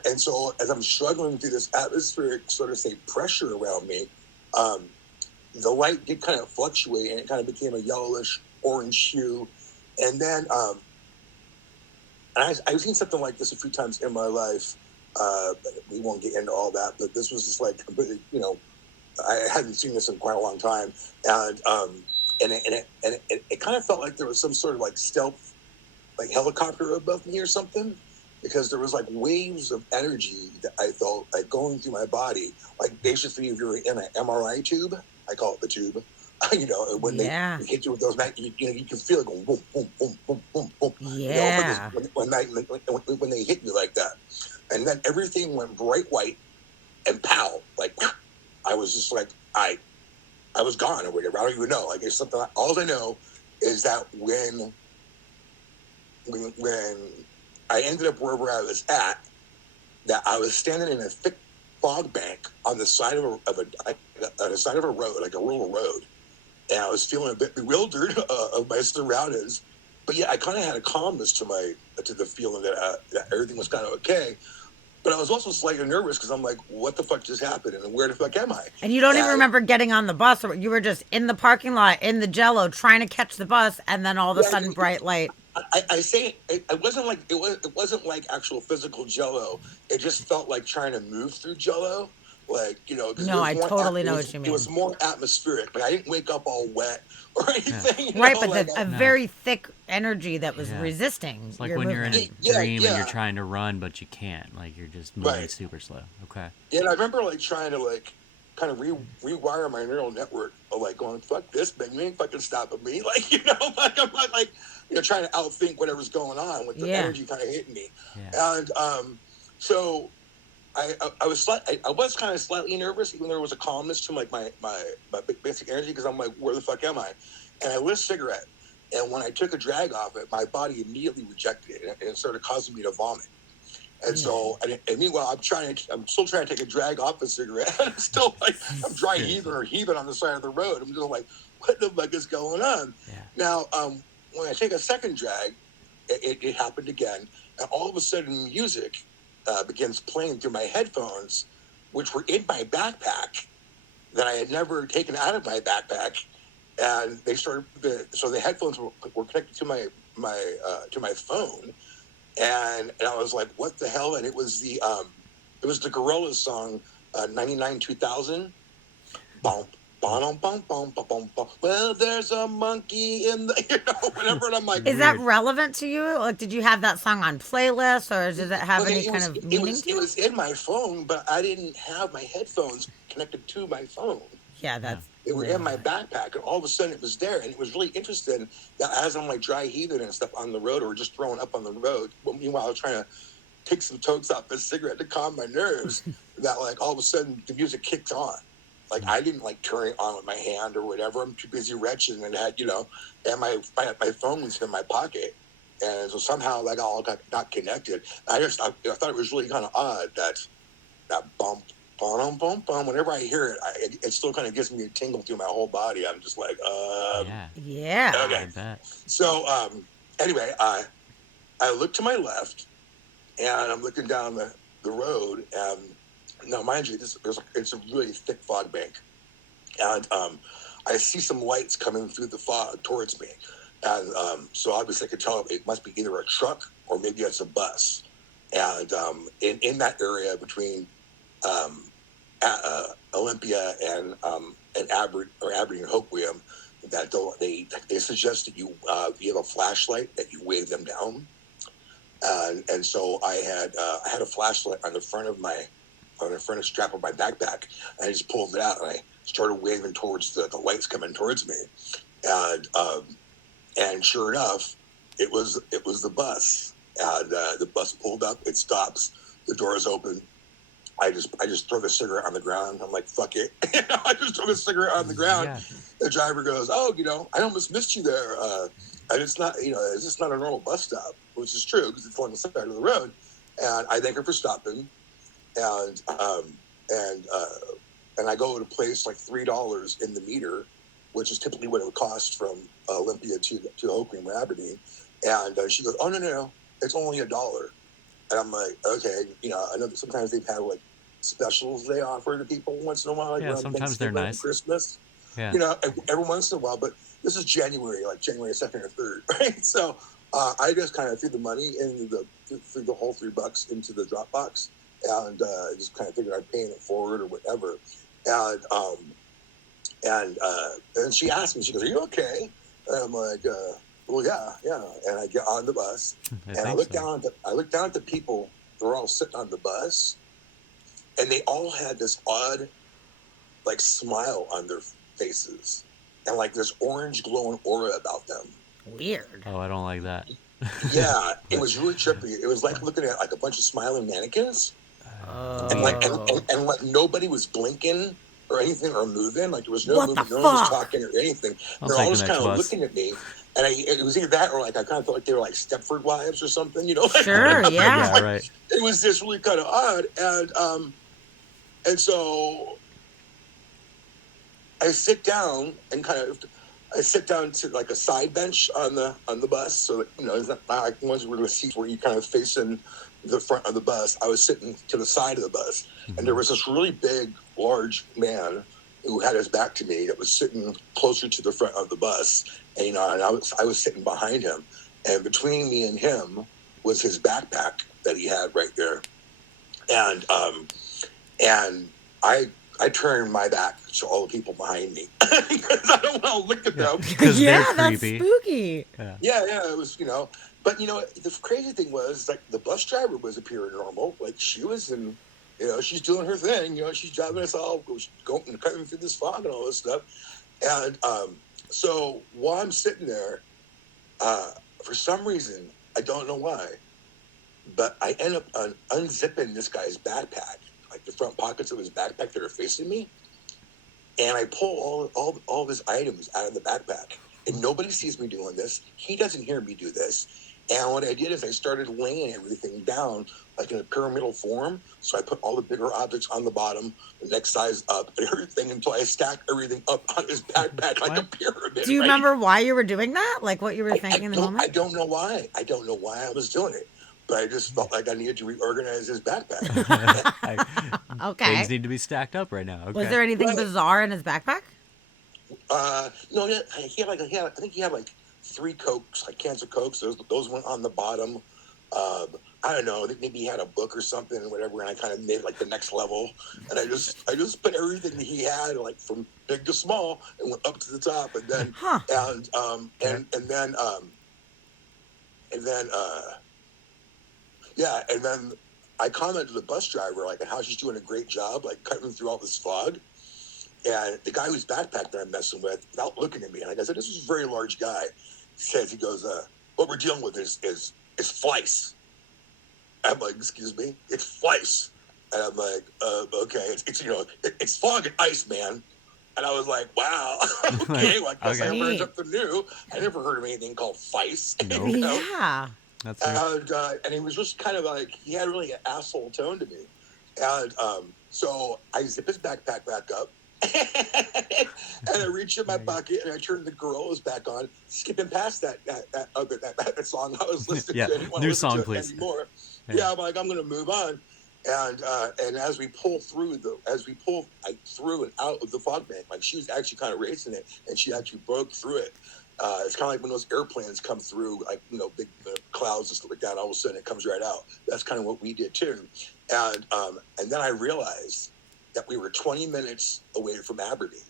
And so as I'm struggling through this atmospheric sort of pressure around me, the light did kind of fluctuate, and it kind of became a yellowish orange hue. And then and I've seen something like this a few times in my life. We won't get into all that, but this was just like completely, I hadn't seen this in quite a long time, and it kind of felt like there was some sort of like stealth, like helicopter above me or something, because there was like waves of energy that I felt like going through my body. Like basically, if you're in an MRI tube, I call it the tube. You know, when they hit you with those, you can feel it going boom, boom, boom, boom, boom, boom. Yeah. You know, when they hit you like that, and then everything went bright white, and pow, like I was just like I was gone or whatever. I don't even know. Like it's something. All I know is that when I ended up wherever I was at, that I was standing in a thick fog bank on the side of a road, like a rural road, and I was feeling a bit bewildered of my surroundings, but yeah, I kind of had a calmness to the feeling that everything was kind of okay. But I was also slightly nervous because I'm like, what the fuck just happened, and where the fuck am I? And you don't even remember getting on the bus, or you were just in the parking lot in the Jello trying to catch the bus, and then all of a sudden, bright light. I say it wasn't like it wasn't like actual physical Jello. It just felt like trying to move through Jello, like you know. No, I totally know what you mean. It was more atmospheric. Like I didn't wake up all wet or anything. Right, but a very thick energy that was resisting. It's like when you're in a dream and you're trying to run, but you can't. Like you're just moving super slow. Okay. Yeah, and I remember like trying to like kind of rewire my neural network of like going, fuck this, man, you ain't fucking stopping me. Like, you know, like I'm not like, you know, trying to outthink whatever's going on with the energy kind of hitting me. Yeah. And so I was kind of slightly nervous, even though there was a calmness to like my basic energy, because I'm like, where the fuck am I? And I lit a cigarette, and when I took a drag off it, my body immediately rejected it, and it started causing me to vomit. And so, and meanwhile, I'm still trying to take a drag off the cigarette. I'm still like, I'm dry heaving on the side of the road. I'm just like, what the fuck is going on? Yeah. Now, when I take a second drag, it happened again, and all of a sudden, music begins playing through my headphones, which were in my backpack that I had never taken out of my backpack, and they started. So the headphones were connected to my phone. And I was like, what the hell? And it was the Gorillaz song, 99 2000. Bump, bump, bump, bump, bump, bump. Well, there's a monkey in the, you know, whatever. And I'm like, is that relevant to you? Like, did you have that song on playlist, or does it have any kind of meaning to you? It was in my phone, but I didn't have my headphones connected to my phone. Yeah, that's. They were in my backpack, and all of a sudden it was there, and it was really interesting that as I'm like dry heaving and stuff on the road, or just throwing up on the road, meanwhile I was trying to take some tokes off this cigarette to calm my nerves, that like all of a sudden the music kicked on. Like I didn't like turn it on with my hand or whatever. I'm too busy retching, and had, you know, and my phone was in my pocket, and so somehow that all got connected. I thought it was really kind of odd that bump. Bum, bum, bum. Whenever I hear it, it still kind of gives me a tingle through my whole body. I'm just like, yeah. Okay. I bet. So, anyway, I look to my left, and I'm looking down the road, and now, mind you, it's a really thick fog bank, and I see some lights coming through the fog towards me, and so obviously I could tell it must be either a truck or maybe it's a bus, and in that area between Olympia and Aberdeen and Hoquiam, that they suggest that you if you have a flashlight that you wave them down, and so I had a flashlight on the front strap of my backpack, and I just pulled it out and I started waving towards the lights coming towards me, and sure enough, it was the bus, and the bus pulled up, it stops, the doors open. I just throw the cigarette on the ground. I'm like, fuck it. I just throw the cigarette on the ground. Yeah. The driver goes, oh, you know, I almost missed you there. And it's not, you know, it's just not a normal bus stop, which is true because it's along the side of the road. And I thank her for stopping. And I go to place like $3 in the meter, which is typically what it would cost from Olympia to Hoquiam or Aberdeen. And she goes, oh, no, it's only $1. And I'm like, okay, you know, I know that sometimes they've had like specials they offer to people once in a while. Like yeah, sometimes they're nice. Christmas, yeah. You know, every once in a while. But this is January, like January 2nd or 3rd, right? So I just kind of threw the money threw the whole $3 into the drop box, and just kind of figured I'd pay it forward or whatever. And she asked me, she goes, "Are you okay?" And I'm like, Well, yeah. And I get on the bus, I and I think look so. down at the people. They're all sitting on the bus, and they all had this odd, like, smile on their faces, and like this orange glowing aura about them. Weird. Oh, I don't like that. Yeah, it was really trippy. It was like looking at like a bunch of smiling mannequins, and like and like nobody was blinking or anything or moving. Like there was no What the movement, no one was fuck? talking or anything. I'll They're take all the just next kind of bus. looking at me, and it was either that or like I kind of felt like they were like Stepford wives or something, you know? Like, Sure, yeah. Yeah, right. it was just really kind of odd, and so I sit down and I sit down to like a side bench on the bus, so that, you know, it's not like ones where the seats where you kind of facing the front of the bus. I was sitting to the side of the bus, and there was this really big, large man who had his back to me that was sitting closer to the front of the bus, and you know, and I was sitting behind him, and between me and him was his backpack that he had right there, and I turned my back to all the people behind me because I don't want to look at them. Because Yeah, they're that's creepy. spooky. Yeah, it was, you know. But, you know, the crazy thing was, like, the bus driver was appearing normal. Like, she was in, you know, she's doing her thing. You know, she's driving us all, going and cutting through this fog and all this stuff. And so while I'm sitting there, for some reason, I don't know why, but I end up unzipping this guy's backpack, like the front pockets of his backpack that are facing me. And I pull all of his items out of the backpack. And nobody sees me doing this. He doesn't hear me do this. And what I did is I started laying everything down like in a pyramidal form. So I put all the bigger objects on the bottom, the next size up, and everything until I stacked everything up on his backpack like a pyramid. Do you right? remember why you were doing that? Like what you were thinking in the I moment? don't know why. I don't know why I was doing it. But I just felt like I needed to reorganize his backpack. Okay. Things need to be stacked up right now. Okay. Was there anything Right. bizarre in his backpack? No, I think he had like 3 Cokes, like cans of Cokes. Those went on the bottom. I don't know. I think maybe he had a book or something or whatever, and I kind of made it like the next level. And I just put everything that he had, like from big to small, and went up to the top, and then and then I commented to the bus driver like how she's doing a great job, like cutting through all this fog. And the guy whose backpack that I'm messing with, without looking at me, and I said, "This is a very large guy." He goes, "What we're dealing with is flies." I'm like, "Excuse me, it's flies." And I'm like, "Okay, it's you know, it's fog and ice, man." And I was like, "Wow, okay, well, I guess I learned something new. I never heard of anything called fice." Nope. You know? Yeah. That's And he was just kind of like, he had really an asshole tone to me. And so I zip his backpack back up. And I reach in my pocket and I turn the Gorillas back on, skipping past that song I was listening Yeah, to. I didn't want new to listen song, to it please. anymore. Yeah. Yeah, I'm like, I'm going to move on. And as we pull through through and out of the fog bank, like she was actually kind of racing it, and she actually broke through it. It's kind of like when those airplanes come through, like, you know, big clouds and stuff like that. All of a sudden, it comes right out. That's kind of what we did too. And then I realized that we were 20 minutes away from Aberdeen,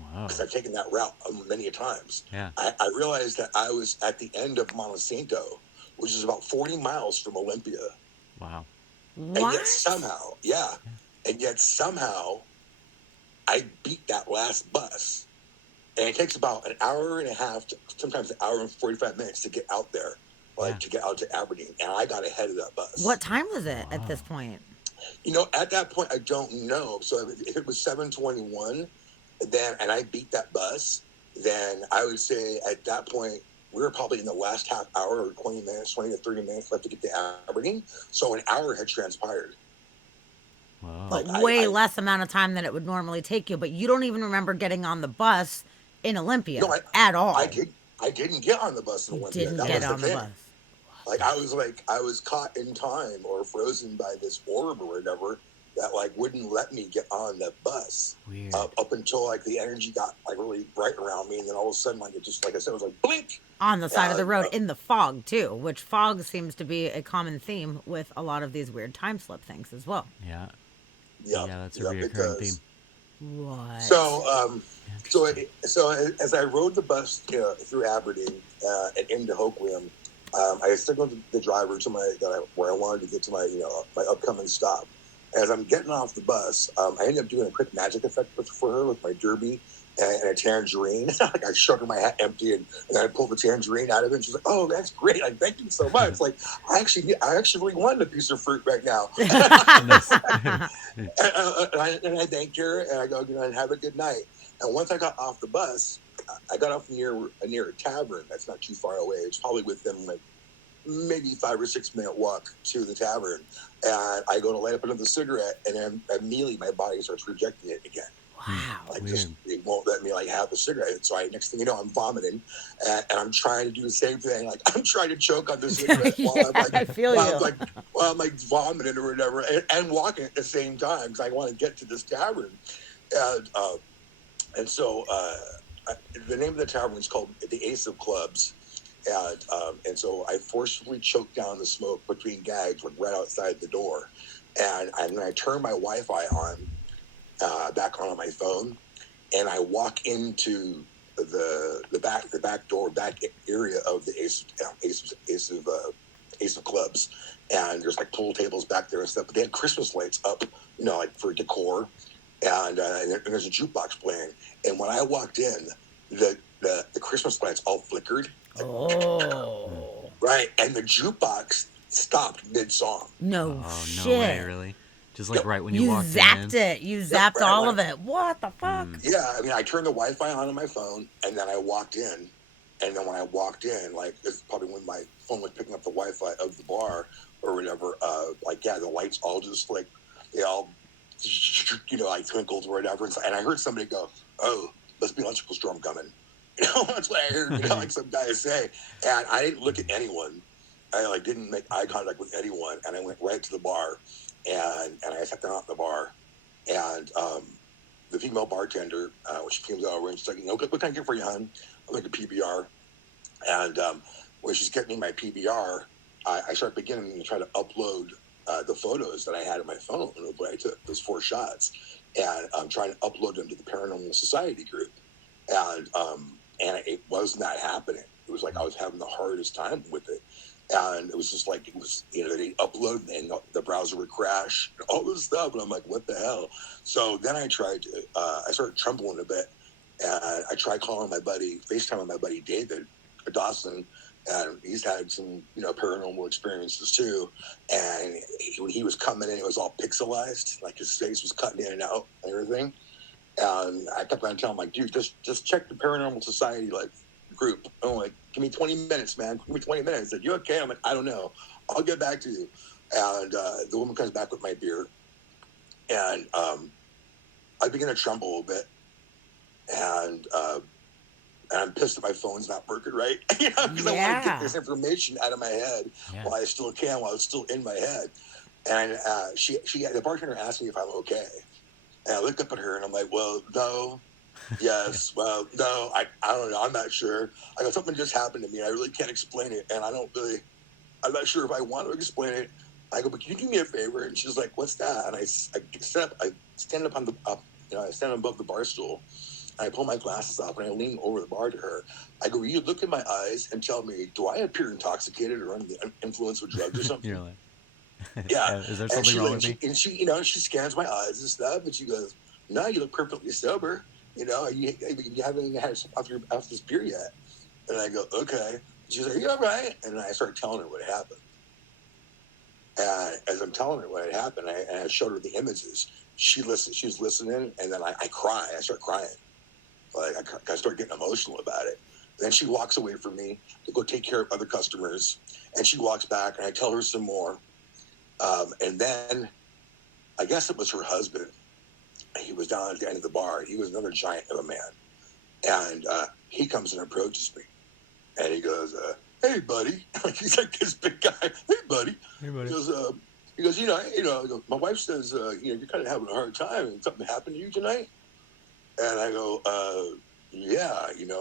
wow. because I've taken that route many a times. Yeah. I realized that I was at the end of Montecinto, which is about 40 miles from Olympia. Wow. And What? yet somehow, I beat that last bus. And it takes about an hour and a half, sometimes an hour and 45 minutes to get out there, to get out to Aberdeen. And I got ahead of that bus. What time was it at this point? You know, at that point, I don't know. So if it was 7:21, and I beat that bus, then I would say at that point, we were probably in the last half hour or 20 to 30 minutes left to get to Aberdeen. So an hour had transpired. Wow. But Like, way I- less amount of time than it would normally take you. But you don't even remember getting on the bus in Olympia at all. I didn't get on the bus in Olympia. Didn't That get was on the thing. bus. Like I was caught in time or frozen by this orb or whatever that like wouldn't let me get on the bus. Weird. Up until like the energy got like really bright around me, and then all of a sudden like it just, like I said, it was like blink. On the side of the road uh, in the fog too, which fog seems to be a common theme with a lot of these weird time slip things as well. Yeah. Yeah, Yeah, that's a yeah, reoccurring because- theme. What? So So as I rode the bus through Aberdeen and into Hoquiam, I signaled the driver to where I wanted to get to my upcoming stop. As I'm getting off the bus, I ended up doing a quick magic effect for her with my derby and a tangerine. Like I showed her my hat empty, and then I pulled the tangerine out of it. And she's like, "Oh, that's great! Like, thank you so much." Like I actually wanted a piece of fruit right now. And I thanked her, and I go, and have a good night. And once I got off the bus, I got off near a tavern that's not too far away. It's probably within like maybe 5 or 6 minute walk to the tavern. And I go to light up another cigarette, and then immediately my body starts rejecting it again. Wow. Like it won't let me have a cigarette. So next thing you know, I'm vomiting, and I'm trying to do the same thing. Like I'm trying to choke on the cigarette while I'm like vomiting or whatever, and walking at the same time because I want to get to this tavern. And so the name of the tavern is called the Ace of Clubs. And so I forcefully choked down the smoke between gags, like right outside the door. And then I turned my Wi-Fi on, back on my phone, and I walk into the back door, back area of the Ace of Clubs. And there's like pool tables back there and stuff, but they had Christmas lights up, like for decor. And there's a jukebox playing. And when I walked in, the Christmas lights all flickered. Oh. Right. And the jukebox stopped mid-song. No shit. No way, really? Just like right when you walked in. You zapped it. You zapped all of it. What the fuck? Yeah. I mean, I turned the Wi-Fi on my phone, and then I walked in. And then when I walked in, like, it's probably when my phone was picking up the Wi-Fi of the bar or whatever, the lights all just, like, they all, like twinkled or whatever. And I heard somebody go, "Oh, must be an electrical storm coming." That's what I heard, like some guy say. And I didn't look at anyone. I didn't make eye contact with anyone. And I went right to the bar, and I sat down at the bar. And the female bartender, when she came over, and she's like, "What can I get for you, hon?" I'm like, a PBR. And when she's getting me my PBR, I start beginning to try to upload the photos that I had on my phone when I took those 4 shots. And I'm trying to upload them to the Paranormal Society group. And it was not happening. It was like I was having the hardest time with it. And it was just like, they upload and the browser would crash and all this stuff. And I'm like, what the hell? So then I started trembling a bit. And I tried calling my buddy, FaceTiming my buddy David Dawson. And he's had some, paranormal experiences too. And when he was coming in, it was all pixelized. Like his face was cutting in and out and everything. And I kept on telling him, like, dude, just check the Paranormal Society, group. I'm like, give me 20 minutes, man. Give me 20 minutes. He said, "You okay?" I'm like, "I don't know. I'll get back to you." And the woman comes back with my beer. And I begin to tremble a little bit. And I'm pissed that my phone's not working right. Because I want to get this information out of my head while I still can, while it's still in my head. And the bartender asked me if I'm okay. And I looked up at her and I'm like, "Well, no, yes, well, no, I don't know. I'm not sure. I go, something just happened to me. I really can't explain it. And I'm not sure if I want to explain it." I go, "But can you do me a favor?" And she's like, "What's that?" And I stand above the bar stool. And I pull my glasses off and I lean over the bar to her. I go, "Will you look in my eyes and tell me, do I appear intoxicated or under the influence of drugs or something?" You're like, yeah. Is there something wrong with me? And she, she scans my eyes and stuff, and she goes, "No, you look perfectly sober. You haven't had off this beer yet." And I go, "Okay." She's like, "You all right?" And I started telling her what happened. And as I'm telling her what had happened, I showed her the images. She was listening, and then I cry. I start crying. I start getting emotional about it. And then she walks away from me to go take care of other customers. And she walks back, and I tell her some more. And then I guess it was her husband. He was down at the end of the bar. He was another giant of a man. And he comes and approaches me. And he goes, "Hey, buddy." He's like this big guy. "Hey, buddy." He goes, "My wife says, you're kind of having a hard time. And something happened to you tonight?" And I go, "Yeah, and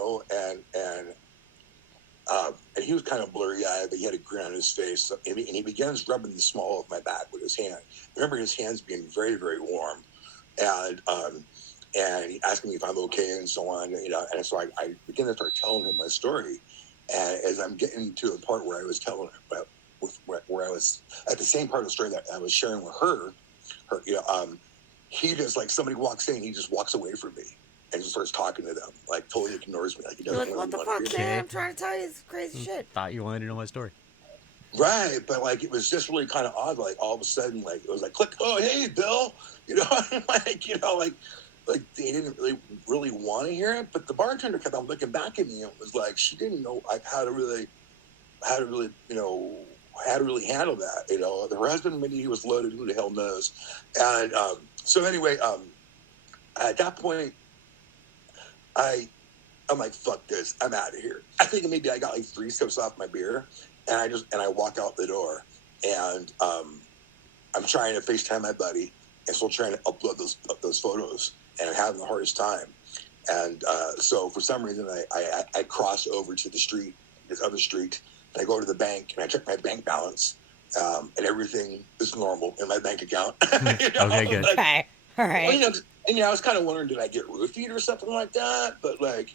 he was kind of blurry-eyed, but he had a grin on his face. So, and he begins rubbing the small of my back with his hand. I remember his hands being very, very warm. And and he asking me if I'm okay and so on, and so I begin to start telling him my story. And as I'm getting to the part where I was telling him about, where I was at the same part of the story that I was sharing with her, he just, like, somebody walks in, he just walks away from me and just starts talking to them, like totally ignores me, like he You're doesn't like, really what the want fuck, to hear me. man? I'm trying to tell you this crazy shit. Thought you wanted to know my story. Right, but like it was just really kind of odd. Like all of a sudden, like it was like click. Oh, hey, Bill. Like they didn't really want to hear it. But the bartender kept on looking back at me and was like, she didn't know like how to really handle that. Her husband, maybe he was loaded. Who the hell knows? And so anyway, at that point, I'm like, fuck this. I'm out of here. I think maybe I got like 3 sips off my beer. And I walk out the door, and I'm trying to FaceTime my buddy, and still trying to upload those photos, and I'm having the hardest time. And so for some reason, I cross over to this other street, and I go to the bank, and I check my bank balance, and everything is normal in my bank account. Okay, good. Okay, all right. Well, I was kind of wondering, did I get roofied or something like that? But like,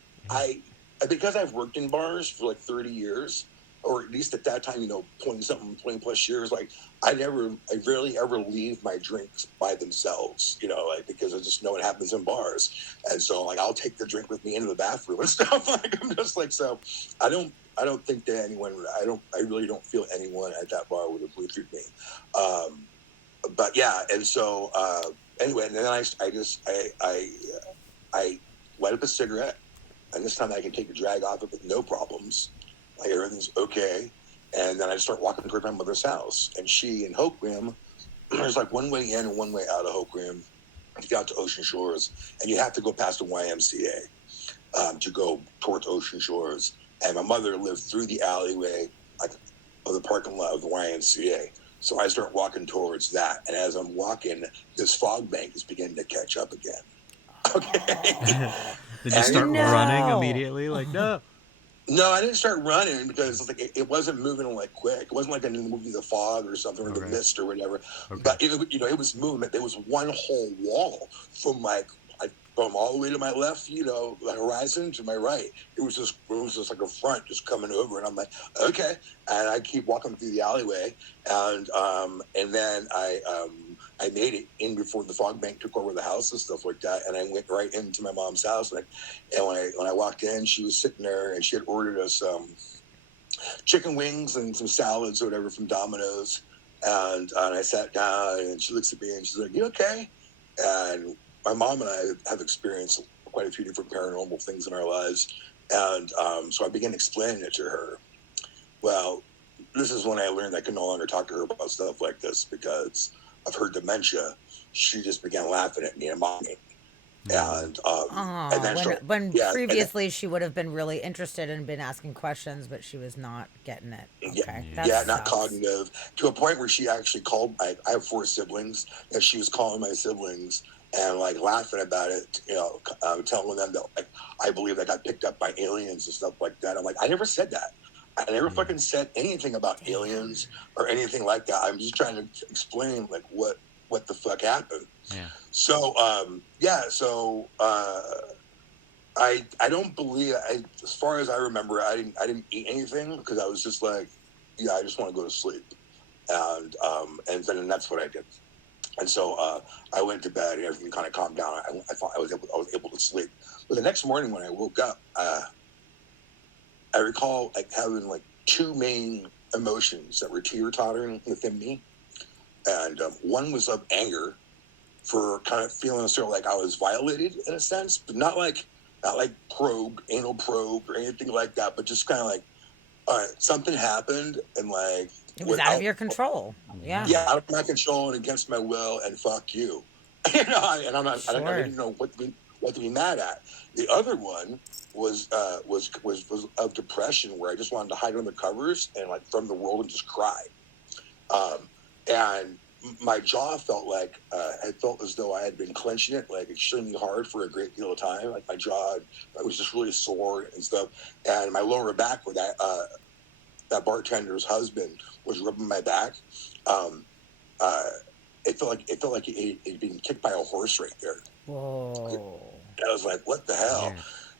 because I've worked in bars for like 30 years. Or at least at that time, 20 plus years, like I rarely ever leave my drinks by themselves, because I just know what happens in bars. And so like, I'll take the drink with me into the bathroom and stuff. Like, I'm just like, so I don't think that I really don't feel anyone at that bar would have roofied me. But yeah. And so, anyway, and then I light up a cigarette, and this time I can take a drag off it with no problems. Like everything's okay. And then I start walking toward my mother's house. And she in Hope Rim, there's like one way in and one way out of Hope Rim to get out to Ocean Shores. And you have to go past the YMCA to go towards Ocean Shores. And my mother lived through the alleyway of the parking lot of the YMCA. So I start walking towards that. And as I'm walking, this fog bank is beginning to catch up again. Okay. Did you start running immediately? Like, no. No, I didn't start running because like it wasn't moving like quick. It wasn't like in the movie The Fog or something, or The Mist or whatever. Okay. But it was movement. There was one whole wall from all the way to my left, the horizon, to my right. It was just like a front just coming over, and I'm like, okay. And I keep walking through the alleyway, and then I made it in before the fog bank took over the house and stuff like that. And I went right into my mom's house. And when I walked in, she was sitting there, and she had ordered us chicken wings and some salads or whatever from Domino's. And I sat down, and she looks at me, and she's like, "You okay?" And my mom and I have experienced quite a few different paranormal things in our lives. And so I began explaining it to her. Well, this is when I learned I could no longer talk to her about stuff like this because of her dementia. She just began laughing at me and mocking. And then previously she would have been really interested and been asking questions, but she was not getting it. Okay. Not cognitive, to a point where she actually called. I have 4 siblings, and she was calling my siblings and like laughing about it, telling them that like I believe I got picked up by aliens and stuff like that. I'm like, I never said that. I never fucking said anything about aliens or anything like that. I'm just trying to explain like what the fuck happened. Yeah. So I don't believe. As far as I remember, I didn't eat anything because I was just like, I just want to go to sleep, and then that's what I did. And so I went to bed and everything kind of calmed down. I thought I was able to sleep. But the next morning when I woke up, I recall like having like 2 main emotions that were teeter-tottering within me, and one was of anger for kind of feeling sort of like I was violated in a sense, but not like anal probe or anything like that, but just kind of like, all right, something happened and like it was out of your control. Yeah, out of my control and against my will, and fuck you. And I'm not. Sure. I didn't know what to be mad at. The other one was of depression, where I just wanted to hide under the covers and like from the world and just cry. And my jaw felt like I felt as though I had been clenching it like extremely hard for a great deal of time. Like my jaw, it was just really sore and stuff. And my lower back, where that bartender's husband was rubbing my back, it felt like it had been kicked by a horse right there. Whoa. And I was like, what the hell?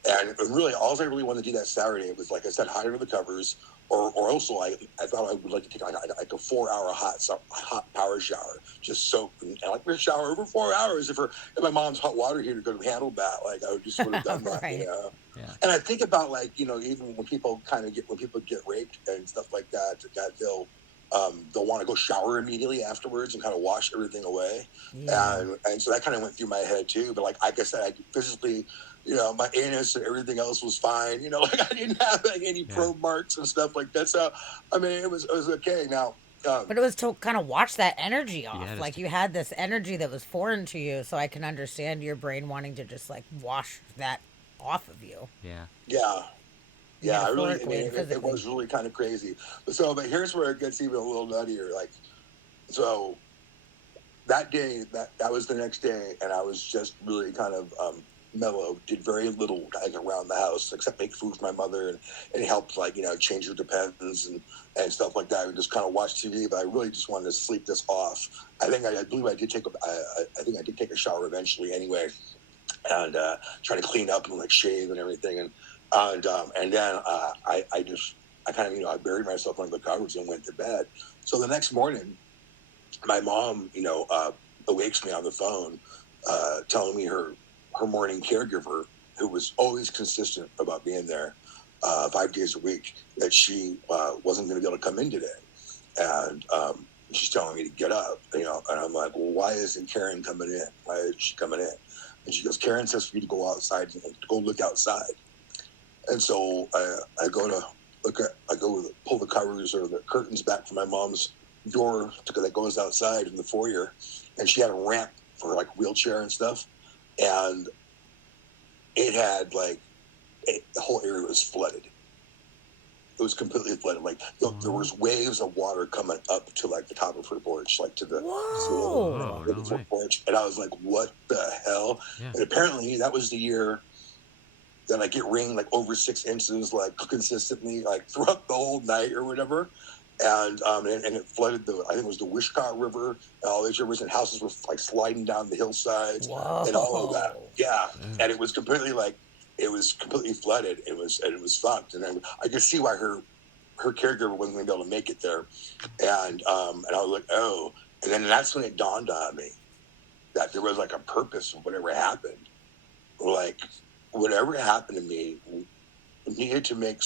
Weird. And really, all I really wanted to do that Saturday was, like I said, hide under the covers, or also I thought I would like to take like a 4-hour hot power shower, just soak and like a shower over 4 hours. If my mom's hot water heater could have handled that, like I would have done that. Right. You know? Yeah. And I think about, like, you know, even when people get raped and stuff like that they'll want to go shower immediately afterwards and kind of wash everything away. Yeah. And so that kind of went through my head too. But like I said, I physically, you know, my anus and everything else was fine. You know, like I didn't have like any probe marks and stuff like that. So I mean, it was okay. Now, But it was to kind of watch that energy off. Yeah, Like you had this energy that was foreign to you, so I can understand your brain wanting to just like wash that off of you. Yeah. Yeah, I really, Metaphorically and it physically. was really kind of crazy. But here's where it gets even a little nuttier. Like, so that day, that was the next day, and I was just really kind of mellow. Did very little like around the house except make food for my mother and helped, like, you know, change her depends and stuff like that. And just kind of watch TV. But I really just wanted to sleep this off. I believe I did take a shower eventually anyway, and try to clean up and like shave and everything and then I kind of, you know, I buried myself under the covers and went to bed. So the next morning, my mom, you know, awakes me on the phone, telling me her morning caregiver, who was always consistent about being there 5 days a week, that she wasn't going to be able to come in today. And she's telling me to get up, you know, and I'm like, well, why isn't Karen coming in? Why is she coming in? And she goes, Karen says for you to go outside, to go look outside. And so I go to pull the covers or the curtains back from my mom's door that goes outside in the foyer, and she had a ramp for like wheelchair and stuff, and it had like the whole area was flooded. It was completely flooded. Like there was waves of water coming up to like the top of her porch, like to the porch, and I was like, "What the hell?" Yeah. And apparently, that was the year that I get rain like over 6 inches, like consistently, like throughout the whole night or whatever. And it flooded I think it was the Wishkah River, and all these rivers, and houses were like sliding down the hillsides and all of that. Yeah. And it was completely flooded. It was fucked. And I could see why her caregiver wasn't going to be able to make it there. And I was like, oh. And then that's when it dawned on me that there was like a purpose for whatever happened. Like, whatever happened to me needed to made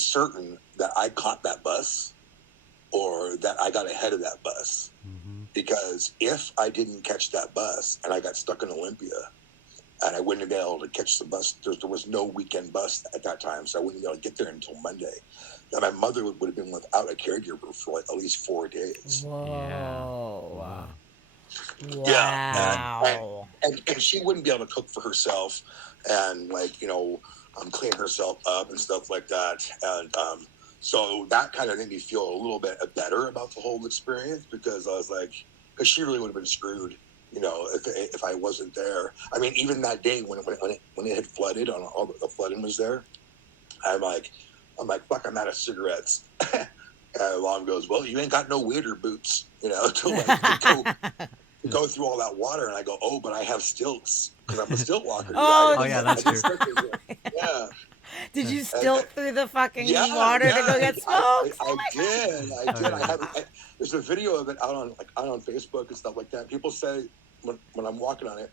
certain that I caught that bus or that I got ahead of that bus. Mm-hmm. Because if I didn't catch that bus and I got stuck in Olympia and I wouldn't have been able to catch the bus, there was no weekend bus at that time, so I wouldn't be able to get there until Monday. And my mother would have been without a caregiver for like at least 4 days. Whoa. Wow. Wow. Yeah, and she wouldn't be able to cook for herself and, like, you know, clean herself up and stuff like that. And so that kind of made me feel a little bit better about the whole experience, because I was like, because she really would have been screwed, you know, if I wasn't there. I mean, even that day when it had flooded, on all the flooding was there, I'm like, fuck, I'm out of cigarettes. And Mom goes, well, you ain't got no waiter boots, you know, to go through all that water. And I go, oh, but I have stilts, because I'm a stilt walker. Oh, yeah, that's true. Yeah. Did you stilt through the fucking Yeah, water to yeah, go get smoked? I did. There's a video of it out on Facebook and stuff like that. People say when I'm walking on it,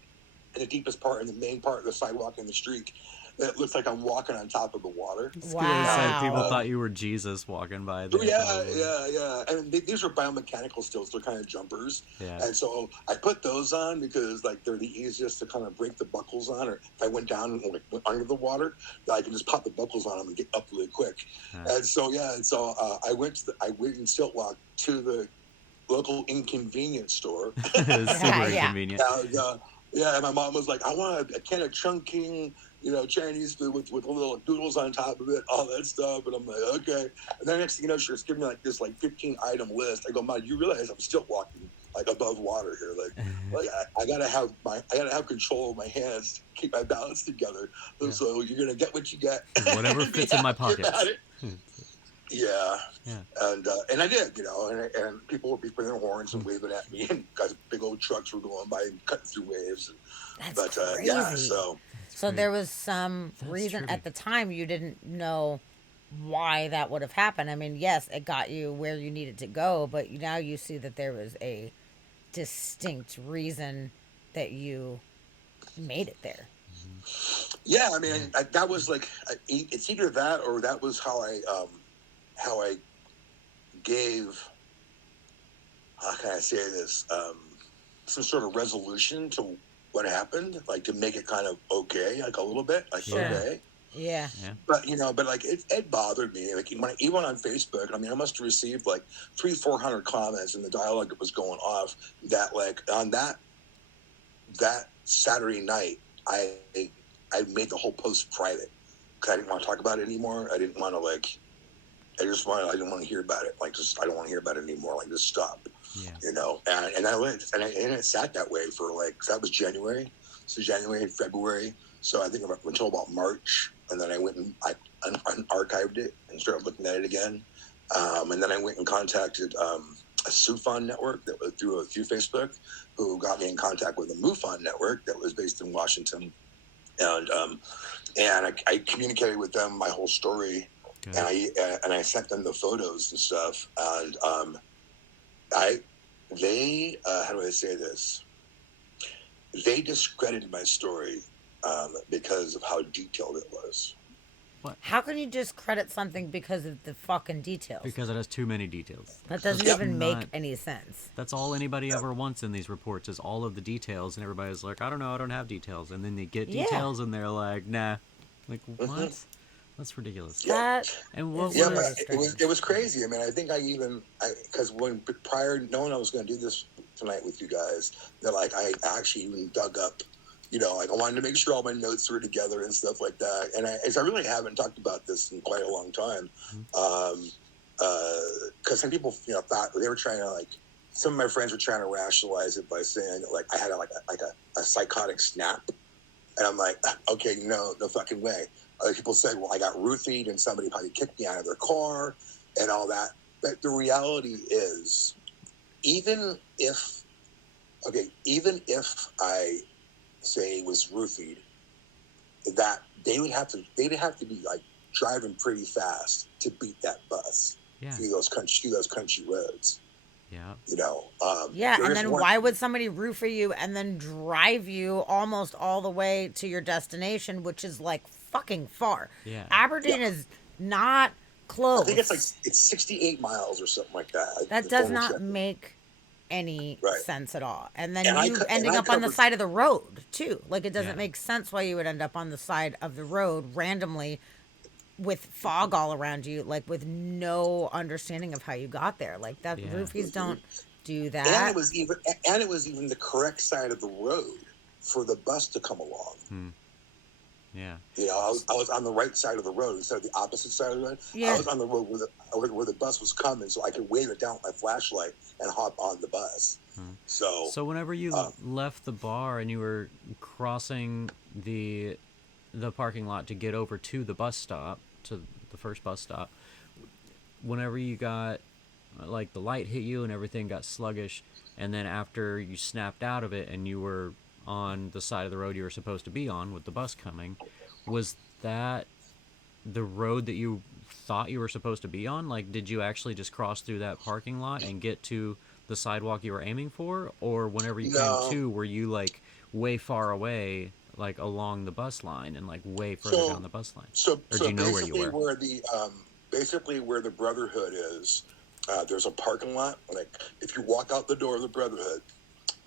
in the deepest part, in the main part of the sidewalk in the street, it looks like I'm walking on top of the water. Wow. People thought you were Jesus walking by there. Yeah. And these are biomechanical stilts. They're kind of jumpers. Yeah. And so I put those on because, like, they're the easiest to kind of break the buckles on. Or if I went down and went under the water, I can just pop the buckles on them and get up really quick. And so I went in stilt walk to the local inconvenience store. Super inconvenient. And my mom was like, I want a can of Chungking, you know, Chinese food with little noodles on top of it, all that stuff. And I'm like, okay. And then next thing you know, she was giving me like this 15-item list. I go, Mom, you realize I'm still walking like above water here. Like I gotta have control of my hands to keep my balance together. Yeah. So you're gonna get what you get. Whatever fits in my pockets. Yeah. Yeah. And I did, and people were beeping their horns and waving at me, and guys, big old trucks were going by and cutting through waves. That's Yeah, crazy. so So great. there was some That's reason trippy. at the time you didn't know why that would have happened. I mean, yes, it got you where you needed to go, but now you see that there was a distinct reason that you made it there. yeah, I mean, that was like it's either that or that was how I gave, how can I say this, some sort of resolution to what happened, like to make it kind of okay, like a little bit, like Sure. okay. Yeah. But like it bothered me. Like even on Facebook, I mean, I must have received like 300-400 comments in the dialogue that was going off. That like on that Saturday night, I made the whole post private because I didn't want to talk about it anymore. I didn't want to I didn't want to hear about it. I don't want to hear about it anymore. Like, just stop. Yeah. And I went, and it sat that way for that was January. So January, February. So I think until about March. And then I went and I archived it and started looking at it again. And then I went and contacted a SUFON network that was through Facebook, who got me in contact with a MUFON network that was based in Washington. And I communicated with them my whole story. Okay. And I sent them the photos and stuff. And they how do I say this? They discredited my story because of how detailed it was. How can you discredit something because of the fucking details? Because it has too many details. That doesn't even make any sense. That's all anybody ever wants in these reports is all of the details, and everybody's like, I don't know, I don't have details. And then they get details, and they're like, nah. Like, what? That's ridiculous. And what but it was crazy. I mean, I think because knowing I was going to do this tonight with you guys, that I actually even dug up, I wanted to make sure all my notes were together and stuff like that. And I really haven't talked about this in quite a long time. Because some people, thought they were trying to some of my friends were trying to rationalize it by saying that I had a psychotic snap. And I'm like, okay, no fucking way. Other people say, well, I got roofied and somebody probably kicked me out of their car and all that. But the reality is, even if I say was roofied, that they'd have to be driving pretty fast to beat that bus through those country roads. Yeah. And then why would somebody roofie you and then drive you almost all the way to your destination, which is fucking far? Yeah. Aberdeen is not close. I think it's 68 miles or something like that. That does not make any sense at all. And then ending up on the side of the road too. It doesn't make sense why you would end up on the side of the road randomly with fog all around you, with no understanding of how you got there. Roofies don't do that. And it was even the correct side of the road for the bus to come along. Yeah. I was on the right side of the road instead of the opposite side of the road. Yeah. I was on the road where the bus was coming, so I could wave it down with my flashlight and hop on the bus. So whenever you left the bar and you were crossing the parking lot to get over to the bus stop, to the first bus stop, whenever you got the light hit you and everything got sluggish, and then after you snapped out of it and you were on the side of the road you were supposed to be on with the bus coming, was that the road that you thought you were supposed to be on? Did you actually just cross through that parking lot and get to the sidewalk you were aiming for? Or whenever you came to, were you way far away, along the bus line and way further down the bus line? Or do you know where you were? Basically where the Brotherhood is, there's a parking lot. If you walk out the door of the Brotherhood,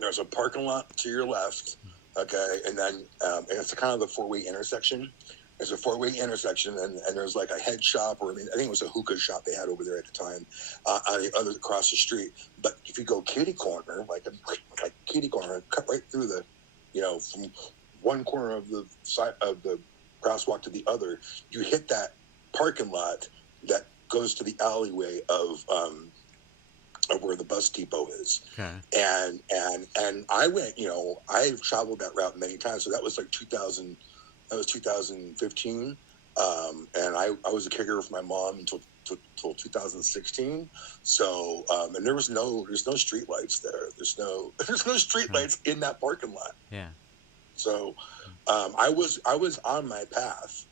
there's a parking lot to your left, okay, and then and it's kind of the four-way intersection. There's a four-way intersection, and there's a head shop, or I think it was a hookah shop they had over there at the time, on the other across the street. But if you go kitty corner, kitty corner, cut right through from one corner of the side of the crosswalk to the other, you hit that parking lot that goes to the alleyway of where the bus depot is. Okay. And I went, I've traveled that route many times. So that was 2015. And I was a caregiver for my mom until till 2016. So and there's no street lights there. There's no street lights in that parking lot. Yeah. So I was on my path.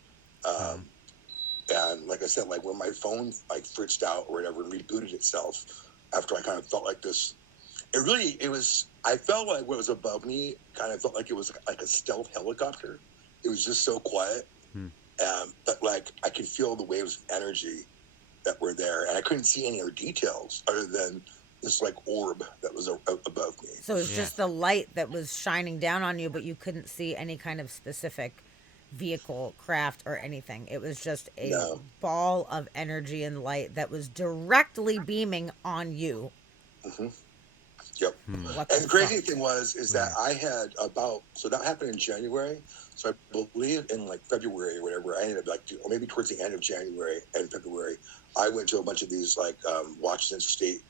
And like I said, like when my phone like fritzed out or whatever and rebooted itself after I kind of felt like this, I felt like what was above me kind of felt like it was like a stealth helicopter. It was just so quiet. But like I could feel the waves of energy that were there, and I couldn't see any other details other than this like orb that was above me. So it's just the light that was shining down on you, but you couldn't see any kind of specific vehicle, craft, or anything. It was just a ball of energy and light that was directly beaming on you. Yep. And the crazy thing is that I had so that happened in January. So I believe in like February or whatever, I ended up or maybe towards the end of January and February, I went to a bunch of these like Washington State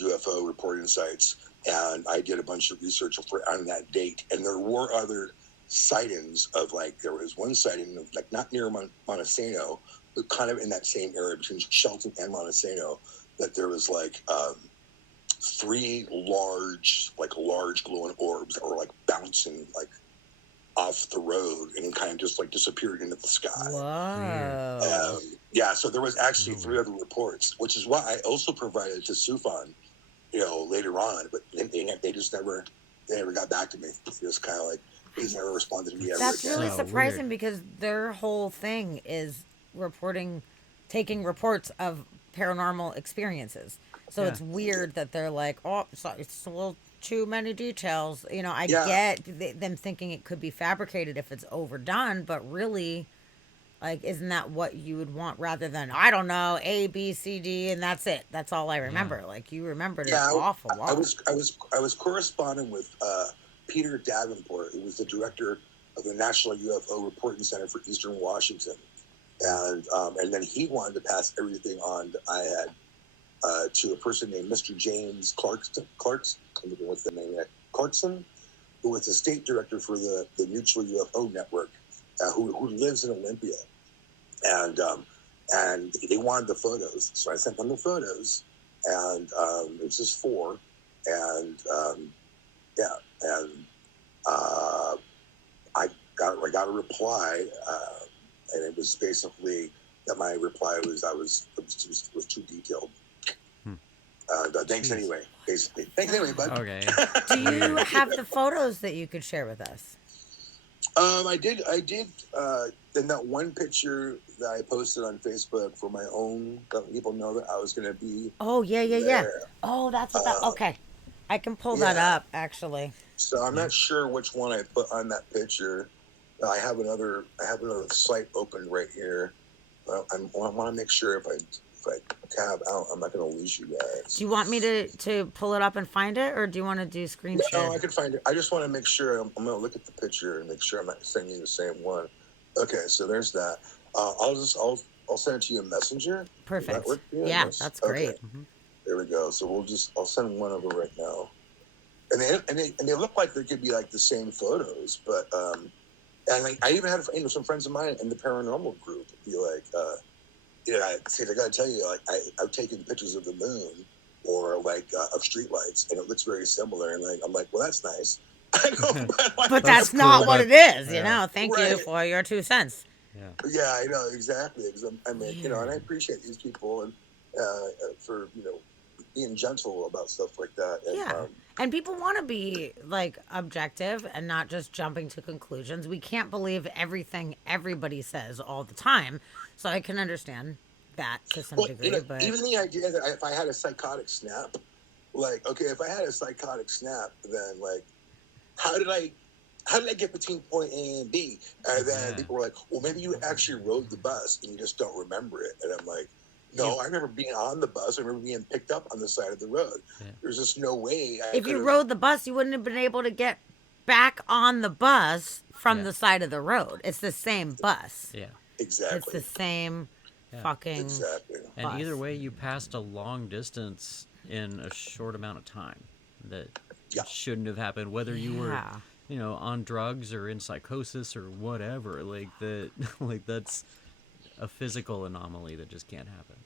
UFO reporting sites, and I did a bunch of research on that date. And there were other sightings of like, there was one sighting of like not near Montesano, but kind of in that same area between Shelton and Montesano, that there was like 3 large glowing orbs that were like bouncing like off the road and kind of just like disappeared into the sky. Wow. So there was actually 3 other reports, which is what I also provided to SUFON, later on, but they just never got back to me. It was kind of like, he's never responded to me ever That's again. really So surprising weird. because their whole thing is taking reports of paranormal experiences. So it's weird that they're like, oh, it's a little too many details. I get them thinking it could be fabricated if it's overdone, but really, like, isn't that what you would want rather than, I don't know, A, B, C, D, and that's it. That's all I remember. Like, you remembered an awful lot. I was corresponding with Peter Davenport, who was the director of the National UFO Reporting Center for Eastern Washington, and then he wanted to pass everything on that I had to a person named Mr. James Clarkson, what's the name yet? Clarkson, who was the state director for the Mutual UFO Network, who lives in Olympia, and they wanted the photos, so I sent them the photos, and it was just 4, and I got a reply, and it was basically that my reply was too detailed. Thanks anyway, basically. Thanks anyway, bud. Okay. Do you have the photos that you could share with us? I did. In that one picture that I posted on Facebook for my own, let people know that I was going to be. Oh, yeah. there. Oh, that's what okay. I can pull that up, actually. So I'm not sure which one I put on that picture. I have another site open right here. I want to make sure if I tab out, I'm not going to lose you guys. Do you want me to pull it up and find it, or do you want to do screen share? No, I can find it. I just want to make sure. I'm going to look at the picture and make sure I'm not sending you the same one. Okay, so there's that. I'll send it to you in Messenger. Perfect. Does that work? Yeah, that's great. Okay. There we go. So I'll send one over right now. And they look like they could be like the same photos, but and I even had some friends of mine in the paranormal group be like, I got to tell you, like I've taken pictures of the moon or like of streetlights, and it looks very similar. And like I'm like, well, that's nice. I know, but that's not cool, what but- it is, yeah. Thank you Right. for your 2 cents. Yeah, I know exactly. Because and I appreciate these people and for being gentle about stuff like that. And, Yeah. And people want to be like objective and not just jumping to conclusions. We can't believe everything everybody says all the time. So I can understand that to some degree. But even the idea that if I had a psychotic snap, like, okay, if I had a psychotic snap, then like, how did I get between point A and B? And then people were like, well, maybe you actually rode the bus and you just don't remember it. And I'm like, no, I remember being on the bus. I remember being picked up on the side of the road. Yeah. There's just no way. If you rode the bus, you wouldn't have been able to get back on the bus from the side of the road. It's the same bus. Yeah. Exactly. It's the same fucking exactly. And bus. either way, you passed a long distance in a short amount of time that shouldn't have happened. Whether you were, on drugs or in psychosis or whatever, like that, like that's a physical anomaly that just can't happen.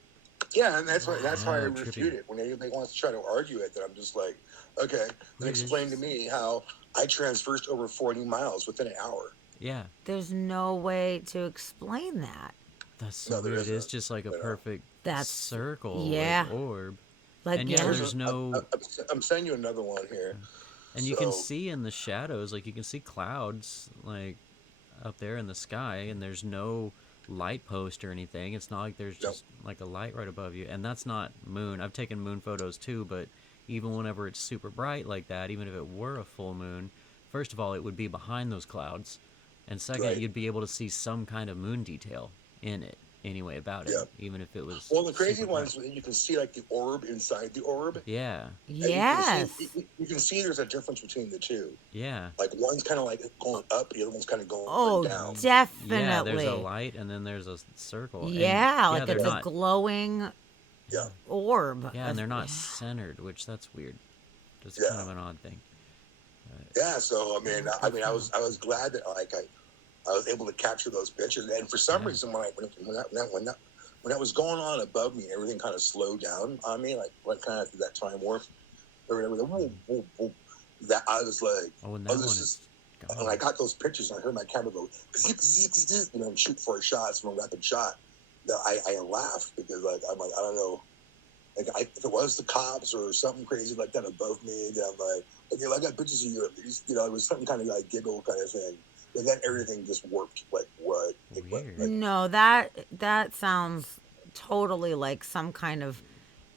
Yeah, and that's why I Wow, refute trippy. it. When anybody wants to try to argue it, that I'm just like, okay, then Wait, explain to is- me how I transversed over 40 miles within an hour. Yeah, There's no way to explain that. that's so No, there weird. It is isn't. just like a You know. perfect That's circle, yeah. like orb. Like And yeah, yeah. there's no, I'm sending you another one here. and you can So see in the shadows, like you can see clouds, like up there in the sky, and there's no light post or anything. It's not like there's Nope. just like a light right above you, and that's not moon. I've taken moon photos too, but even whenever it's super bright like that, even if it were a full moon, first of all, it would be behind those clouds, and second, Right. you'd be able to see some kind of moon detail in it anyway about it, Yeah. even if it was. well, the crazy super one bright. is when you can see like the orb inside the orb. Yeah, And Yes. you can see there's a difference between the two. yeah. Like one's kind of like going up, the other one's kind of going Oh, down. definitely. Yeah, there's a light and then there's a circle. And, Yeah, like they're it's a not. glowing Yeah. orb. Yeah, and they're not centered, which that's weird. That's Yeah. kind of an odd thing. Yeah, so I mean, I was glad that like I was able to capture those pictures, and for some Yeah. reason when that was going on above me, everything kind of slowed down on me, like what kind of that time warp or whatever. Whoa, whoa, whoa. That I was like, Oh, and that one this is. is. When I got those pictures and I heard my camera go, you know, shoot 4 shots from a rapid shot, I laughed because like I'm like I don't know. Like if it was the cops or something crazy like that above me, then I'm like, okay, well, I got pictures of you at least. You know, it was something kind of like giggle kind of thing. But then everything just warped. Like what? Weird. No, that sounds totally like some kind of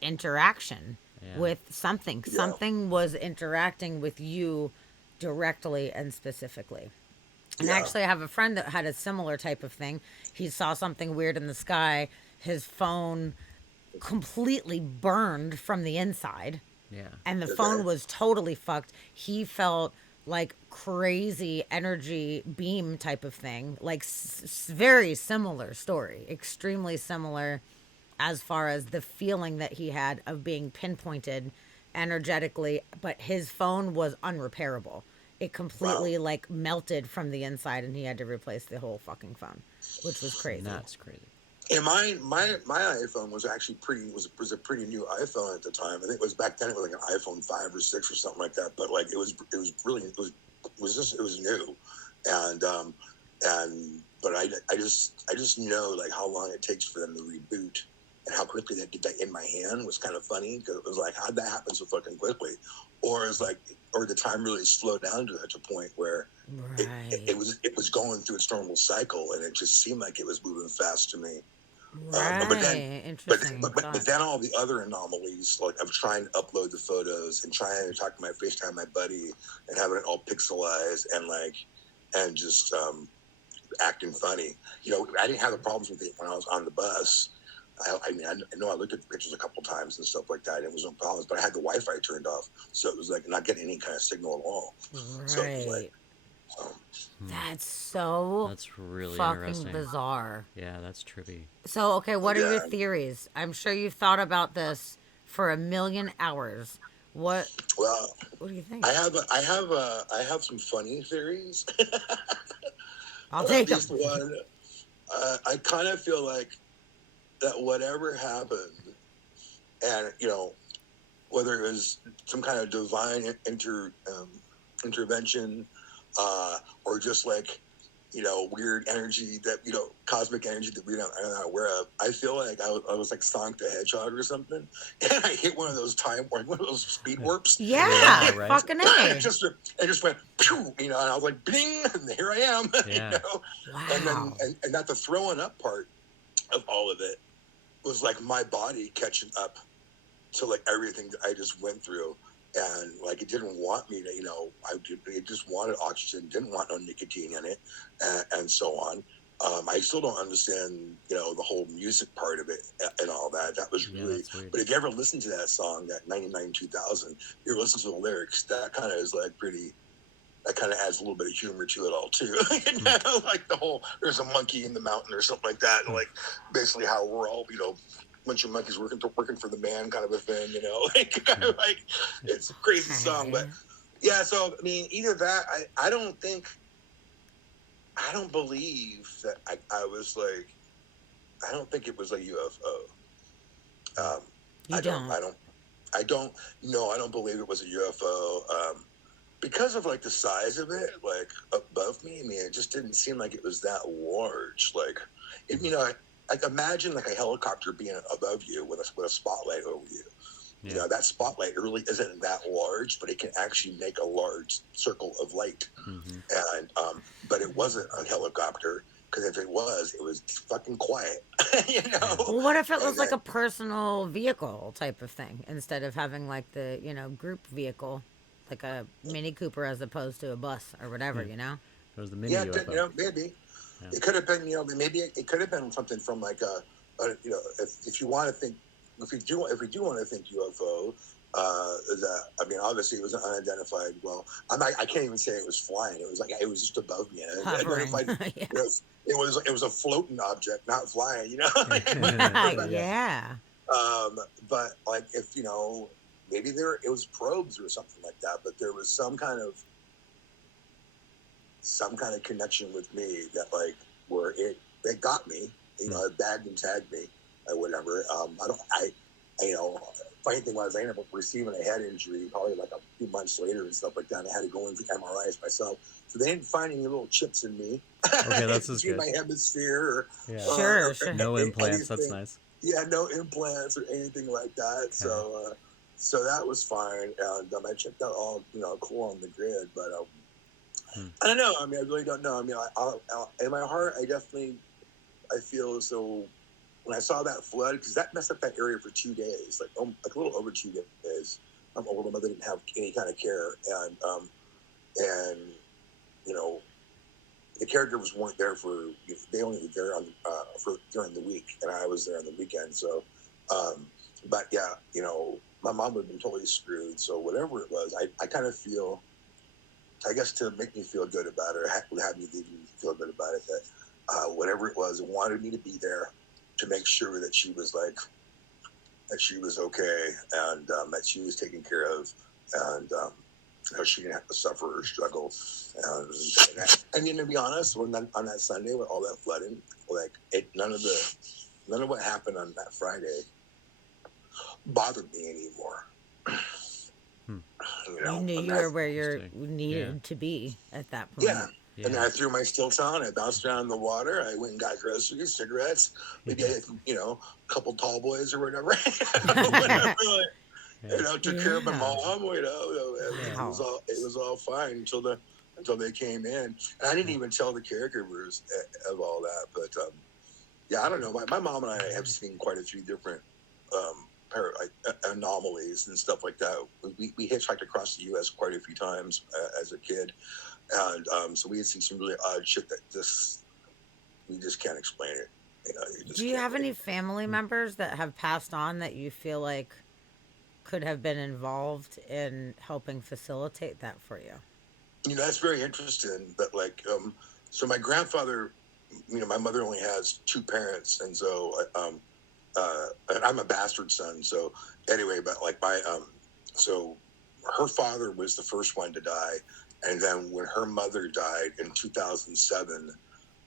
interaction Yeah. with something. Yeah. Something was interacting with you directly and specifically. And Yeah. actually, I have a friend that had a similar type of thing. He saw something weird in the sky. His phone completely burned from the inside, Yeah. and the Okay. phone was totally fucked. He felt like crazy energy beam type of thing, like very similar story, extremely similar as far as the feeling that he had of being pinpointed energetically, but his phone was unrepairable. It completely like melted from the inside, and he had to replace the whole fucking phone, which was crazy. That's crazy. And my iPhone was actually was a pretty new iPhone at the time. I think it was back then. It was like an iPhone 5 or 6 or something like that. But like it was new, but I just know like how long it takes for them to reboot and how quickly they did that in my hand was kind of funny because it was like how'd that happen so fucking quickly, or the time really slowed down to such a point where Right. it was going through its normal cycle and it just seemed like it was moving fast to me. Right. But Interesting. but then all the other anomalies, like of trying to upload the photos and trying to talk to my FaceTime my buddy and having it all pixelized and just acting funny. You know, I didn't have the problems with it when I was on the bus. I know I looked at the pictures a couple times and stuff like that, and it was no problems. But I had the Wi-Fi turned off, so it was like not getting any kind of signal at all. So it was Right. like, That's so That's really fucking interesting. bizarre. Yeah, that's trippy. So, okay, what are your Yeah. theories? I'm sure you've thought about this for a million hours. What well, do you think? I have some funny theories. I'll take them. At least one. I kind of feel like that whatever happened, and you know, whether it was some kind of divine intervention, or just like, you know, weird energy that, you know, cosmic energy that I'm not aware of. I feel like I was like Sonic the Hedgehog or something, and I hit one of those one of those speed warps. Yeah, Yeah, right. fucking It A. just went, pew, you know, and I was like, bing, and here I am. Yeah. You know? And Wow. then and not the throwing up part of all of it was like my body catching up to like everything that I just went through, and like it didn't want me to, you know, it just wanted oxygen, didn't want no nicotine in it, and so on. I still don't understand, you know, the whole music part of it and all that. That was Yeah, really. that's weird. But if you ever listen to that song, that 99 2000, you ever listen to the lyrics, that kind of is like pretty. That kind of adds a little bit of humor to it all too. You know, like the whole there's a monkey in the mountain or something like that, and like basically how we're all, you know, bunch of monkeys working for the man kind of a thing, you know, like it's a crazy song, but yeah. So I mean, either that, I don't believe that I was like I don't think it was a UFO. You don't. I don't. No, I don't believe it was a UFO. Because of like the size of it, like above me. I mean, it just didn't seem like it was that large. Like, like imagine like a helicopter being above you with a spotlight over you. Yeah. That spotlight really isn't that large, but it can actually make a large circle of light. Mm-hmm. And but it wasn't a helicopter, because if it was fucking quiet. Well, what if it was And like a personal vehicle type of thing instead of having like the group vehicle, like a Mini Cooper as opposed to a bus or whatever, Yeah. you know? It was the mini yeah, UFO. maybe Yeah. it could have been, maybe it could have been something from like if you want to think, if we do want to think UFO, that, I mean, obviously it was an unidentified. Well, I can't even say it was flying. It was like it was just above me. And Hovering. Yeah. It was a floating object, not flying. Yeah. But like if maybe it was probes or something like that. But there was some kind of connection with me that like where it got me. It bagged and tagged me or whatever. Funny thing was, I ended up receiving a head injury probably like a few months later and stuff like that. And I had to go in for MRIs myself. So they didn't find any little chips in me. Okay, that's just in good. my hemisphere. Or, Yeah. Sure. No implants. That's anything. nice. Yeah, no implants or anything like that. Okay. So that was fine. And I checked out all cool on the grid, but I don't know. I mean, I really don't know. I mean, in my heart, I feel as though when I saw that flood, because that messed up that area for 2 days, like a little over 2 days. My older mother didn't have any kind of care, and the caregivers weren't there they only were there for during the week, and I was there on the weekend. So, but yeah, my mom would have been totally screwed. So whatever it was, I kind of feel, I guess to make me feel good about it, have me feel good about it, that whatever it was, it wanted me to be there to make sure that she was okay, and that she was taken care of, and she didn't have to suffer or struggle. And to be honest, on that Sunday with all that flooding, like none of what happened on that Friday bothered me anymore. You knew you were where you needed to be at that point. Yeah. And I threw my stilts on. I bounced around in the water. I went and got groceries, cigarettes, maybe a couple tall boys or whatever. Took care of my mom. It was all fine until they came in, and I didn't even tell the caregivers of all that. But I don't know. My mom and I have seen quite a few different anomalies and stuff like that. We hitchhiked across the U.S. quite a few times as a kid. And so we had seen some really odd shit that we just can't explain it. Do you have any family members that have passed on that you feel like could have been involved in helping facilitate that for you? That's very interesting. But so my grandfather, my mother only has two parents, and so I'm a bastard son. So anyway, but so her father was the first one to die. And then when her mother died in 2007,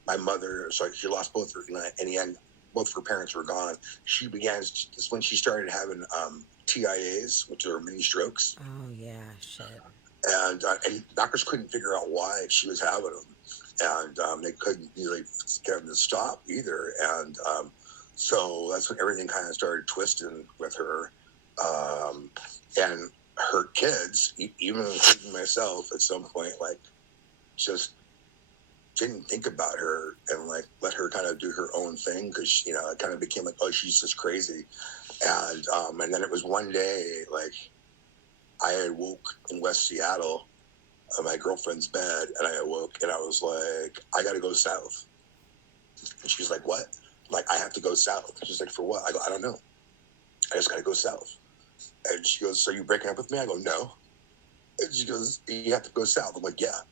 my mother, so she lost both her, in the end, both of her parents were gone. That's when she started having TIAs, which are mini strokes. Oh, yeah, shit. And doctors couldn't figure out why she was having them. And they couldn't really get them to stop either. And so that's when everything kind of started twisting with her. And her kids, even including myself, at some point, just didn't think about her and let her kind of do her own thing, because it kind of became like, oh, she's just crazy. And then it was one day, I had woke in West Seattle on my girlfriend's bed, and I awoke and I was like, I got to go south. And she's like, what? I have to go south. She's like, for what? I go, I don't know. I just got to go south. And she goes, so you breaking up with me? I go, no. And she goes, you have to go south. I'm like, yeah.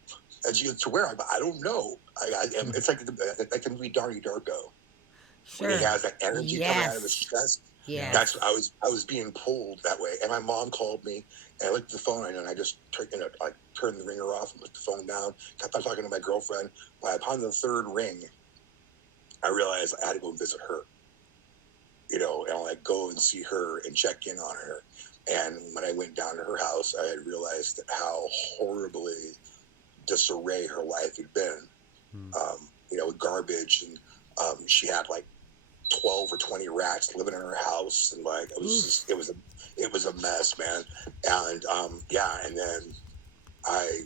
And she goes, to where? I go, I don't know. It's like the movie Donnie Darko. Sure. When he has that energy coming out of his chest. Yeah. That's I was being pulled that way. And my mom called me, and I looked at the phone, and I just turned the ringer off and put the phone down. Kept on talking to my girlfriend. Upon the third ring, I realized I had to go visit her. and I'll like go and see her and check in on her. And when I went down to her house, I had realized how horribly disarray her life had been. With garbage, and she had like 12 or 20 rats living in her house, and like it was a mess, man. And and then I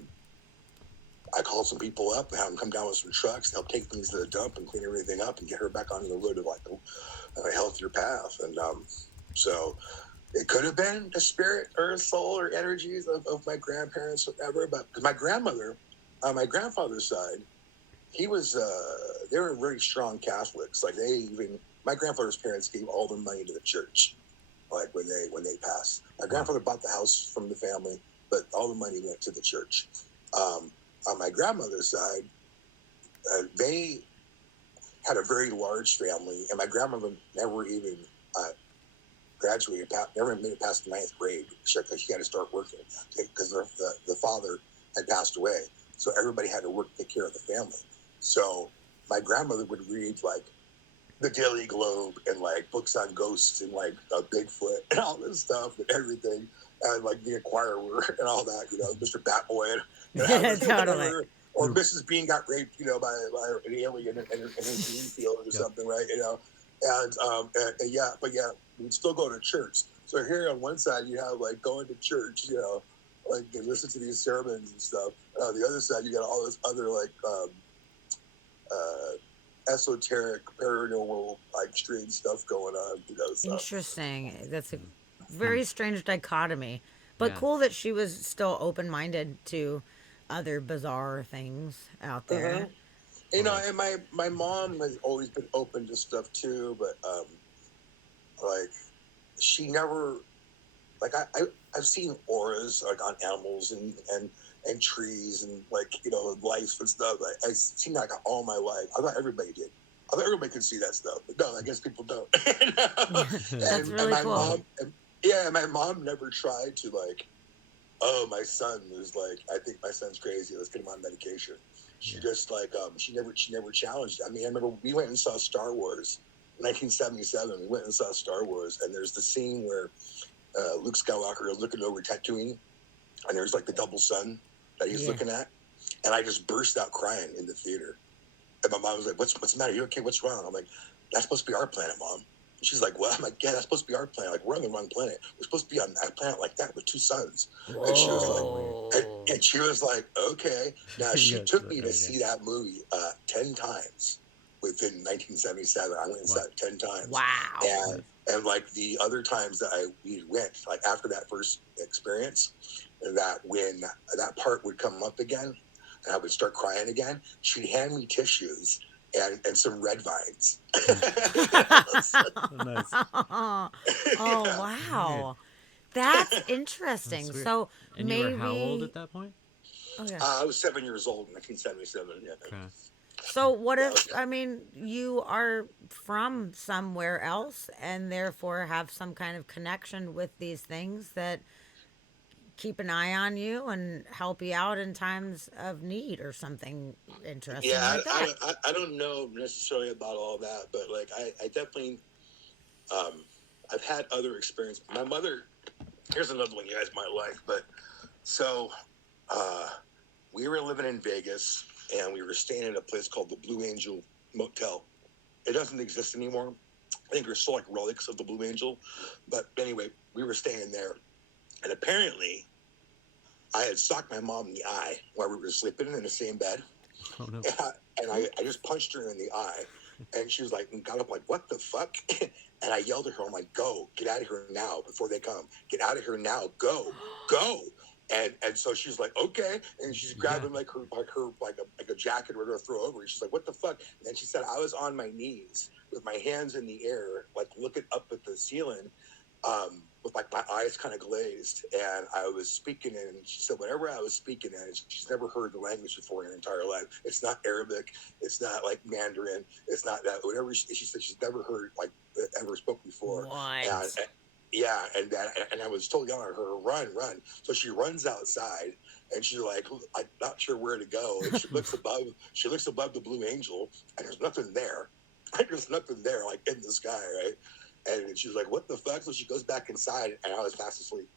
called some people up and had them come down with some trucks to help take things to the dump and clean everything up and get her back onto the road of like a healthier path. And so it could have been the spirit or soul or energies of my grandparents or whatever, but because my grandmother, on my grandfather's side, he was they were very strong Catholics. Like my grandfather's parents gave all their money to the church, like when they passed. My grandfather bought the house from the family, but all the money went to the church. On my grandmother's side, they had a very large family, and my grandmother never even graduated, never made it past the 9th grade because she had to start working because the father had passed away. So everybody had to work to take care of the family. So my grandmother would read like the Daily Globe and like books on ghosts and like Bigfoot and all this stuff and everything, and like the Inquirer and all that, Mr. Batboy and Totally. or Mrs. Bean got raped, by an alien in her green field or something, right? We'd still go to church. So here on one side you have like going to church, like you listen to these sermons and stuff. The other side you got all this other like esoteric, paranormal, like strange stuff going on. So. Interesting. That's a very strange dichotomy, but Yeah. cool that she was still open-minded to other bizarre things out there. And my mom has always been open to stuff too, but like she never, like I've seen auras like on animals and trees and like life and stuff. I've seen that like all my life. I thought everybody did. I thought everybody could see that stuff, but no, I guess people don't. That's really my cool. Mom, my mom never tried to like, oh, my son is like, I think my son's crazy. Let's get him on medication. She just like, she never challenged. I mean, I remember we went and saw Star Wars, 1977. We went and saw Star Wars, and there's the scene where Luke Skywalker is looking over Tatooine, and there's like the double sun that he's looking at, and I just burst out crying in the theater. And my mom was like, "What's the matter? You okay? What's wrong?" I'm like, "That's supposed to be our planet, Mom." And she's like, "What?" I'm like, "Yeah, that's supposed to be our planet. Like, we're on the wrong planet. We're supposed to be on a planet like that with 2 suns." And she was like, "Okay." Now she took me to see that movie 10 times within 1977. I went and saw it 10 times. Wow. And like the other times that we went, like after that first experience, that when that part would come up again, and I would start crying again, she'd hand me tissues and some red vines. Nice. Oh, wow. That's interesting. That's weird. So And maybe you were how old at that point? Okay. I was 7 years old in 1977. Yeah. Okay. So what if, I mean, you are from somewhere else and therefore have some kind of connection with these things that keep an eye on you and help you out in times of need or something interesting Yeah, like that. I don't know necessarily about all that, but like I definitely, I've had other experience. My mother, here's another one you guys might like, but so we were living in Vegas and we were staying at a place called the Blue Angel Motel. It doesn't exist anymore. I think there's still like relics of the Blue Angel, but anyway, we were staying there. And apparently, I had socked my mom in the eye while we were sleeping in the same bed. Oh no. And I just punched her in the eye. And she was like, and got up like, what the fuck? And I yelled at her, I'm like, go, get out of here now before they come. Get out of here now, go. And so she's like, okay. And she's grabbing like a jacket or to throw over. And she's like, what the fuck? And then she said, I was on my knees with my hands in the air, like looking up at the ceiling, with like my eyes kind of glazed, and I was speaking in, and she said whenever I was speaking in, she's never heard the language before in her entire life. It's not Arabic, it's not like Mandarin, it's not that, whatever she said she's never heard like ever spoke before. What? And I was totally yelling at her, run. So she runs outside, and she's like, I'm not sure where to go. And she looks above the Blue Angel, and there's nothing there. There's nothing there, like in the sky, right? And she was like, what the fuck? So she goes back inside, and I was fast asleep.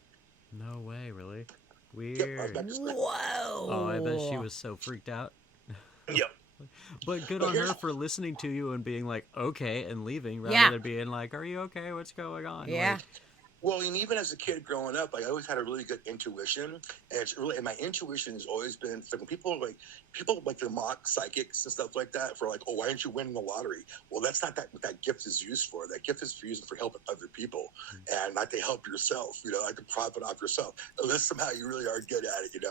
No way, really? Yep, I was Weird. back asleep. Whoa. Oh, I bet she was so freaked out. Yep. But good But on her here's- for listening to you and being like, okay, and leaving rather Yeah. than being like, are you okay? What's going on? Yeah. Like, Well, and even as a kid growing up, like, I always had a really good intuition, and it's really, and my intuition has always been, it's like when people like to mock psychics and stuff like that for like, oh, why aren't you winning the lottery? Well, that's not what that gift is used for. That gift is used for helping other people, and not to help yourself. Like to profit off yourself, unless somehow you really are good at it.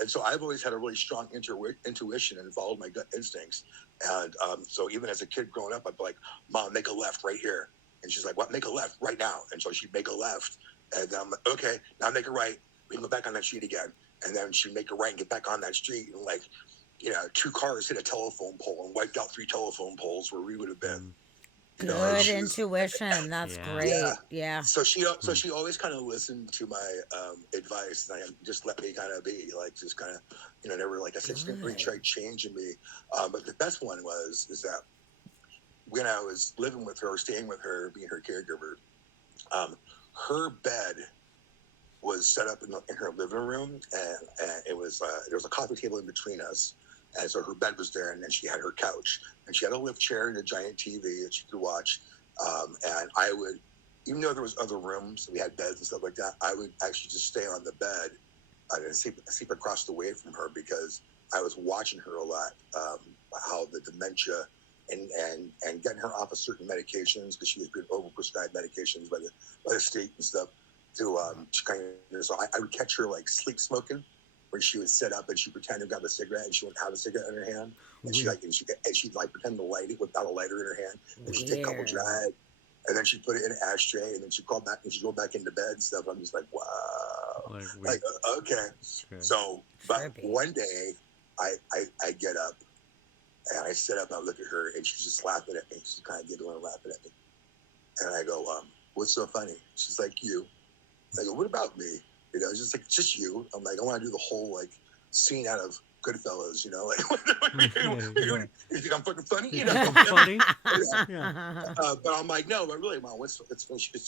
And so I've always had a really strong intuition and followed my gut instincts. And so even as a kid growing up, I'd be like, Mom, make a left right here. And she's like, what? Make a left right now. And so she'd make a left. And then I'm like, okay, now make a right. We can go back on that street again. And then she'd make a right and get back on that street. And 2 cars hit a telephone pole and wiped out 3 telephone poles where we would have been. Good intuition. That's Yeah. great. Yeah. Yeah. So she always kind of listened to my advice, and just let me kind of be, like, just kind of, never, like I said, she didn't really try changing me. But the best one is that when I was living with her, staying with her, being her caregiver, her bed was set up in her living room, and it was there was a coffee table in between us, and so her bed was there, and then she had her couch, and she had a lift chair and a giant TV that she could watch. And I would, even though there was other rooms, we had beds and stuff like that, I would actually just stay on the bed and sleep across the way from her, because I was watching her a lot, how the dementia and getting her off of certain medications, because she was being overprescribed medications by the state and stuff, to kind of, so I would catch her like sleep smoking, where she would sit up and she'd pretend to grab a cigarette, and she wouldn't have a cigarette in her hand, and she'd pretend to light it without a lighter in her hand, and she'd take a couple drags, and then she'd put it in an ashtray, and then she'd call back and she'd go back into bed and stuff. I'm just like, wow, okay. So, but Trippy. one day I get up and I sit up and I look at her, and she's just laughing at me. She's kind of giggling and laughing at me, and I go, what's so funny? She's like, you. I go, what about me? It's just like, just you. I'm like, I want to do the whole like scene out of Goodfellas, like, you think I'm fucking funny? funny? But I'm like, no, but really, Mom, it's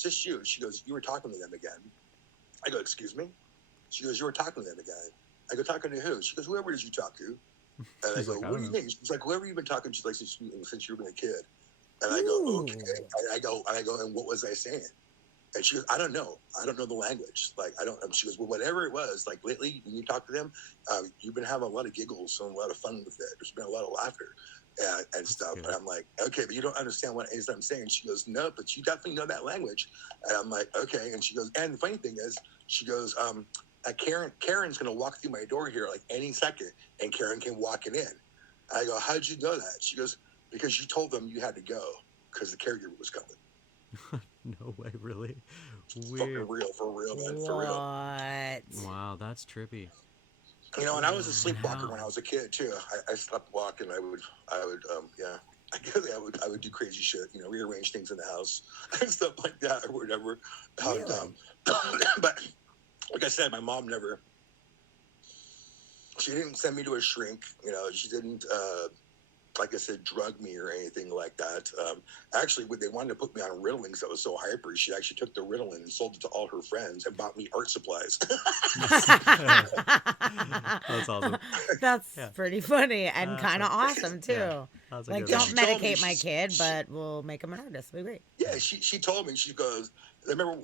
just you. She goes, you were talking to them again. I go, excuse me? She goes, you were talking to them again. I go, talking to who? She goes, whoever did you talk to? And I go, like, what do you mean? She's like, whoever you've been talking to, she's like, since you've been a kid. And I go, okay. And I go, and what was I saying? And she goes, I don't know. I don't know the language. Like, I don't. She goes, well, whatever it was, like lately when you talk to them, you've been having a lot of giggles and a lot of fun with it. There's been a lot of laughter and stuff. Good. And I'm like, okay, but you don't understand what it is I'm saying. She goes, no, but you definitely know that language. And I'm like, okay. And she goes, and the funny thing is, she goes, Karen's going to walk through my door here like any second, and Karen came walking in. I go, how'd you know that? She goes, because you told them you had to go because the caregiver was coming. No way, really? Fucking Weird. real, for real, man, for real. What? Wow, that's trippy. And I was a sleepwalker when I was a kid too. I slept walk, and I would, yeah. I guess I would do crazy shit, rearrange things in the house and stuff like that or whatever. But like I said, my mom she didn't send me to a shrink. She didn't, like I said, drug me or anything like that. Actually, when they wanted to put me on Ritalin because I was so hyper, she actually took the Ritalin and sold it to all her friends and bought me art supplies. That's awesome. That's pretty funny and kind of awesome too. Yeah, that's a Like, good don't one. She told me medicate my kid, but we'll make him an artist. It'll be great. Yeah, she told me, she goes, I remember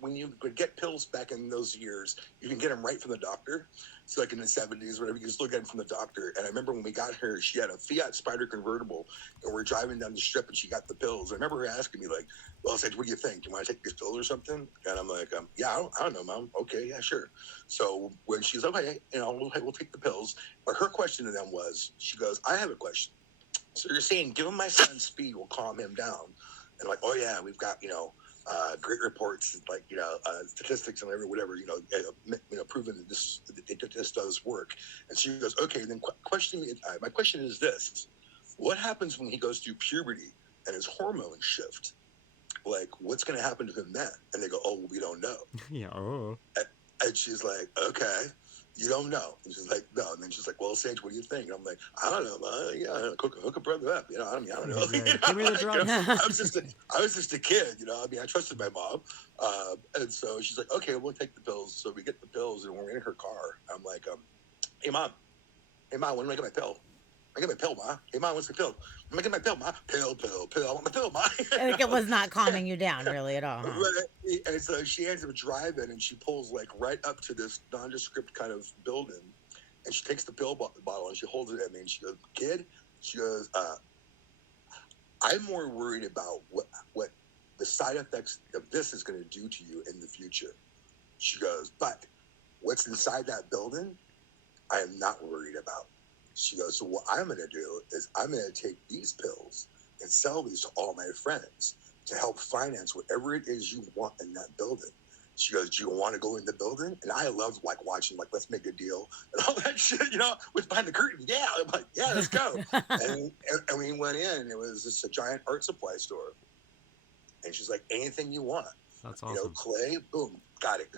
when you could get pills back in those years, you can get them right from the doctor. So like in the 70s, whatever, you can still get them from the doctor. And I remember when we got her, she had a Fiat Spider convertible, and we're driving down the strip, and she got the pills. I remember her asking me like, well, I said, what do you think? Do you want to take these pills or something? And I'm like, yeah, I don't know, Mom. Okay, yeah, sure. So when she's okay, we'll take the pills. But her question to them was, she goes, I have a question. So you're saying, give him my son speed will calm him down. And like, oh yeah, we've got, great reports, like, statistics and whatever, proving that this does work. And she goes, okay, then my question is this: what happens when he goes through puberty and his hormones shift? Like, what's going to happen to him then? And they go, oh, well, we don't know. Yeah. Oh. And she's like, okay. You don't know. And she's like, no. And then she's like, well, Sage, what do you think? And I'm like, I don't know, man. Yeah, hook a brother up. I don't know. Yeah, give me the drugs. I was just a kid. I trusted my mom. And so she's like, okay, we'll take the pills. So we get the pills, and we're in her car. I'm like, hey, mom, when do I get my pill? I get my pill, Ma. Hey, Mom, what's the pill? I'm gonna get my pill, Ma. Pill. I want my pill, Ma. Like it was not calming you down really at all. Huh? Right. And so she ends up driving, and she pulls like right up to this nondescript kind of building, and she takes the pill bottle and she holds it at me, and she goes, "Kid," she goes, "I'm more worried about what the side effects of this is going to do to you in the future." She goes, "But what's inside that building, I am not worried about." She goes, so what I'm going to do is I'm going to take these pills and sell these to all my friends to help finance whatever it is you want in that building. She goes, do you want to go in the building? And I loved like watching like Let's Make a Deal and all that shit, was behind the curtain. Yeah, I'm like, yeah, let's go. and we went in, and it was just a giant art supply store. And she's like, anything you want. That's awesome. Clay, boom, got it.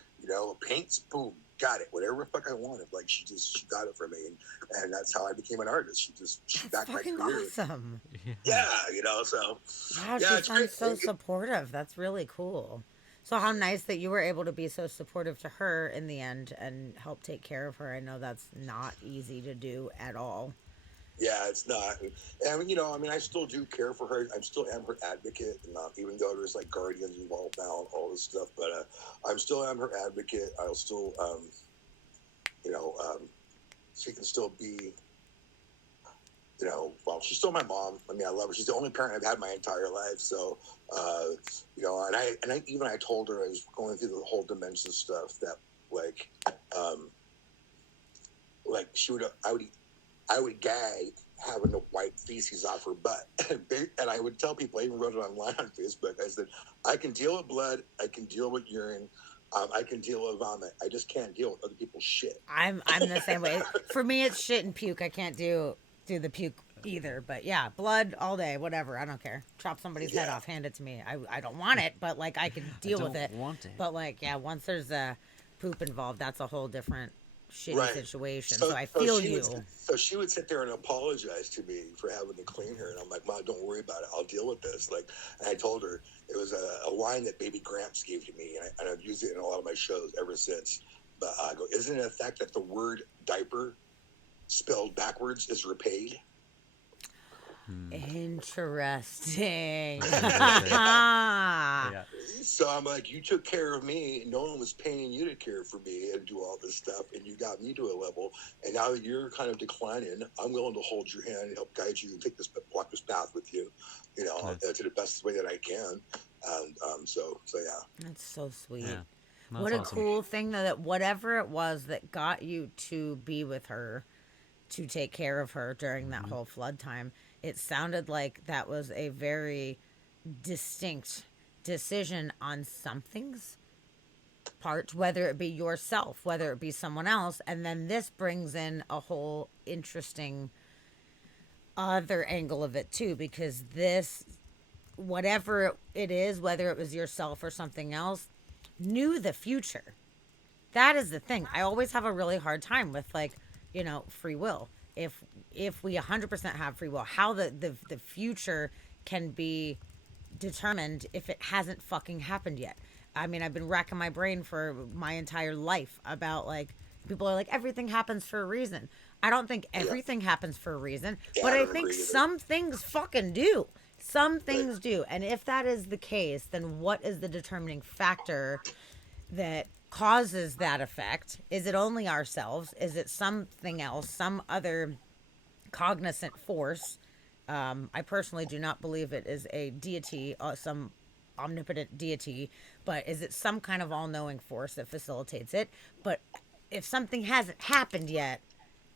Paints, boom, got it. Whatever the fuck I wanted, like she got it for me, and that's how I became an artist. She backed my Fucking career. awesome. Yeah, so Wow, yeah, she sounds so supportive. That's really cool. So how nice that you were able to be so supportive to her in the end and help take care of her. I know that's not easy to do at all. Yeah, it's not. And I still do care for her. I still am her advocate, and even though there's like guardians involved now and all this stuff, but I'm still am her advocate. I'll still, she can still be, well, she's still my mom. I mean, I love her. She's the only parent I've had my entire life. So, I told her I was going through the whole dementia stuff that I would gag having to wipe feces off her butt. And I would tell people, I even wrote it online on Facebook, I said, I can deal with blood, I can deal with urine, I can deal with vomit. I just can't deal with other people's shit. I'm the same way. For me, it's shit and puke. I can't do the puke either. But yeah, blood all day, whatever. I don't care. Chop somebody's head off, hand it to me. I don't want it, but like I can deal with it. But like, yeah, once there's a poop involved, that's a whole different shitty situation. So I feel you. So she would sit there and apologize to me for having to clean her, and I'm like, Mom, don't worry about it. I'll deal with this. And I told her it was a line that Baby Gramps gave to me, and I've used it in a lot of my shows ever since. But I go, isn't it a fact that the word diaper spelled backwards is repaid? Interesting. Yeah. So I'm like, you took care of me, and no one was paying you to care for me and do all this stuff, and you got me to a level, and now that you're kind of declining, I'm willing to hold your hand and help guide you and walk this path with you, to the best way that I can. And so yeah. That's so sweet. Yeah. What a cool thing that whatever it was that got you to be with her, to take care of her during that whole flood time, it sounded like that was a very distinct decision on something's part, whether it be yourself, whether it be someone else. And then this brings in a whole interesting other angle of it too, because this, whatever it is, whether it was yourself or something else, knew the future. That is the thing. I always have a really hard time with free will. If we 100% have free will, how the future can be determined if it hasn't fucking happened yet. I mean, I've been racking my brain for my entire life about people are like, everything happens for a reason. I don't think everything happens for a reason, but I think some things fucking do. Some things do. And if that is the case, then what is the determining factor that causes that effect? Is it only ourselves? Is it something else, some other cognizant force? I personally do not believe it is a deity, some omnipotent deity, but is it some kind of all-knowing force that facilitates it? But if something hasn't happened yet,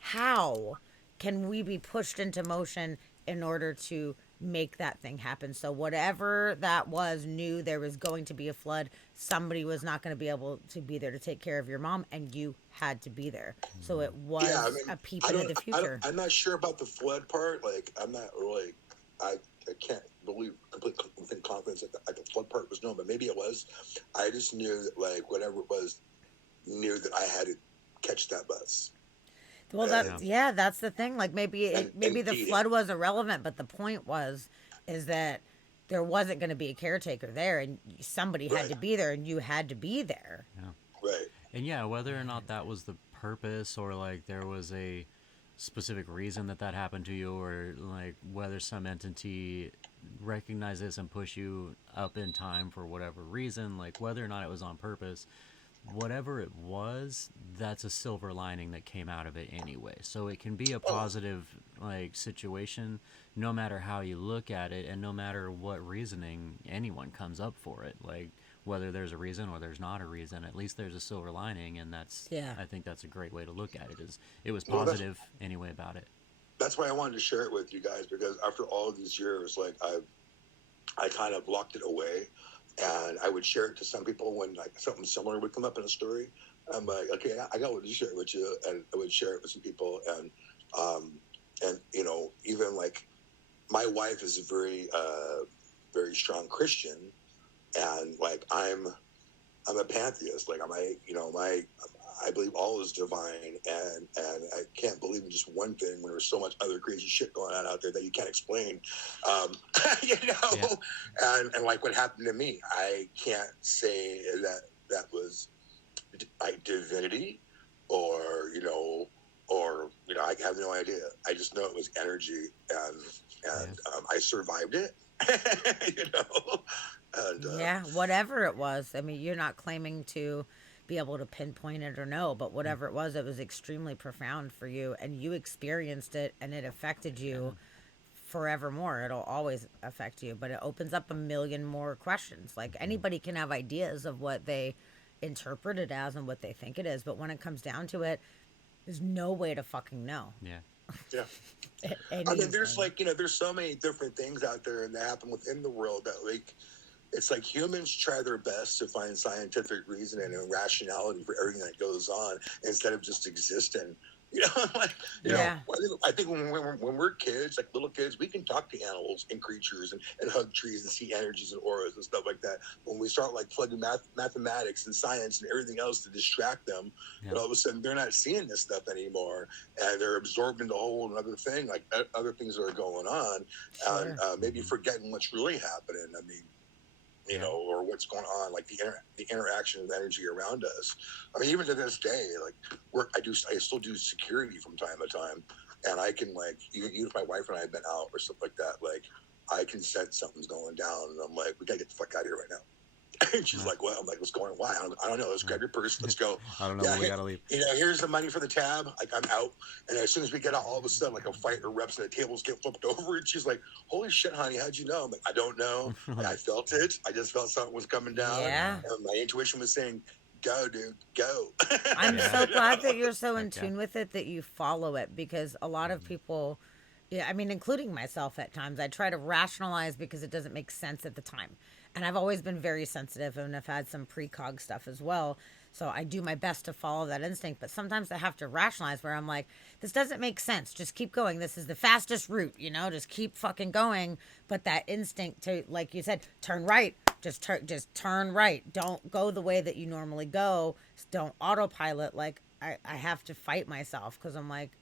how can we be pushed into motion in order to make that thing happen? So whatever that was knew there was going to be a flood. Somebody was not going to be able to be there to take care of your mom, and you had to be there. So it was a peep into the future. I'm not sure about the flood part. I'm not really, I can't believe within confidence that the flood part was known, but maybe it was. I just knew that whatever it was, knew that I had to catch that bus. Well, that's the thing. Like maybe maybe the beat it. flood was irrelevant, but the point is that there wasn't going to be a caretaker there, and somebody had Right. to be there, and you had to be there. Right. And yeah, whether or not that was the purpose or like there was a specific reason that that happened to you, or like whether some entity recognized this and push you up in time for whatever reason, like whether or not it was on purpose, whatever it was, that's a silver lining that came out of it anyway. So it can be a positive like situation no matter how you look at it and no matter what reasoning anyone comes up for it. Like whether there's a reason or there's not a reason, at least there's a silver lining, and that's I think that's a great way to look at it. Is it was positive anyway about it. That's why I wanted to share it with you guys, because after all of these years, like I kind of locked it away, and I would share it to some people when like something similar would come up in a story. I'm like, okay, I got to share it with you, and I would share it with some people, and you know, even like my wife is a very strong Christian, and like I'm a pantheist. Like I believe all is divine, and I can't believe in just one thing when there's so much other crazy shit going on out there that you can't explain. You know, and like what happened to me, I can't say that was like divinity, or I have no idea. I just know it was energy, and I survived it. You know, and Whatever it was. I mean, you're not claiming to be able to pinpoint it or know, but whatever it was extremely profound for you, and you experienced it, and it affected you forevermore. It'll always affect you, but it opens up a million more questions. Like anybody can have ideas of what they interpret it as and what they think it is, but when it comes down to it, there's no way to fucking know. Yeah. I mean, there's like, there's so many different things out there and that happen within the world that like, it's like humans try their best to find scientific reason and rationality for everything that goes on instead of just existing. You know, like, I think when we're kids, like little kids, we can talk to animals and creatures and hug trees and see energies and auras and stuff like that. When we start like plugging mathematics and science and everything else to distract them, but all of a sudden they're not seeing this stuff anymore, and they're absorbed into a whole other thing, like other things that are going on, and maybe forgetting what's really happening. I mean, or what's going on, like the interaction of energy around us. I mean, even to this day, like I still do security from time to time, and I can like, even if my wife and I have been out or stuff like that, like I can sense something's going down, and I'm like, we gotta get the fuck out of here right now. And she's like, well, I'm like, what's going on? Why? I don't know. Let's grab your purse. Let's go. I don't know. We gotta leave. Here's the money for the tab. Like, I'm out. And as soon as we get out, all of a sudden, like a fight erupts and the tables get flipped over. And she's like, holy shit, honey, how'd you know? I'm like, I don't know. I felt it. I just felt something was coming down. Yeah. And my intuition was saying, go, dude, go. I'm so glad that you're so in tune with it that you follow it, because a lot of people, I mean, including myself at times, I try to rationalize because it doesn't make sense at the time. And I've always been very sensitive, and I've had some precog stuff as well. So I do my best to follow that instinct. But sometimes I have to rationalize where I'm like, this doesn't make sense. Just keep going. This is the fastest route, just keep fucking going. But that instinct to, like you said, turn right, just turn right. Don't go the way that you normally go. Don't autopilot. Like I have to fight myself, because I'm like,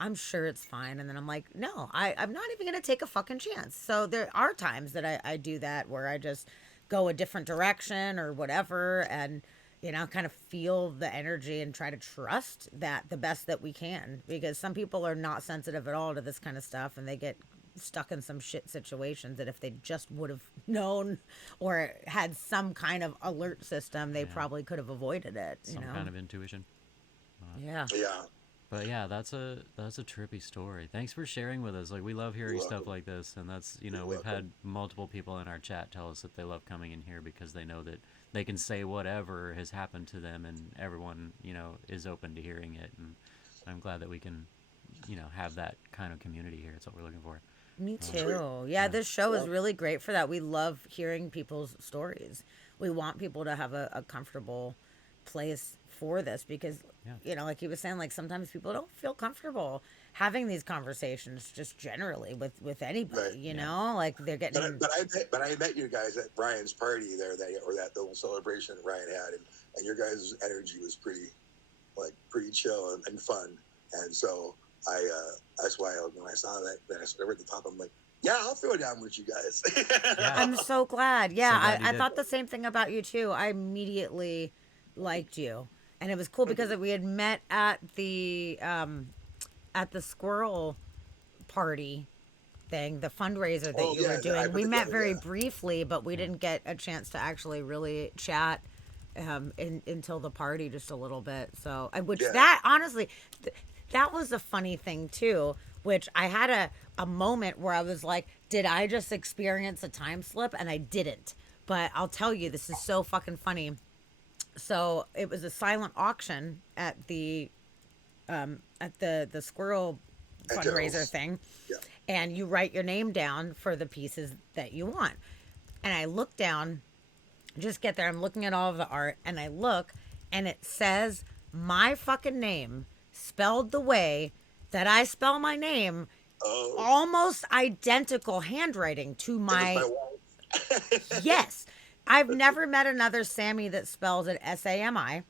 I'm sure it's fine. And then I'm like, no, I'm not even going to take a fucking chance. So there are times that I do that, where I just go a different direction or whatever, and, kind of feel the energy and try to trust that the best that we can, because some people are not sensitive at all to this kind of stuff, and they get stuck in some shit situations that if they just would have known or had some kind of alert system, they probably could have avoided it. Some kind of intuition. Yeah. But yeah, that's a trippy story. Thanks for sharing with us. Like, we love hearing stuff like this, and that's, we've had multiple people in our chat tell us that they love coming in here because they know that they can say whatever has happened to them, and everyone, is open to hearing it. And I'm glad that we can, have that kind of community here. It's what we're looking for. Me too. Yeah, this show is really great for that. We love hearing people's stories. We want people to have a comfortable place for this, because like he was saying, like sometimes people don't feel comfortable having these conversations just generally with anybody, like they're getting but I met you guys at Ryan's party there, that little celebration that Ryan had, and your guys' energy was pretty like pretty chill and fun. And so that's why when I saw that, then I started at the top. I'm like, yeah, I'll throw it down with you guys. I'm so glad. Yeah, So glad you I did. thought the same thing about you too. I immediately liked you, and it was cool because we had met at the squirrel party thing, the fundraiser that Oh, you yeah, were I doing. put We met together, very yeah. briefly, but we didn't get a chance to actually really chat until the party just a little bit. So, which Yeah. that honestly, that was a funny thing too. Which I had a moment where I was like, did I just experience a time slip? And I didn't. But I'll tell you, this is so fucking funny. So it was a silent auction at the squirrel At fundraiser Daryl's. thing, Yeah. and you write your name down for the pieces that you want. And I look down, just get there. I'm looking at all of the art, and I look, and it says my fucking name spelled the way that I spell my name, Oh, almost identical handwriting to it was my. my wife. Yes. I've never met another Sammy that spells it Sami.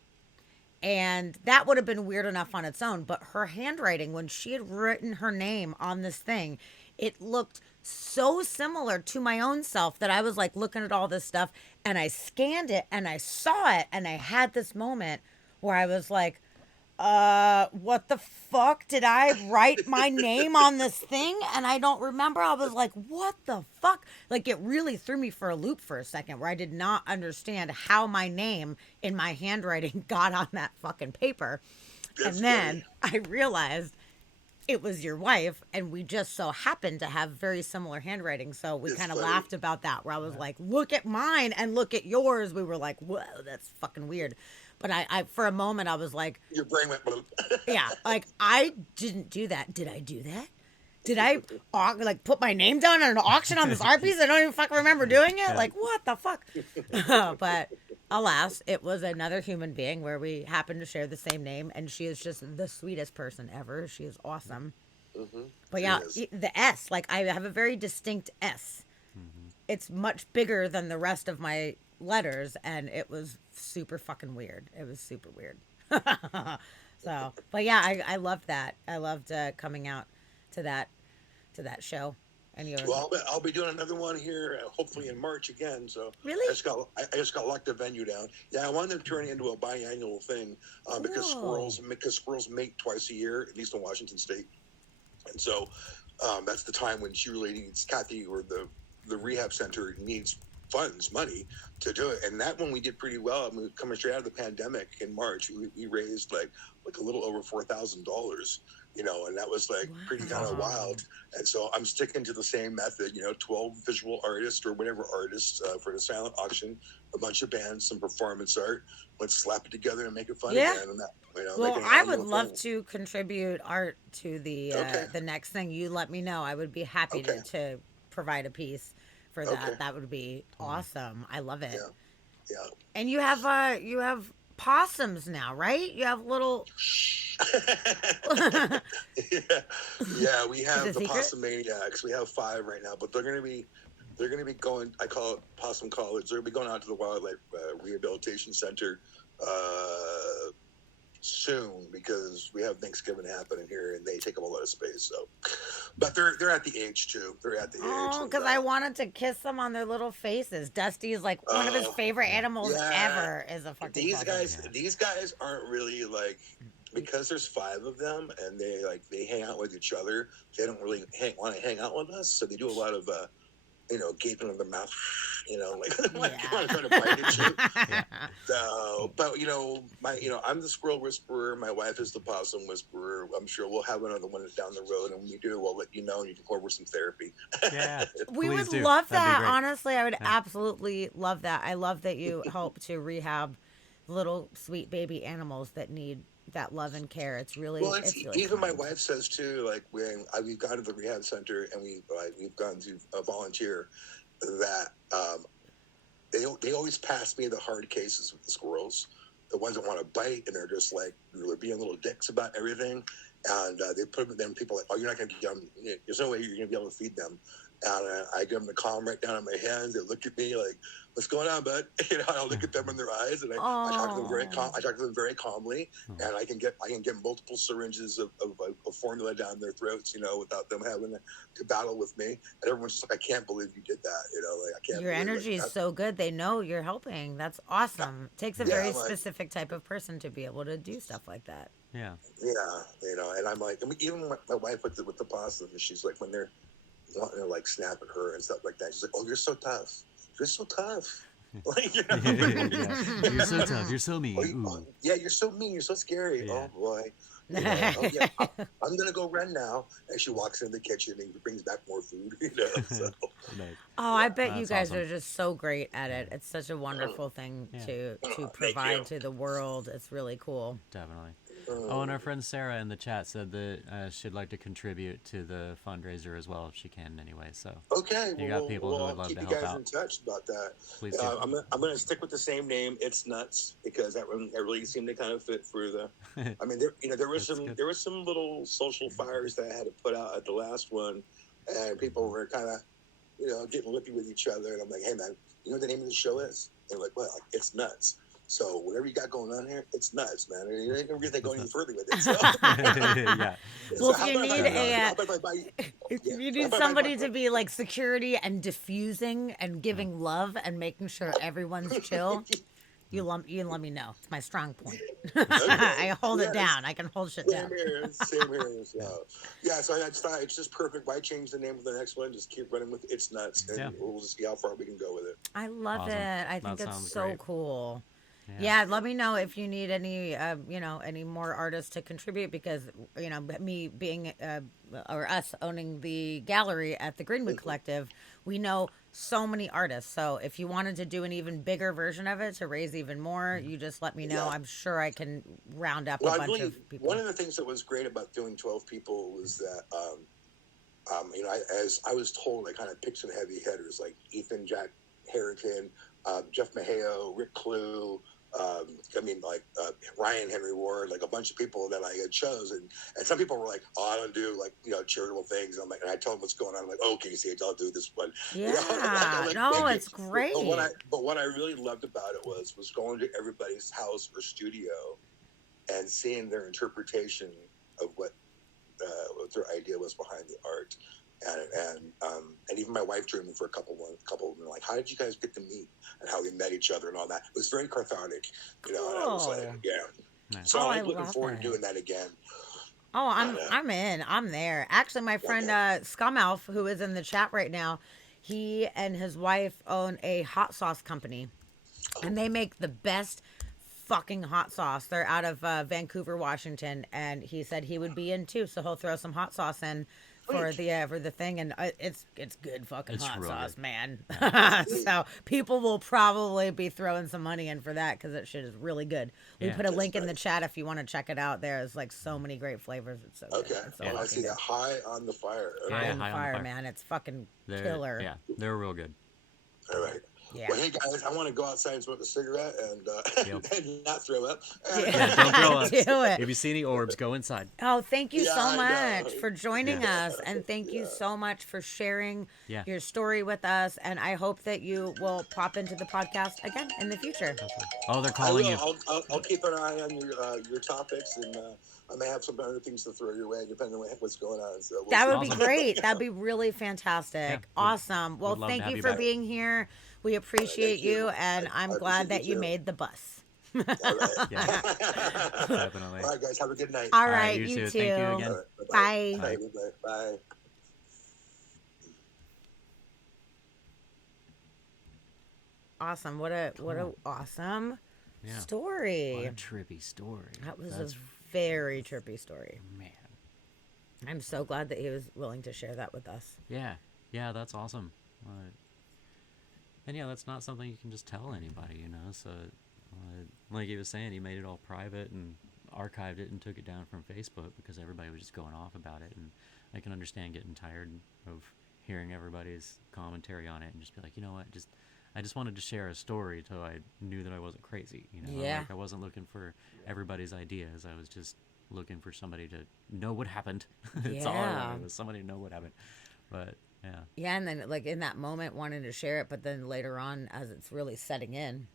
And that would have been weird enough on its own. But her handwriting, when she had written her name on this thing, it looked so similar to my own self that I was like looking at all this stuff and I scanned it and I saw it. And I had this moment where I was like, what the fuck? Did I write my name on this thing? And I don't remember. I was like, what the fuck? Like, it really threw me for a loop for a second where I did not understand how my name in my handwriting got on that fucking paper. That's And then I realized it was your wife, and we just so happened to have very similar handwriting. So we It's kind of funny. laughed about that, where I was like, look at mine and look at yours. We were like, whoa, that's fucking weird. But I for a moment, I was like, Your brain went bloop. yeah, like I didn't do that. Did I do that? Did I like put my name down on an auction on this art piece? I don't even fucking remember doing it. Like, what the fuck? But alas, it was another human being where we happened to share the same name, and she is just the sweetest person ever. She is awesome. But yeah, She is. the S, like I have a very distinct S. It's much bigger than the rest of my letters, and it was super fucking weird. It was super weird. So, but yeah, I loved that. I loved coming out to that show. And you were Well, I'll be doing another one here, hopefully in March again. So Really? I just got locked the venue down. Yeah, I wanted to turn it into a biannual thing because Cool. squirrels mate twice a year, at least in Washington State. And so that's the time when she really needs Kathy, or the rehab center needs money to do it. And that one we did pretty well. I mean, coming straight out of the pandemic in March, we raised like a little over $4,000, and that was like pretty kind of wild. And so I'm sticking to the same method, 12 visual artists or whatever artists for the silent auction, a bunch of bands, some performance art. Let's slap it together and make it fun Yeah. again. And that, Well, make it an I would annual love thing. to contribute art to Okay. the next thing. You let me know. I would be happy Okay. to provide a piece for that. Okay. That would be awesome. I love it. Yeah. And you have possums now, right? You have little. Yeah. Yeah, we have it the secret? Possum Maniacs. We have 5 right now, but they're gonna be going. I call it Possum College. They're gonna be going out to the Wildlife Rehabilitation Center soon, because we have Thanksgiving happening here, and they take up a lot of space. So, but they're at the age too. They're at the age. Oh, of, because I wanted to kiss them on their little faces. Dusty is like one of his Oh, favorite animals yeah. ever. Is a fucking these possum. guys aren't really like, because there's 5 of them and they hang out with each other. They don't really want to hang out with us, so they do a lot of gaping in the mouth, like trying to bite at you. So, but I'm the squirrel whisperer. My wife is the possum whisperer. I'm sure we'll have another one down the road, and when we do, we'll let you know, and you can go over some therapy. Yeah. We please would do. love That'd be that. great. Honestly, I would absolutely love that. I love that you help to rehab little sweet baby animals that need that love and care. It's really, Well, it's really even my kind. wife says too. Like when we've gone to the rehab center and we've gone to volunteer, that they always pass me the hard cases with the squirrels, the ones that want to bite and they're just like they're being little dicks about everything, and they put them. Then people are like, oh, you're not going to get them. There's no way you're going to be able to feed them. And I give them the calm right down on my hands. They look at me like, "What's going on, bud?" You know, I'll look at them in their eyes, and I talk to them very calm. I talk to them very calmly, and I can get multiple syringes of formula down their throats, you know, without them having to battle with me. And everyone's just like, "I can't believe you did that," you know, like I can't. Your believe, energy like, is so good. They know you're helping. That's awesome. It takes a Yeah, very I'm like- specific type of person to be able to do stuff like that. Yeah. Yeah, you know, and I'm like, I mean, even my wife with the pasta, she's like, when they're wanting to like snap at her and stuff like that, she's like, "Oh, you're so tough. You're so tough." Like, you know, Yeah. You're so tough. You're so "Oh, mean. you- yeah, you're so mean. You're so scary. Yeah. Oh boy. You know, "Oh, yeah, I'm gonna go run now." And she walks into the kitchen and brings back more food. You know, so. Nice. Oh, I bet you That's guys awesome. are just so great at it. It's such a wonderful thing Yeah. to Thank provide you. to the world. It's really cool. Definitely. Oh, and our friend Sarah in the chat said that she'd like to contribute to the fundraiser as well if she can anyway. So Okay, You got people who would I'll love keep to you help guys out. in touch about that. Please do. I'm gonna stick with the same name. It's nuts because that really seemed to kind of fit for the. I mean, there was That's some good. there was some little social fires that I had to put out at the last one, and people were kind of, getting lippy with each other, and I'm like, "Hey man, you know what the name of the show is?" And they're like, "What?" Like, "It's nuts." So whatever you got going on here, it's nuts, man. And you ain't gonna really go any further with it. So, Yeah. Well, so if you need how about if I buy- if yeah, you how need about if I somebody buy- to be like security and diffusing and giving love and making sure everyone's chill, you let me know. It's my strong point. I hold it Yes. down. I can hold shit Same down. here. Same here. So, yeah, so I just thought it's just perfect. Why change the name of the next one? Just keep running with It's Nuts, and Yeah. we'll just see how far we can go with it. I love Awesome. it. I think That it's sounds so great. cool. Yeah. Yeah, let me know if you need any, any more artists to contribute because, me being, or us owning the gallery at the Greenwood Collective, we know so many artists. So if you wanted to do an even bigger version of it to raise even more, you just let me know. Yeah. I'm sure I can round up Well, a I bunch really, of people. one of the things that was great about doing 12 people was that, as I was told, I kind of picked some heavy hitters like Ethan Jack Harrington, Jeff Maheo, Rick Clue. Ryan Henry Ward, like a bunch of people that I had chosen, and some people were like, "Oh, I don't do charitable things." And I'm like, and I told them what's going on. I'm like, "Okay, Sage, I'll do this one." Yeah, Like, no, thank you. it's great. But what I really loved about it was going to everybody's house or studio and seeing their interpretation of what their idea was behind the art. And even my wife joined me for a couple of them. Like, how did you guys get to meet and how we met each other and all that? It was very cathartic, And I was like, Cool. yeah. Nice. So Oh, I'm I looking love forward it. to doing that again. Oh, I'm in. I'm there. Actually, my friend Scumalf, who is in the chat right now, he and his wife own a hot sauce company, and they make the best fucking hot sauce. They're out of Vancouver, Washington, and he said he would be in too, so he'll throw some hot sauce in for the thing, and it's good fucking It's hot real sauce, good. man. So people will probably be throwing some money in for that because that shit is really good. We Yeah. put a link in the chat if you want to check it out. There's like so many great flavors. It's so good. Okay. It's so Well, I fucking see good. that high on the fire. Okay. High Yeah, on the high on the fire, fire. man. It's fucking They're, killer. Yeah, they're real good. All right. Yeah. Well, hey guys, I want to go outside and smoke a cigarette and, Yep. and not throw up. Yeah, don't throw up. Do it. If you see any orbs, go inside. Oh, thank you Yeah, so I know. much for joining us. And thank you so much for sharing Yeah. your story with us. And I hope that you will pop into the podcast again in the future. Oh, they're I calling will. you. I'll keep an eye on your topics, and I may have some other things to throw your way, depending on what's going on. So we'll That see. would be Awesome. great. That'd be really fantastic. Yeah, we'd- Awesome. Well, we'd love to thank have you you for back. being here. We appreciate Thank you. you. And I I'm appreciate glad you that you too. made the bus. All right. Yeah. Definitely. All right, guys. Have a good night. All right, right, you you too. too. Thank you All again. right, Bye. Bye. Bye. Bye. Awesome. What a awesome Yeah. story. What a trippy story. That was That's, a very trippy story. man. I'm so glad that he was willing to share that with us. Yeah. Yeah, that's awesome. And yeah, that's not something you can just tell anybody, So, like he was saying, he made it all private and archived it and took it down from Facebook because everybody was just going off about it. And I can understand getting tired of hearing everybody's commentary on it and just be like, you know what, I just wanted to share a story till I knew that I wasn't crazy. Yeah. Like I wasn't looking for everybody's ideas. I was just looking for somebody to know what happened. It's all I Yeah. wanted was somebody to know what happened. But Yeah. Yeah, and then like in that moment wanting to share it, but then later on as it's really setting in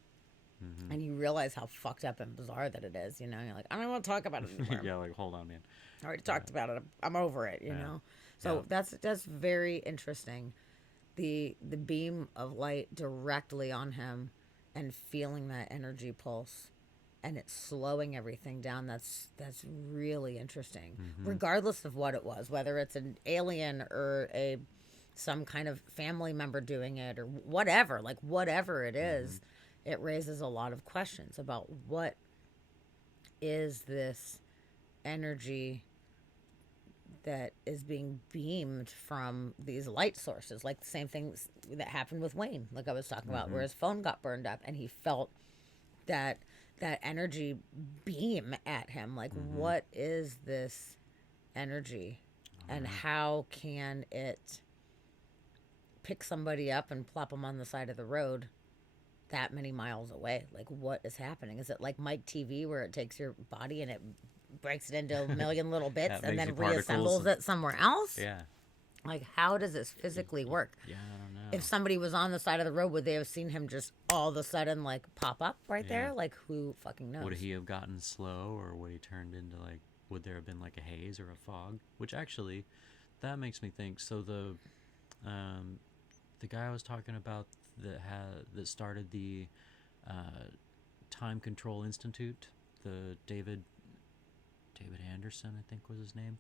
Mm-hmm. and you realize how fucked up and bizarre that it is, you're like, I don't want to talk about it anymore. Yeah, like hold on, man. I already talked about it. I'm over it, you Yeah. know. So Yeah. that's very interesting. The beam of light directly on him and feeling that energy pulse and it's slowing everything down. That's really interesting. Regardless of what it was, whether it's an alien or a some kind of family member doing it or whatever, like whatever it is, it raises a lot of questions about what is this energy that is being beamed from these light sources, like the same things that happened with Wayne, like I was talking about, where his phone got burned up and he felt that energy beam at him. Like, what is this energy, and how can it pick somebody up and plop them on the side of the road that many miles away? Like, what is happening? Is it like Mike TV, where it takes your body and it breaks it into a million little bits Yeah, and makes then you particles reassembles it somewhere else? Yeah. Like, how does this physically work? Yeah, I don't know. If somebody was on the side of the road, would they have seen him just all of a sudden like pop up right Yeah. there? Like, who fucking knows? Would he have gotten slow, or would he turned into like? Would there have been like a haze or a fog? Which actually, that makes me think. So the guy I was talking about that started the Time Control Institute, the David Anderson, I think was his name,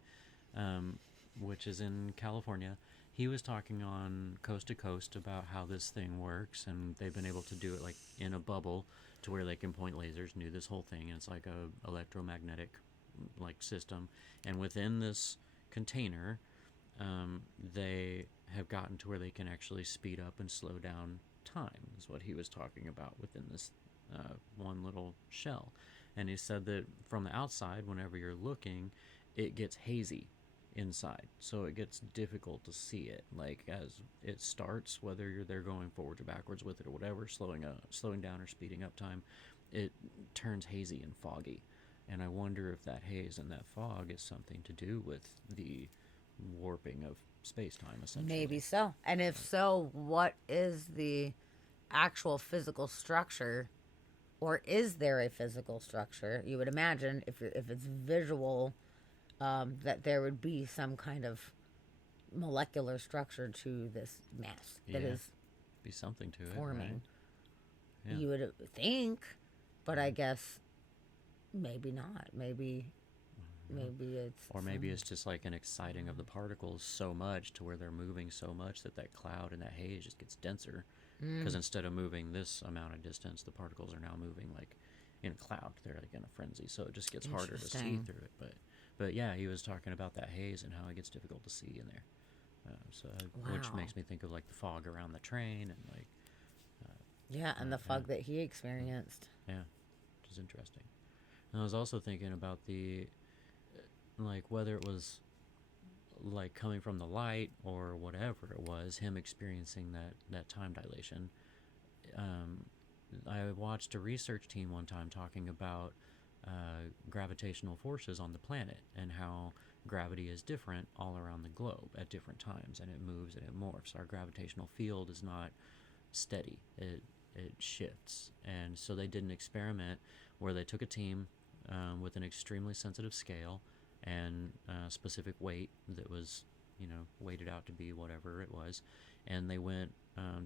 which is in California. He was talking on Coast to Coast about how this thing works, and they've been able to do it like in a bubble to where they can point lasers and do this whole thing, and it's like a electromagnetic like system. And within this container, they have gotten to where they can actually speed up and slow down time, is what he was talking about within this one little shell. And he said that from the outside, whenever you're looking, it gets hazy inside, so it gets difficult to see it. Like as it starts, whether you're there going forwards or backwards with it or whatever, slowing down or speeding up time, it turns hazy and foggy. And I wonder if that haze and that fog is something to do with the warping of space-time, essentially. Maybe so. And if so, what is the actual physical structure, or is there a physical structure? You would imagine if it's visual, that there would be some kind of molecular structure to this mass that Yeah. is Be something to it, forming. right? Yeah. You would think, but I guess maybe not. Maybe it's Or maybe it's just like an exciting of the particles so much to where they're moving so much that cloud and that haze just gets denser. Because instead of moving this amount of distance, the particles are now moving like in a cloud. They're like in a frenzy, so it just gets harder to see Interesting. through it. But yeah, he was talking about that haze and how it gets difficult to see in there. Which Wow. makes me think of like the fog around the train and like yeah, and the fog that he experienced. yeah, which is interesting. And I was also thinking about the like whether it was like coming from the light or whatever it was, him experiencing that time dilation. I watched a research team one time talking about gravitational forces on the planet and how gravity is different all around the globe at different times, and it moves and it morphs. Our gravitational field is not steady. It shifts. And so they did an experiment where they took a team with an extremely sensitive scale and specific weight that was, weighted out to be whatever it was, and they went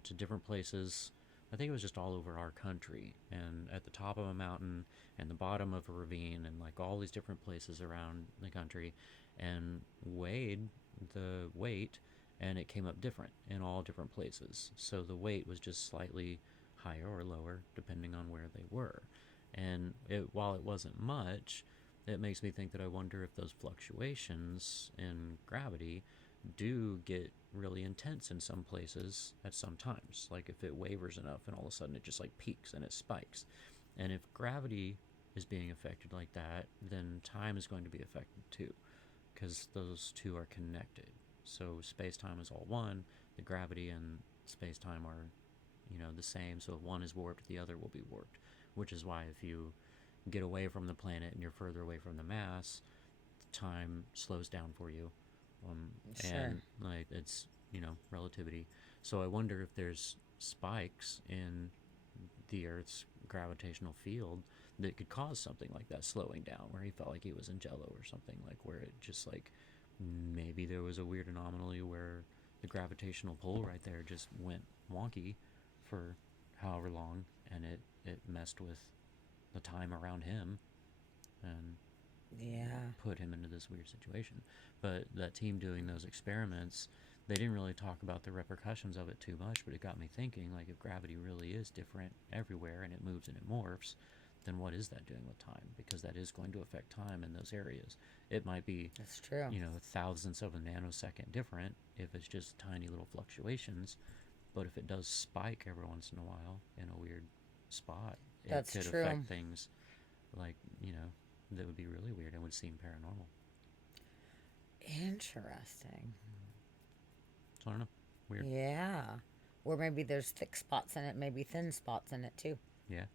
to different places. I think it was just all over our country, and at the top of a mountain and the bottom of a ravine, and like all these different places around the country, and weighed the weight, and it came up different in all different places. So the weight was just slightly higher or lower depending on where they were. And while it wasn't much, it makes me think that I wonder if those fluctuations in gravity do get really intense in some places at some times. Like if it wavers enough and all of a sudden it just like peaks and it spikes. And if gravity is being affected like that, then time is going to be affected too, because those two are connected. So space-time is all one. The gravity and space-time are, the same. So if one is warped, the other will be warped, which is why if you get away from the planet and you're further away from the mass, time slows down for you. Sure. And like it's relativity. So I wonder if there's spikes in the Earth's gravitational field that could cause something like that slowing down, where he felt like he was in jello or something, like where it just like maybe there was a weird anomaly where the gravitational pull right there just went wonky for however long, and it messed with the time around him and Yeah. put him into this weird situation. But that team doing those experiments, they didn't really talk about the repercussions of it too much, but it got me thinking, like, if gravity really is different everywhere and it moves and it morphs, then what is that doing with time? Because that is going to affect time in those areas. It might be, That's true. thousandths of a nanosecond different if it's just tiny little fluctuations, but if it does spike every once in a while in a weird spot, it That's could true. affect things like, that would be really weird and would seem paranormal. Interesting. So I don't know. Weird. Yeah. Or maybe there's thick spots in it, maybe thin spots in it too. Yeah.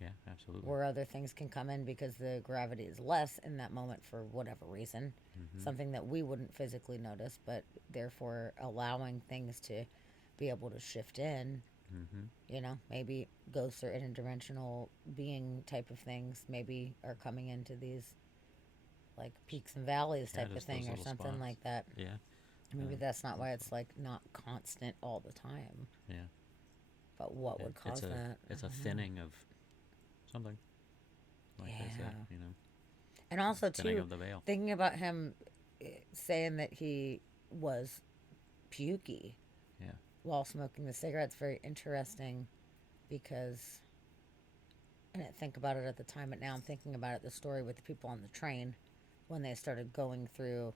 Yeah, absolutely. Where other things can come in because the gravity is less in that moment for whatever reason. Something that we wouldn't physically notice, but therefore allowing things to be able to shift in. Maybe ghosts or interdimensional being type of things maybe are coming into these like peaks and valleys Yeah, type of just thing those or little something spots. like that. Yeah. Maybe that's not why it's like not constant all the time. Yeah. But what would cause it's a that? it's a thinning of something. Like I said, Yeah. And also thinning too, of the veil. thinking about him saying that he was pukey Yeah. while smoking the cigarette's very interesting because I didn't think about it at the time, but now I'm thinking about it, the story with the people on the train when they started going through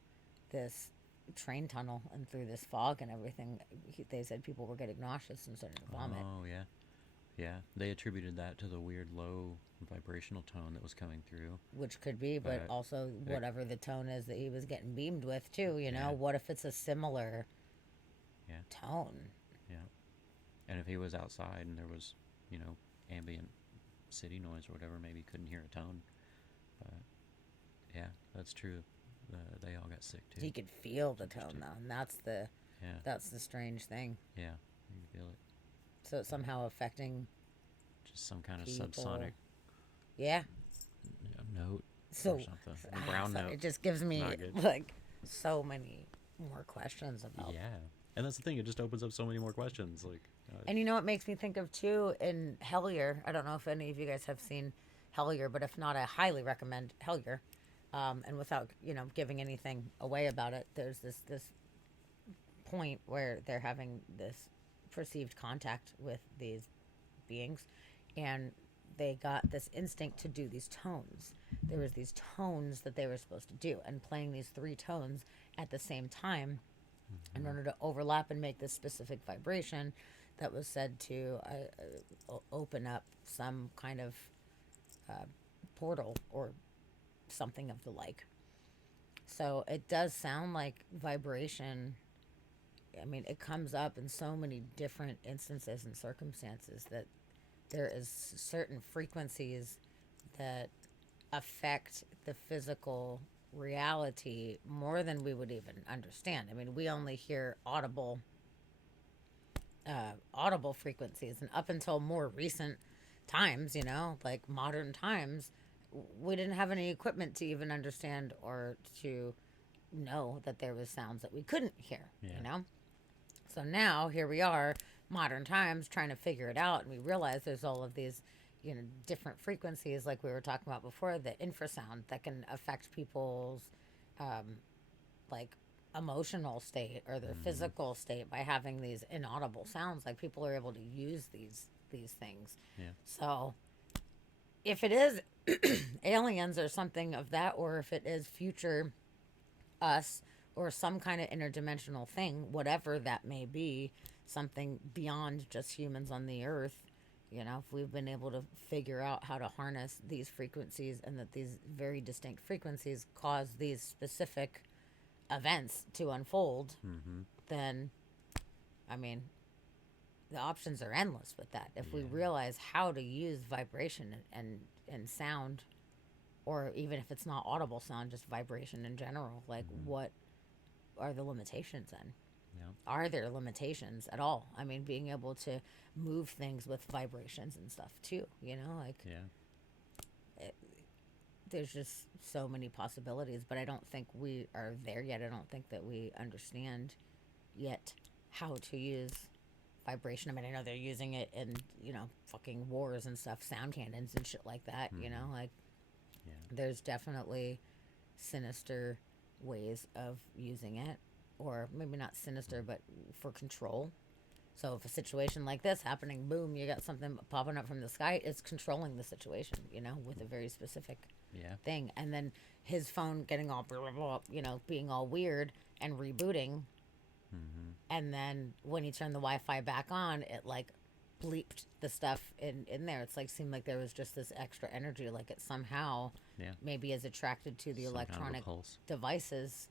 this train tunnel and through this fog and everything. They said people were getting nauseous and starting to vomit. Oh, yeah. Yeah. They attributed that to the weird low vibrational tone that was coming through. Which could be, but But also whatever the tone is that he was getting beamed with too, Yeah. what if it's a similar Yeah. tone? Yeah. And if he was outside and there was, ambient city noise or whatever, maybe he couldn't hear a tone. But yeah, that's true. They all got sick too. He could feel the tone though, and Yeah. that's the strange thing. Yeah. You can feel it. So it's somehow affecting Just some kind of people. subsonic Yeah. note So or something. A brown so note. it just gives me Not good. like so many more questions about. Yeah. And that's the thing. It just opens up so many more questions. Like, And what makes me think of too in Hellier. I don't know if any of you guys have seen Hellier, but if not, I highly recommend Hellier. And without giving anything away about it, there's this point where they're having this perceived contact with these beings, and they got this instinct to do these tones. There was these tones that they were supposed to do, and playing these 3 tones at the same time in order to overlap and make this specific vibration that was said to open up some kind of portal or something of the like. So it does sound like vibration. I mean, it comes up in so many different instances and circumstances that there is certain frequencies that affect the physical reality more than we would even understand. I mean, we only hear audible frequencies, and up until more recent times, like modern times, we didn't have any equipment to even understand or to know that there was sounds that we couldn't hear. Yeah. So now here we are, modern times, trying to figure it out, and we realize there's all of these different frequencies, like we were talking about before, the infrasound that can affect people's like emotional state or their physical state by having these inaudible sounds. Like people are able to use these things. Yeah. So if it is aliens or something of that, or if it is future us or some kind of interdimensional thing, whatever that may be, something beyond just humans on the earth, if we've been able to figure out how to harness these frequencies and that these very distinct frequencies cause these specific events to unfold, then, I mean, the options are endless with that. If we realize how to use vibration and sound, or even if it's not audible sound, just vibration in general, like what are the limitations then? Yeah. Are there limitations at all? I mean, being able to move things with vibrations and stuff too, you know, like Yeah. there's just so many possibilities, but I don't think we are there yet. I don't think that we understand yet how to use vibration. I mean, I know they're using it in, you know, fucking wars and stuff, sound cannons and shit like that, you know, like Yeah. there's definitely sinister ways of using it, or maybe not sinister, but for control. So if a situation like this happening, boom, you got something popping up from the sky, it's controlling the situation, you know, with a very specific Yeah. thing. And then his phone getting all, blah, blah, blah, you know, being all weird and rebooting. And then when he turned the Wi-Fi back on, it like bleeped the stuff in there. It's like seemed like there was just this extra energy, like it somehow Yeah. maybe is attracted to the Some kind of a electronic pulse. devices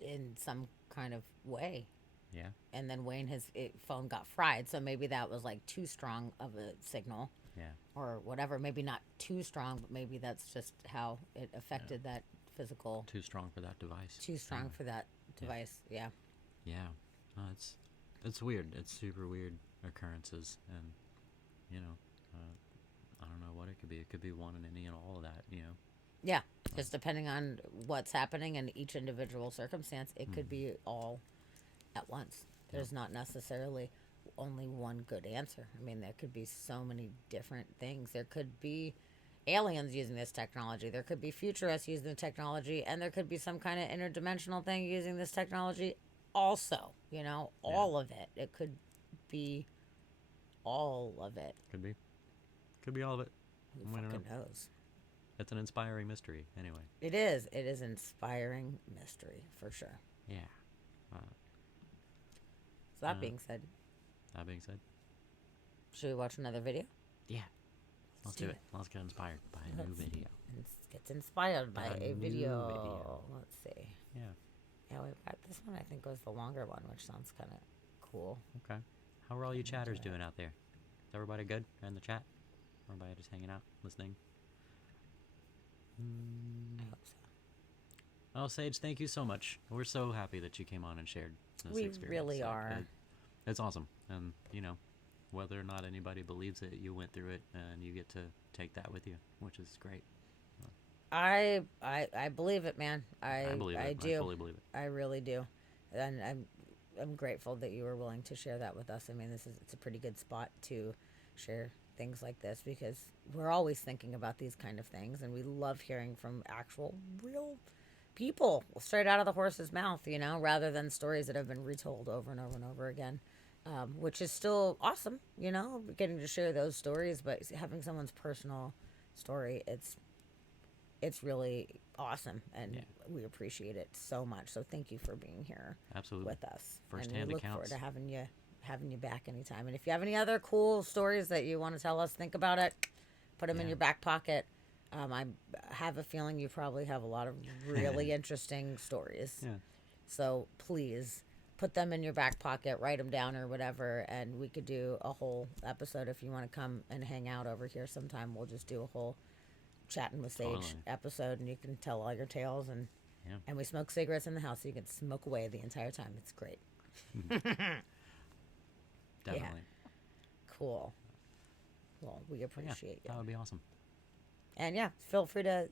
in some kind of way. Yeah. And then Wayne, his phone got fried, so maybe that was like too strong of a signal Yeah. or whatever. Maybe not too strong, but maybe that's just how it affected that physical. Too strong for that device. Too strong for that device. Yeah. Yeah. It's weird. It's super weird occurrences, and you know, I don't know what it could be. It could be one and any and all of that. You know. Yeah. Just depending on what's happening in each individual circumstance, it could be all at once. There's not necessarily only one good answer. I mean, there could be so many different things. There could be aliens using this technology. There could be futurists using the technology, and there could be some kind of interdimensional thing using this technology also, you know, all of it. It could be all of it. Could be. Could be all of it. Who We don't fucking know. knows? It's an inspiring mystery, anyway. It is. It is inspiring mystery for sure. Yeah. So that being said, That being said, should we watch another video? yeah. Let's do it. Let's get inspired by a new video. And gets inspired by A a new video. video. Let's see. Yeah. Yeah, we've got this one. I think was the longer one, which sounds kind of cool. Okay. How are all you chatters doing out there? Is everybody good in the chat? Everybody just hanging out, listening? I hope so. Oh, Sage, thank you so much. We're so happy that you came on and shared this We experience. really Like, are. it's awesome. And, you know, whether or not anybody believes it, you went through it and you get to take that with you, which is great. I believe it, man. I believe it. I do. I fully believe it. I really do, and I'm grateful that you were willing to share that with us. I mean, it's a pretty good spot to share things like this because we're always thinking about these kind of things, and we love hearing from actual real people straight out of the horse's mouth, you know, rather than stories that have been retold over and over and over again. Which is still awesome, you know, getting to share those stories, but having someone's personal story, it's really awesome, and we appreciate it so much. So thank you for being here Absolutely. with us. Firsthand and we look accounts. forward to having you back anytime. And if you have any other cool stories that you want to tell us, think about it. Put them in Yeah. your back pocket. I have a feeling you probably have a lot of really interesting stories. Yeah. So please put them in your back pocket, write them down or whatever, and we could do a whole episode if you want to come and hang out over here sometime. We'll just do a whole chatting with Sage Totally. episode, and you can tell all your tales, and Yeah. we smoke cigarettes in the house, so you can smoke away the entire time. It's great. Definitely. Cool. Well, we Yeah, appreciate you. that would be awesome. And yeah, feel free to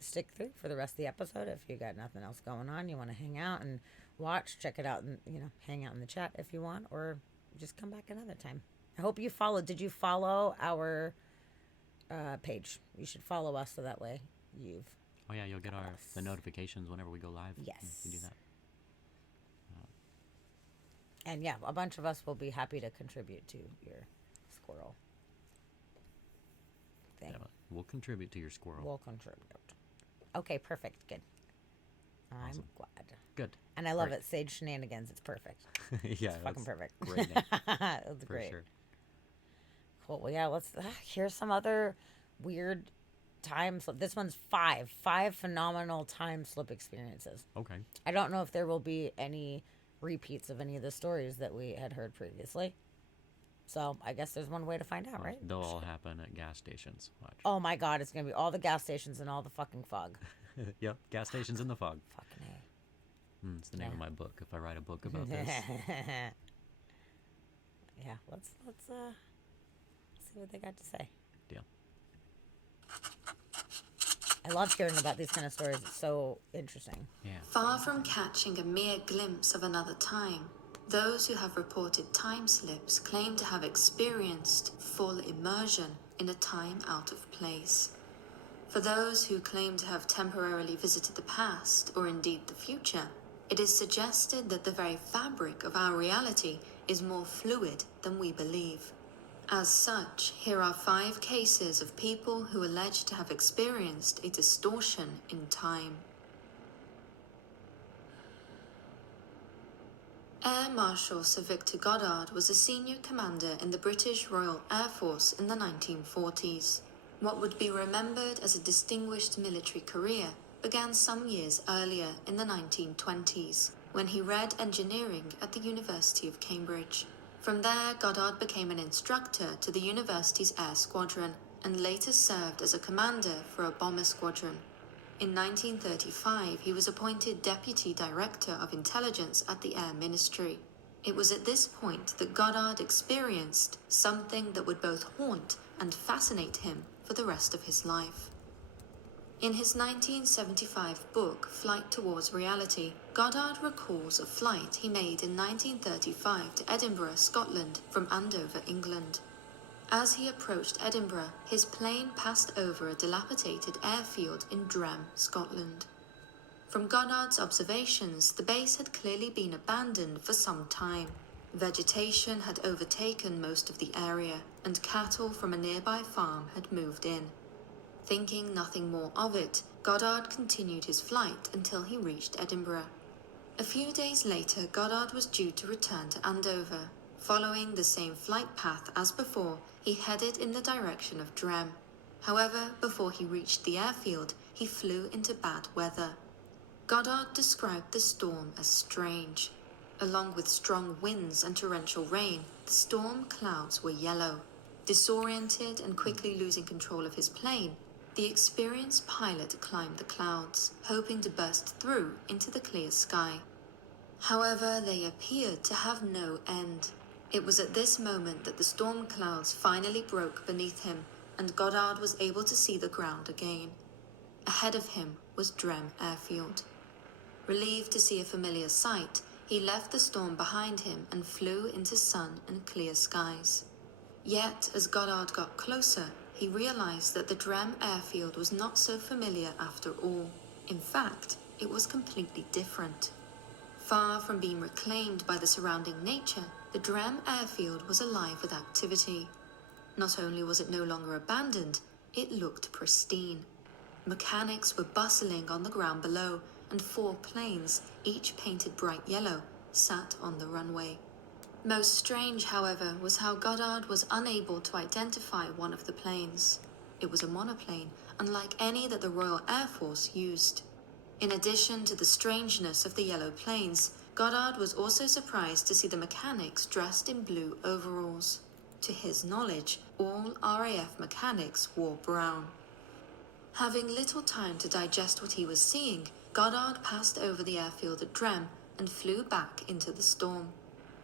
stick through for the rest of the episode if you got nothing else going on. You want to hang out and watch, check it out, and hang out in the chat if you want, or just come back another time. I hope you followed. Did you follow our page? You should follow us so that way you've. Oh yeah, you'll get Yes. the notifications whenever we go live. Yes. You do that. And yeah, a bunch of us will be happy to contribute to your squirrel thing. Yeah, we'll contribute to your squirrel. We'll contribute. Okay, perfect. Good. I'm Awesome. glad. Good. And I love Great. it. Sage Shenanigans. It's perfect. Yeah, Fucking that's perfect. Great name, That's for great. sure. Cool. Well, yeah, let's here's some other weird time slip. This one's five phenomenal time slip experiences. Okay. I don't know if there will be any repeats of any of the stories that we had heard previously. So I guess there's one way to find out, right? They'll all happen at gas stations. Watch. Oh my God, it's gonna be all the gas stations and all the fucking fog. Yep. Gas stations in the fog. Fucking A. It's the name of my book if I write a book about this. Yeah, let's see what they got to say. Deal. I love hearing about these kind of stories. It's so interesting. Yeah. Far from catching a mere glimpse of another time, those who have reported time slips claim to have experienced full immersion in a time out of place. For those who claim to have temporarily visited the past, or indeed the future, it is suggested that the very fabric of our reality is more fluid than we believe. As such, here are 5 cases of people who allege to have experienced a distortion in time. Air Marshal Sir Victor Goddard was a senior commander in the British Royal Air Force in the 1940s. What would be remembered as a distinguished military career began some years earlier in the 1920s, when he read engineering at the University of Cambridge. From there, Goddard became an instructor to the university's air squadron and later served as a commander for a bomber squadron. In 1935, he was appointed Deputy Director of Intelligence at the Air Ministry. It was at this point that Goddard experienced something that would both haunt and fascinate him for the rest of his life. In his 1975 book, Flight Towards Reality, Goddard recalls a flight he made in 1935 to Edinburgh, Scotland, from Andover, England. As he approached Edinburgh, his plane passed over a dilapidated airfield in Drem, Scotland. From Goddard's observations, the base had clearly been abandoned for some time. Vegetation had overtaken most of the area, and cattle from a nearby farm had moved in. Thinking nothing more of it, Goddard continued his flight until he reached Edinburgh. A few days later, Goddard was due to return to Andover. Following the same flight path as before, he headed in the direction of Drem. However, before he reached the airfield, he flew into bad weather. Goddard described the storm as strange. Along with strong winds and torrential rain, the storm clouds were yellow. Disoriented and quickly losing control of his plane, the experienced pilot climbed the clouds, hoping to burst through into the clear sky. However, they appeared to have no end. It was at this moment that the storm clouds finally broke beneath him, and Goddard was able to see the ground again. Ahead of him was Drem Airfield. Relieved to see a familiar sight, he left the storm behind him and flew into sun and clear skies. Yet, as Goddard got closer, he realized that the Drem Airfield was not so familiar after all. In fact, it was completely different. Far from being reclaimed by the surrounding nature, the Drem Airfield was alive with activity. Not only was it no longer abandoned, it looked pristine. Mechanics were bustling on the ground below, and 4 planes, each painted bright yellow, sat on the runway. Most strange, however, was how Goddard was unable to identify one of the planes. It was a monoplane, unlike any that the Royal Air Force used. In addition to the strangeness of the yellow planes, Goddard was also surprised to see the mechanics dressed in blue overalls. To his knowledge, all RAF mechanics wore brown. Having little time to digest what he was seeing, Goddard passed over the airfield at Drem and flew back into the storm.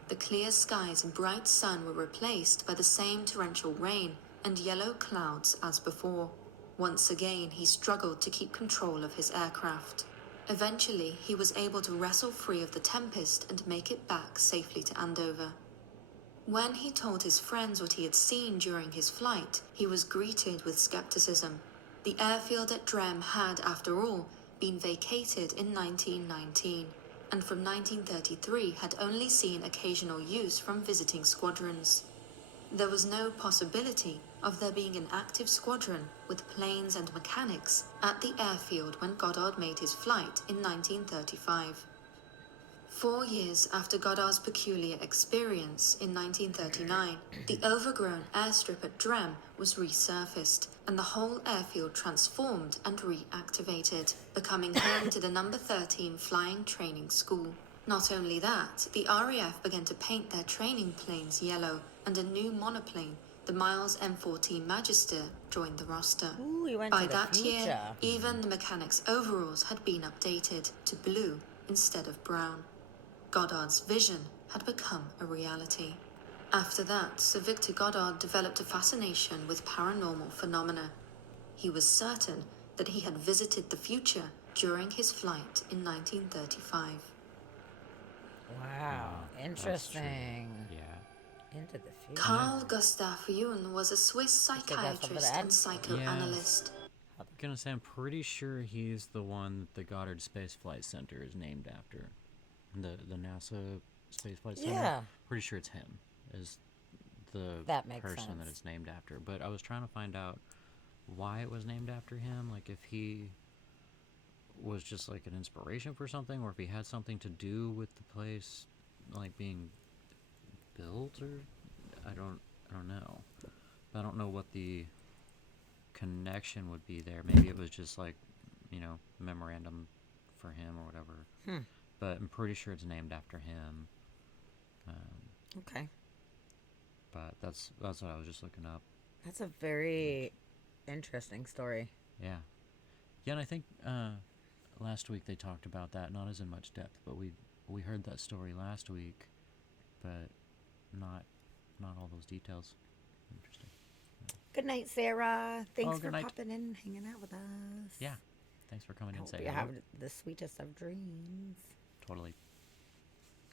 The clear skies and bright sun were replaced by the same torrential rain and yellow clouds as before. Once again, he struggled to keep control of his aircraft. Eventually, he was able to wrestle free of the tempest and make it back safely to Andover. When he told his friends what he had seen during his flight, he was greeted with skepticism. The airfield at Drem had, after all, been vacated in 1919, and from 1933 had only seen occasional use from visiting squadrons. There was no possibility of there being an active squadron with planes and mechanics at the airfield when Goddard made his flight in 1935. 4 years after Goddard's peculiar experience in 1939, the overgrown airstrip at Drem was resurfaced and the whole airfield transformed and reactivated, becoming home to the No. 13 Flying Training School. Not only that, the RAF began to paint their training planes yellow, and a new monoplane, the Miles M14 Magister, joined the roster. Ooh, he went By to the that future. year, even the mechanics' overalls had been updated to blue instead of brown. Goddard's vision had become a reality. After that, Sir Victor Goddard developed a fascination with paranormal phenomena. He was certain that he had visited the future during his flight in 1935. Wow. That's true. Interesting. Yeah. Into the future. Carl Gustav Jung was a Swiss something to psychiatrist add? and psychoanalyst. I'm gonna say I'm pretty sure he's the one that the Goddard Space Flight Center is named after. The NASA Space Flight Center. Yeah. Pretty sure it's him is the That makes person that sense. it's named after. But I was trying to find out why it was named after him, like if he was just like an inspiration for something, or if he had something to do with the place like being built, or I don't know. But I don't know what the connection would be there. Maybe it was just like, memorandum for him or whatever. But I'm pretty sure it's named after him. Okay. But that's what I was just looking up. That's a very interesting story. Yeah. Yeah, and I think last week they talked about that, not as in much depth, but we heard that story last week, but not all those details. Interesting. Good night, Sarah. Thanks good for night. popping in, hanging out with us. Yeah. Thanks for coming I in. hope Saying you hello. have the sweetest of dreams. Totally.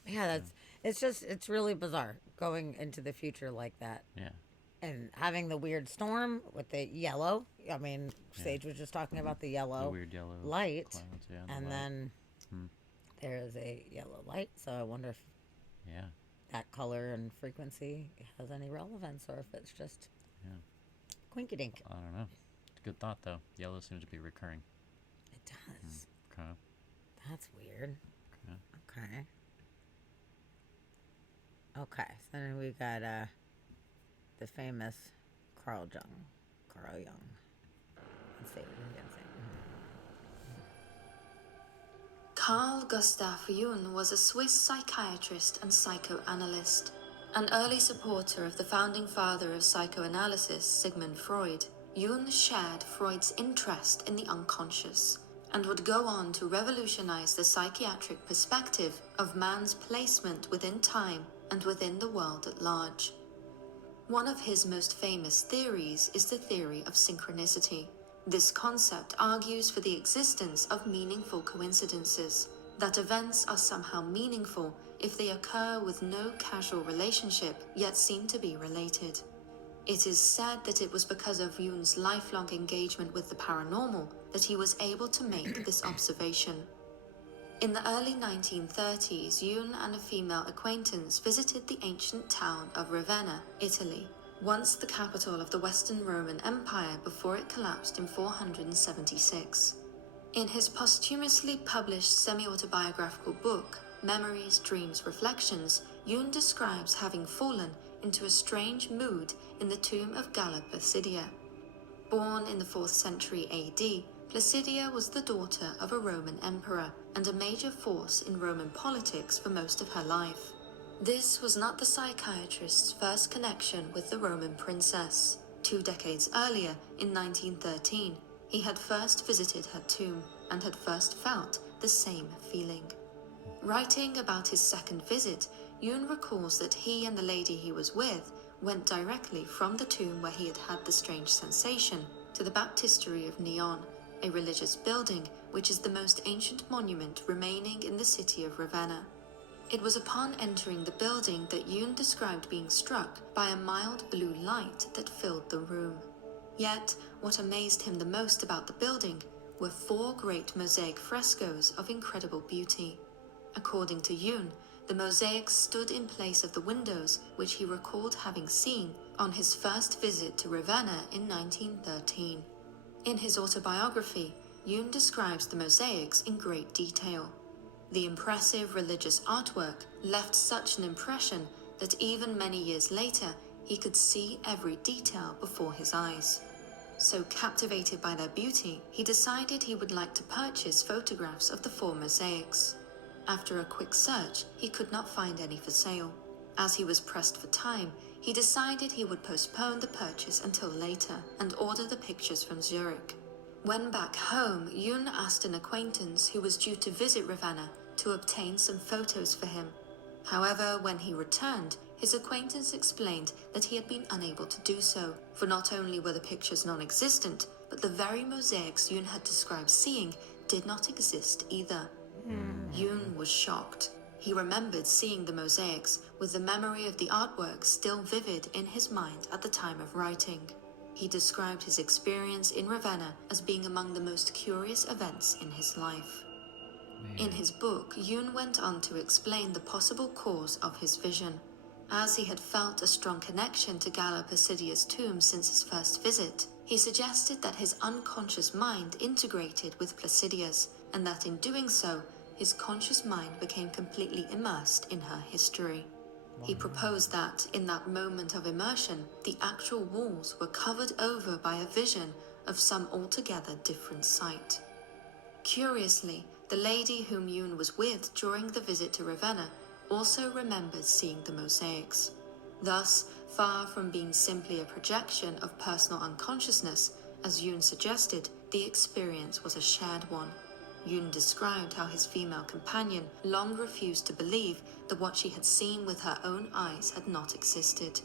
Yeah, it's really bizarre going into the future like that. Yeah. And having the weird storm with the yellow. I mean, Sage was just talking about the yellow The weird yellow light. clouds, yeah, the And light. then Hmm. there is a yellow light. So I wonder if Yeah. that color and frequency has any relevance or if it's just Yeah. quinky dink. I don't know. It's a good thought though. Yellow seems to be recurring. It does. Okay. That's weird. Okay. Okay. Okay. So then we got the famous Carl Jung. Carl Jung. Let's say it again. Carl Gustav Jung was a Swiss psychiatrist and psychoanalyst. An early supporter of the founding father of psychoanalysis, Sigmund Freud, Jung shared Freud's interest in the unconscious and would go on to revolutionize the psychiatric perspective of man's placement within time and within the world at large. One of his most famous theories is the theory of synchronicity. This concept argues for the existence of meaningful coincidences, that events are somehow meaningful if they occur with no causal relationship yet seem to be related. It is said that it was because of Jung's lifelong engagement with the paranormal that he was able to make this observation. In the early 1930s, Jung and a female acquaintance visited the ancient town of Ravenna, Italy, once the capital of the Western Roman Empire before it collapsed in 476. In his posthumously published semi-autobiographical book, Memories, Dreams, Reflections, Jung describes having fallen into a strange mood in the tomb of Galla Placidia. Born in the 4th century AD, Placidia was the daughter of a Roman emperor and a major force in Roman politics for most of her life. This was not the psychiatrist's first connection with the Roman princess. 2 decades earlier, in 1913, he had first visited her tomb and had first felt the same feeling. Writing about his second visit, Jung recalls that he and the lady he was with went directly from the tomb where he had had the strange sensation to the baptistery of Neon, a religious building which is the most ancient monument remaining in the city of Ravenna. It was upon entering the building that Jung described being struck by a mild blue light that filled the room. Yet, what amazed him the most about the building were 4 great mosaic frescoes of incredible beauty. According to Jung, the mosaics stood in place of the windows which he recalled having seen on his first visit to Ravenna in 1913. In his autobiography, Jung describes the mosaics in great detail. The impressive religious artwork left such an impression that even many years later, he could see every detail before his eyes. So captivated by their beauty, he decided he would like to purchase photographs of the 4 mosaics. After a quick search, he could not find any for sale. As he was pressed for time, he decided he would postpone the purchase until later and order the pictures from Zurich. When back home, Jung asked an acquaintance who was due to visit Ravenna to obtain some photos for him. However, when he returned, his acquaintance explained that he had been unable to do so, for not only were the pictures non-existent, but the very mosaics Yoon had described seeing did not exist either. Yoon was shocked. He remembered seeing the mosaics, with the memory of the artwork still vivid in his mind at the time of writing. He described his experience in Ravenna as being among the most curious events in his life. In his book, Yoon went on to explain the possible cause of his vision. As he had felt a strong connection to Galla Placidia's tomb since his first visit, he suggested that his unconscious mind integrated with Placidia's, and that in doing so, his conscious mind became completely immersed in her history. He proposed that, in that moment of immersion, the actual walls were covered over by a vision of some altogether different sight. Curiously, the lady whom Yoon was with during the visit to Ravenna also remembered seeing the mosaics. Thus, far from being simply a projection of personal unconsciousness, as Yoon suggested, the experience was a shared one. Yoon described how his female companion long refused to believe that what she had seen with her own eyes had not existed.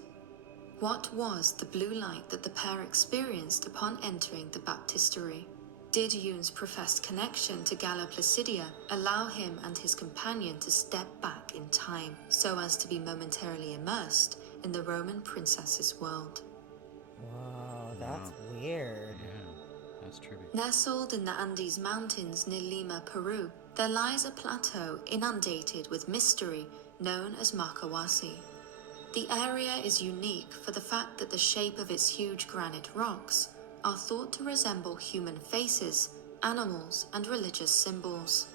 What was the blue light that the pair experienced upon entering the baptistery? Did Yoon's professed connection to Galla Placidia allow him and his companion to step back in time, so as to be momentarily immersed in the Roman princess's world? Whoa, that's weird. Yeah, that's trippy. Nestled in the Andes Mountains near Lima, Peru, there lies a plateau inundated with mystery known as Makawasi. The area is unique for the fact that the shape of its huge granite rocks are thought to resemble human faces, animals, and religious symbols.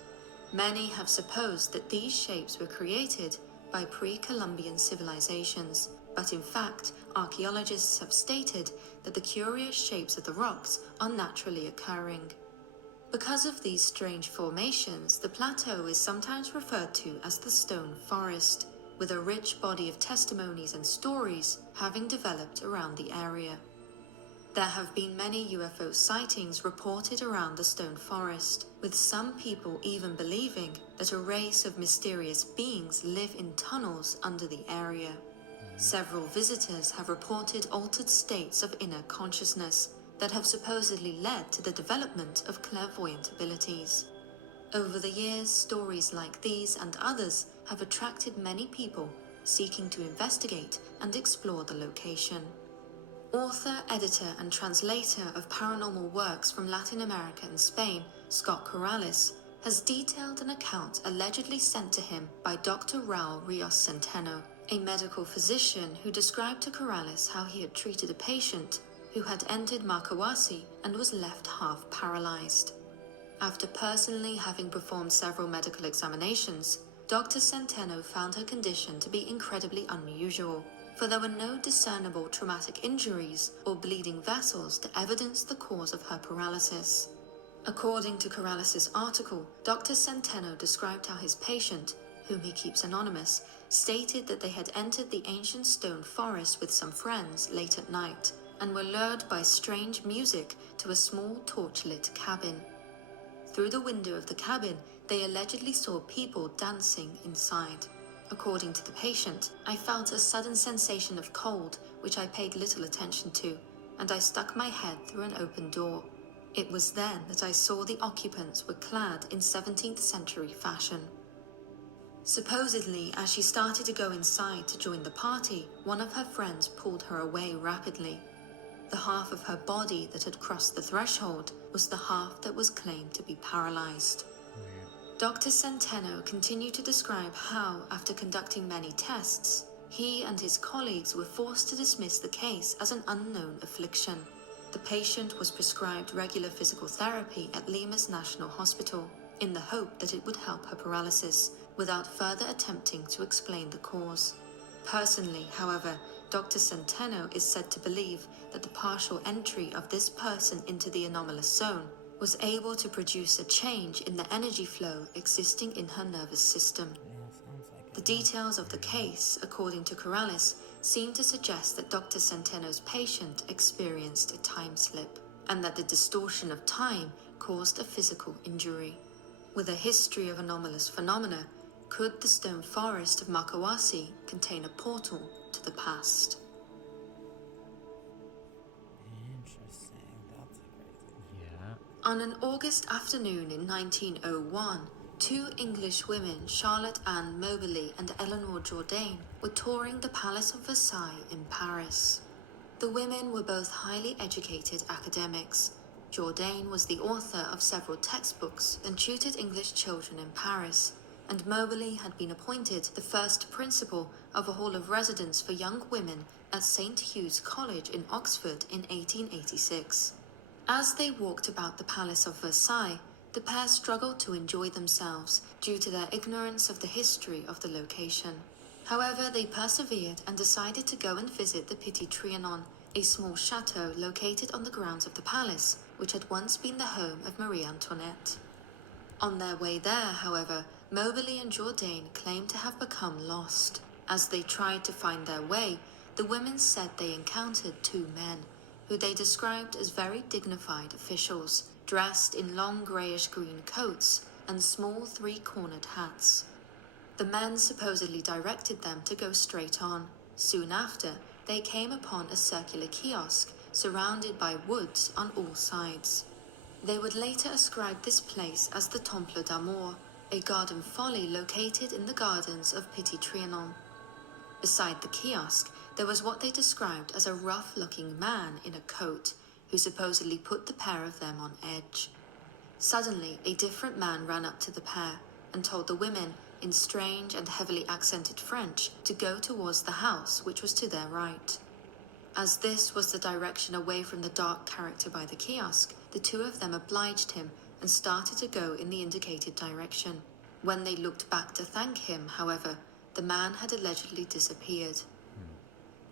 Many have supposed that these shapes were created by pre-Columbian civilizations, but in fact, archaeologists have stated that the curious shapes of the rocks are naturally occurring. Because of these strange formations, the plateau is sometimes referred to as the Stone Forest, with a rich body of testimonies and stories having developed around the area. There have been many UFO sightings reported around the Stone Forest, with some people even believing that a race of mysterious beings live in tunnels under the area. Several visitors have reported altered states of inner consciousness that have supposedly led to the development of clairvoyant abilities. Over the years, stories like these and others have attracted many people seeking to investigate and explore the location. Author, editor, and translator of paranormal works from Latin America and Spain, Scott Corrales, has detailed an account allegedly sent to him by Dr. Raul Rios Centeno, a medical physician who described to Corrales how he had treated a patient who had entered Makawasi and was left half paralyzed. After personally having performed several medical examinations, Dr. Centeno found her condition to be incredibly unusual, for there were no discernible traumatic injuries or bleeding vessels to evidence the cause of her paralysis. According to Corrales' article, Dr. Centeno described how his patient, whom he keeps anonymous, stated that they had entered the ancient stone forest with some friends late at night and were lured by strange music to a small torch-lit cabin. Through the window of the cabin, they allegedly saw people dancing inside. According to the patient, I felt a sudden sensation of cold, which I paid little attention to, and I stuck my head through an open door. It was then that I saw the occupants were clad in 17th century fashion. Supposedly, as she started to go inside to join the party, one of her friends pulled her away rapidly. The half of her body that had crossed the threshold was the half that was claimed to be paralyzed. Dr. Centeno continued to describe how, after conducting many tests, he and his colleagues were forced to dismiss the case as an unknown affliction. The patient was prescribed regular physical therapy at Lima's National Hospital in the hope that it would help her paralysis, without further attempting to explain the cause. Personally, however, Dr. Centeno is said to believe that the partial entry of this person into the anomalous zone was able to produce a change in the energy flow existing in her nervous system. The details of the case, according to Corrales, seem to suggest that Dr. Centeno's patient experienced a time slip, and that the distortion of time caused a physical injury. With a history of anomalous phenomena, could the stone forest of Makawasi contain a portal to the past? Interesting. That's crazy. Yeah. On an August afternoon in 1901, two English women, Charlotte Anne Moberly and Eleanor Jourdain, were touring the Palace of Versailles in Paris. The women were both highly educated academics. Jourdain was the author of several textbooks and tutored English children in Paris, and Moberly had been appointed the first principal of a hall of residence for young women at St. Hugh's College in Oxford in 1886. As they walked about the Palace of Versailles, the pair struggled to enjoy themselves due to their ignorance of the history of the location. However, they persevered and decided to go and visit the Petit Trianon, a small chateau located on the grounds of the palace, which had once been the home of Marie Antoinette. On their way there, however, Moberly and Jourdain claimed to have become lost. As they tried to find their way, the women said they encountered two men, who they described as very dignified officials, dressed in long greyish-green coats and small three-cornered hats. The men supposedly directed them to go straight on. Soon after, they came upon a circular kiosk surrounded by woods on all sides. They would later ascribe this place as the Temple d'Amour, a garden folly located in the gardens of Petit Trianon. Beside the kiosk, there was what they described as a rough-looking man in a coat, who supposedly put the pair of them on edge. Suddenly, a different man ran up to the pair and told the women, in strange and heavily accented French, to go towards the house which was to their right. As this was the direction away from the dark character by the kiosk, the two of them obliged him and started to go in the indicated direction. When they looked back to thank him, however, the man had allegedly disappeared.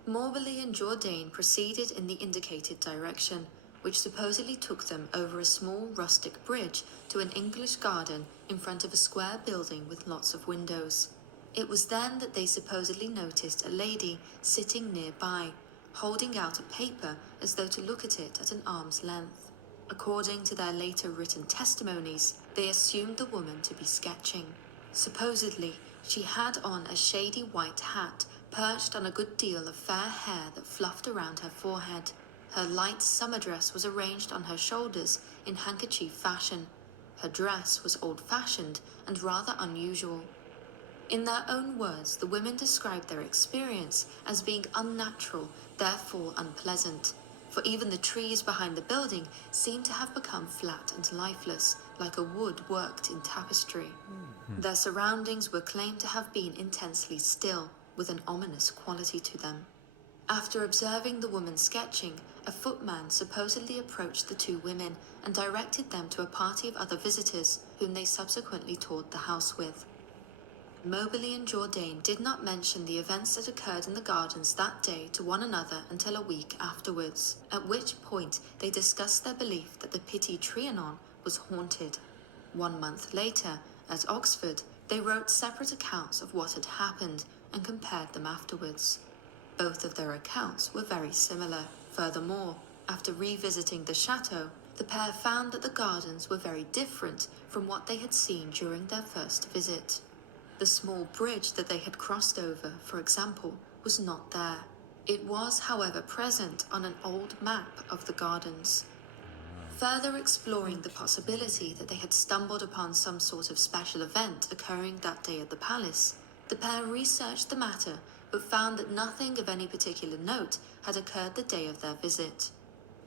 Moberly and Jourdain proceeded in the indicated direction, which supposedly took them over a small rustic bridge to an English garden in front of a square building with lots of windows. It was then that they supposedly noticed a lady sitting nearby, holding out a paper as though to look at it at an arm's length. According to their later written testimonies, they assumed the woman to be sketching. Supposedly, she had on a shady white hat perched on a good deal of fair hair that fluffed around her forehead. Her light summer dress was arranged on her shoulders in handkerchief fashion. Her dress was old-fashioned and rather unusual. In their own words, the women described their experience as being unnatural, therefore unpleasant, for even the trees behind the building seemed to have become flat and lifeless, like a wood worked in tapestry. Their surroundings were claimed to have been intensely still, with an ominous quality to them. After observing the woman sketching, a footman supposedly approached the two women and directed them to a party of other visitors, whom they subsequently toured the house with. Moberly and Jourdain did not mention the events that occurred in the gardens that day to one another until a week afterwards, at which point they discussed their belief that the Petit Trianon was haunted. 1 month later, at Oxford, they wrote separate accounts of what had happened and compared them afterwards. Both of their accounts were very similar. Furthermore, after revisiting the chateau, the pair found that the gardens were very different from what they had seen during their first visit. The small bridge that they had crossed over, for example, was not there. It was, however, present on an old map of the gardens. Further exploring the possibility that they had stumbled upon some sort of special event occurring that day at the palace, the pair researched the matter but found that nothing of any particular note had occurred the day of their visit.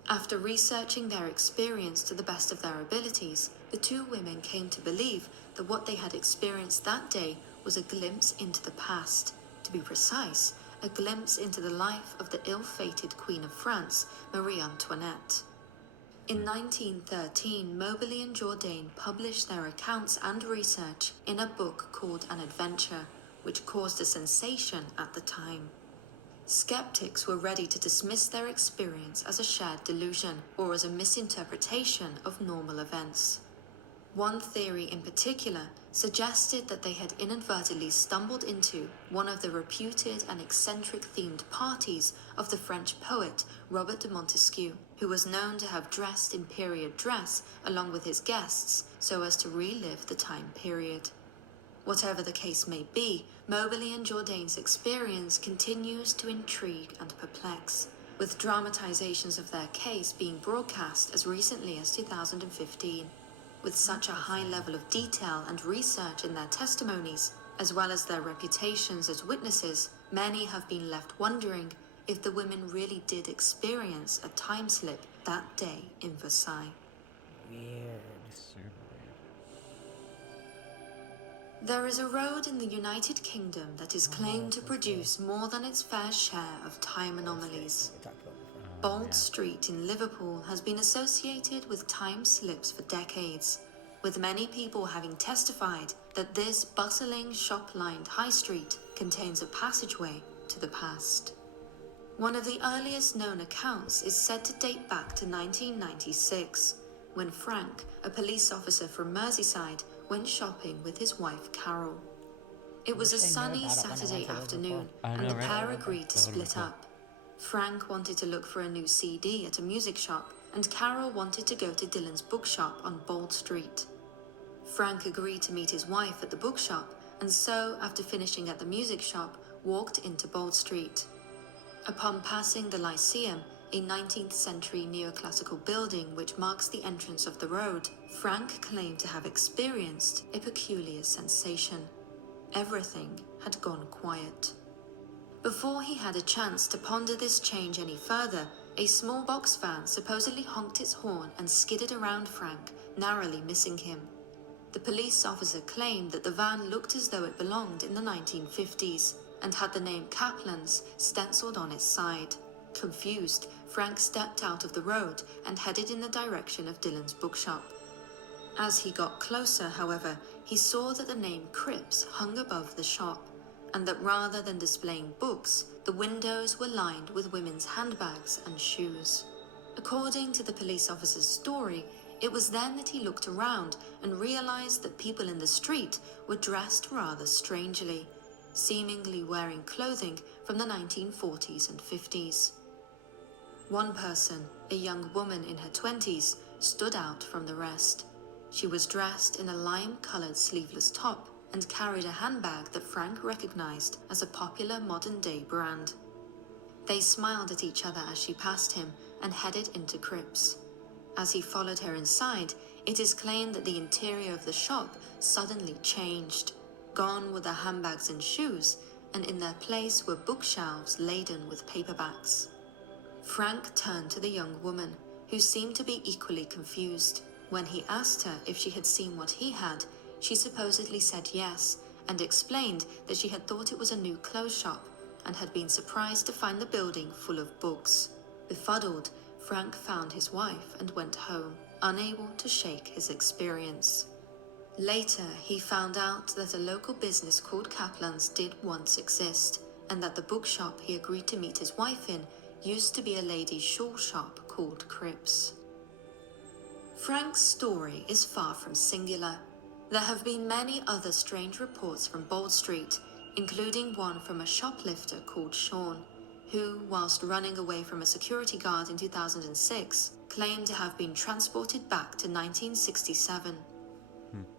After researching their experience to the best of their abilities, the two women came to believe that what they had experienced that day was a glimpse into the past. To be precise, a glimpse into the life of the ill-fated Queen of France, Marie Antoinette. In 1913, Moberly and Jourdain published their accounts and research in a book called An Adventure, which caused a sensation at the time. Skeptics were ready to dismiss their experience as a shared delusion or as a misinterpretation of normal events. One theory in particular suggested that they had inadvertently stumbled into one of the reputed and eccentric-themed parties of the French poet Robert de Montesquieu, who was known to have dressed in period dress along with his guests so as to relive the time period. Whatever the case may be, Moberly and Jourdain's experience continues to intrigue and perplex, with dramatizations of their case being broadcast as recently as 2015. With such a high level of detail and research in their testimonies, as well as their reputations as witnesses, many have been left wondering if the women really did experience a time slip that day in Versailles. Weird. There is a road in the United Kingdom that is claimed to produce more than its fair share of time anomalies. We talked about before. Bold Street in Liverpool has been associated with time slips for decades, with many people having testified that this bustling, shop-lined high street contains a passageway to the past. One of the earliest known accounts is said to date back to 1996, when Frank, a police officer from Merseyside, went shopping with his wife Carol. It was a Wish I knew sunny about it when I Saturday went to afternoon, Liverpool. I and know, the right? pair agreed to That would've been split cool. up. Frank wanted to look for a new CD at a music shop, and Carol wanted to go to Dylan's bookshop on Bold Street. Frank agreed to meet his wife at the bookshop, and so, after finishing at the music shop, walked into Bold Street. Upon passing the Lyceum, a 19th century neoclassical building which marks the entrance of the road, Frank claimed to have experienced a peculiar sensation. Everything had gone quiet. Before he had a chance to ponder this change any further, a small box van supposedly honked its horn and skidded around Frank, narrowly missing him. The police officer claimed that the van looked as though it belonged in the 1950s and had the name Kaplan's stenciled on its side. Confused, Frank stepped out of the road and headed in the direction of Dylan's bookshop. As he got closer, however, he saw that the name Cripps hung above the shop, and that rather than displaying books, the windows were lined with women's handbags and shoes. According to the police officer's story, it was then that he looked around and realized that people in the street were dressed rather strangely, seemingly wearing clothing from the 1940s and 50s. One person, a young woman in her 20s, stood out from the rest. She was dressed in a lime-colored sleeveless top and carried a handbag that Frank recognized as a popular modern-day brand. They smiled at each other as she passed him and headed into Cripps. As he followed her inside, it is claimed that the interior of the shop suddenly changed. Gone were the handbags and shoes, and in their place were bookshelves laden with paperbacks. Frank turned to the young woman, who seemed to be equally confused. When he asked her if she had seen what he had, she supposedly said yes, and explained that she had thought it was a new clothes shop, and had been surprised to find the building full of books. Befuddled, Frank found his wife and went home, unable to shake his experience. Later, he found out that a local business called Kaplan's did once exist, and that the bookshop he agreed to meet his wife in used to be a ladies' shawl shop called Cripps. Frank's story is far from singular. There have been many other strange reports from Bold Street, including one from a shoplifter called Sean, who, whilst running away from a security guard in 2006, claimed to have been transported back to 1967.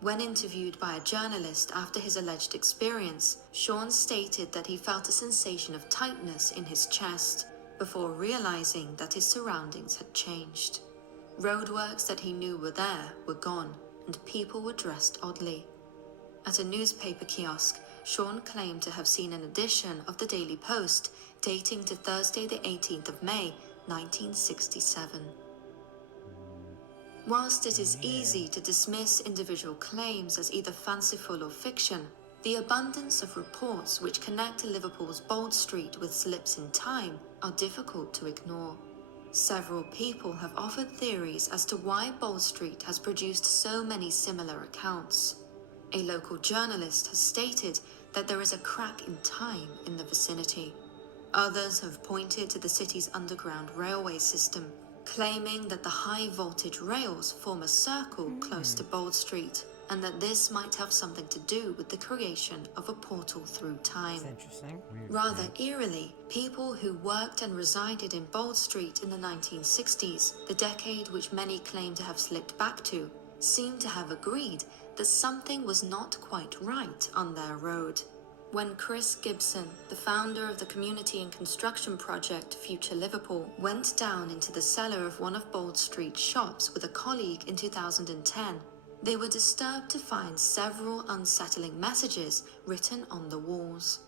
When interviewed by a journalist after his alleged experience, Sean stated that he felt a sensation of tightness in his chest before realizing that his surroundings had changed. Roadworks that he knew were there were gone, and people were dressed oddly. At a newspaper kiosk, Sean claimed to have seen an edition of the Daily Post dating to Thursday the 18th of May, 1967. Whilst it is easy to dismiss individual claims as either fanciful or fiction, the abundance of reports which connect Liverpool's Bold Street with slips in time are difficult to ignore. Several people have offered theories as to why Bold Street has produced so many similar accounts. A local journalist has stated that there is a crack in time in the vicinity. Others have pointed to the city's underground railway system, claiming that the high voltage rails form a circle close to Bold Street, and that this might have something to do with the creation of a portal through time. It's interesting. Rather eerily, people who worked and resided in Bold Street in the 1960s, the decade which many claim to have slipped back to, seem to have agreed that something was not quite right on their road. When Chris Gibson, the founder of the community and construction project Future Liverpool, went down into the cellar of one of Bold Street's shops with a colleague in 2010, they were disturbed to find several unsettling messages written on the walls.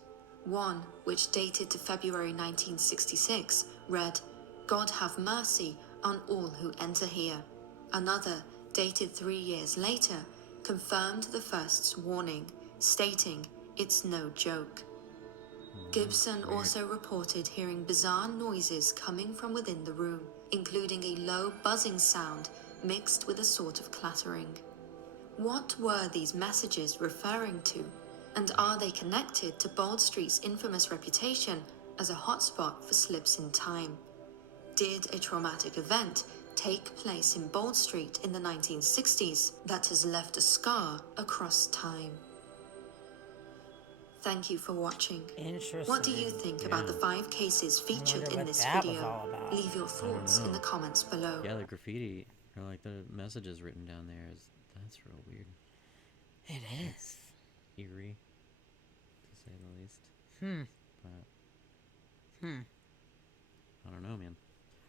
One, which dated to February 1966, read, "God have mercy on all who enter here." Another, dated 3 years later, confirmed the first's warning, stating, "It's no joke." Gibson also reported hearing bizarre noises coming from within the room, including a low buzzing sound mixed with a sort of clattering. What were these messages referring to? And are they connected to Bold Street's infamous reputation as a hotspot for slips in time? Did a traumatic event take place in Bold Street in the 1960s that has left a scar across time? Thank you for watching. Interesting. What do you think about the 5 cases featured wonder in what this that was video? all about. Leave your thoughts in the comments below. Yeah, the graffiti or like the messages written down there that's real weird. It is. Eerie, to say the least. But I don't know, man.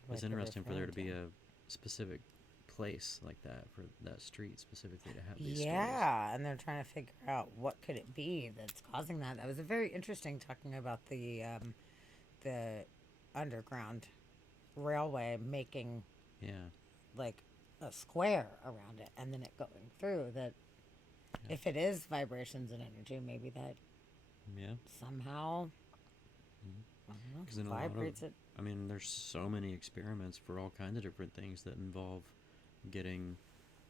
It's What they're interesting for there to referring be a specific place like that, for that street specifically to have these stories. Yeah, and they're trying to figure out what could it be that's causing that. That was a very interesting talking about the underground railway making Yeah. like a square around it and then it going through that. If it is vibrations and energy, maybe that Yeah. somehow I don't know, 'Cause in a lot of- vibrates it. I mean, there's so many experiments for all kinds of different things that involve getting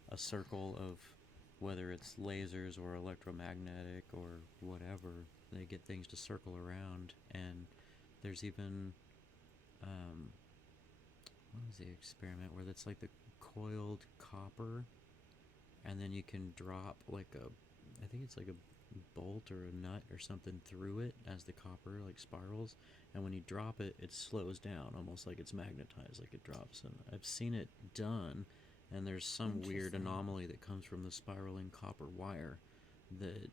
a circle of, whether it's lasers or electromagnetic or whatever, they get things to circle around. And there's even what was the experiment where it's like the coiled copper, and then you can drop like I think it's like a bolt or a nut or something through it as the copper like spirals, and when you drop it, it slows down almost like it's magnetized, like it drops. And I've seen it done, and there's some weird anomaly that comes from the spiraling copper wire that,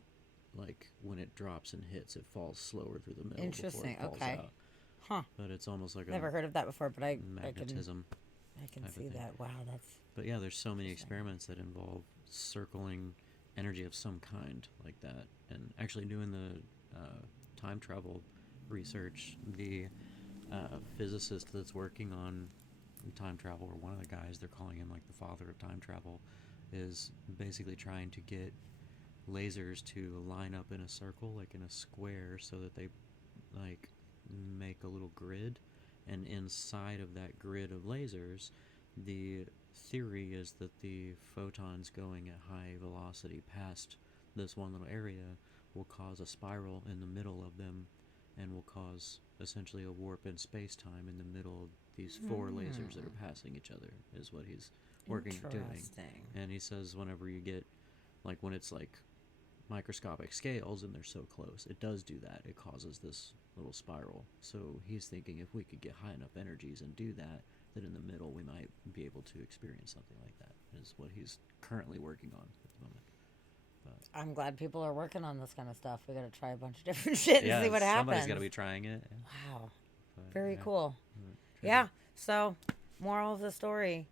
like, when it drops and hits, it falls slower through the middle Interesting. before it falls Okay. out. Huh. But it's almost like Never a heard of that before, but I magnetism. can type of see thing. that. Wow, that's But yeah, there's so many experiments that involve circling energy of some kind like that. And actually doing the time travel research, the physicist that's working on time travel, or one of the guys, they're calling him like the father of time travel, is basically trying to get lasers to line up in a circle, like in a square, so that they like make a little grid, and inside of that grid of lasers, the theory is that the photons going at high velocity past this one little area will cause a spiral in the middle of them, and will cause essentially a warp in space-time in the middle of these 4 lasers that are passing each other, is what he's working at doing. interesting. And he says whenever you get, like, when it's like microscopic scales and they're so close, it does do that. It causes this little spiral. So he's thinking if we could get high enough energies and do that, that in the middle we might be able to experience something like that, is what he's currently working on at the moment. I'm glad people are working on this kind of stuff. We got to try a bunch of different shit and see what happens. Somebody's got to be trying it. Wow. But, Very yeah. cool. Yeah. So, moral of the story,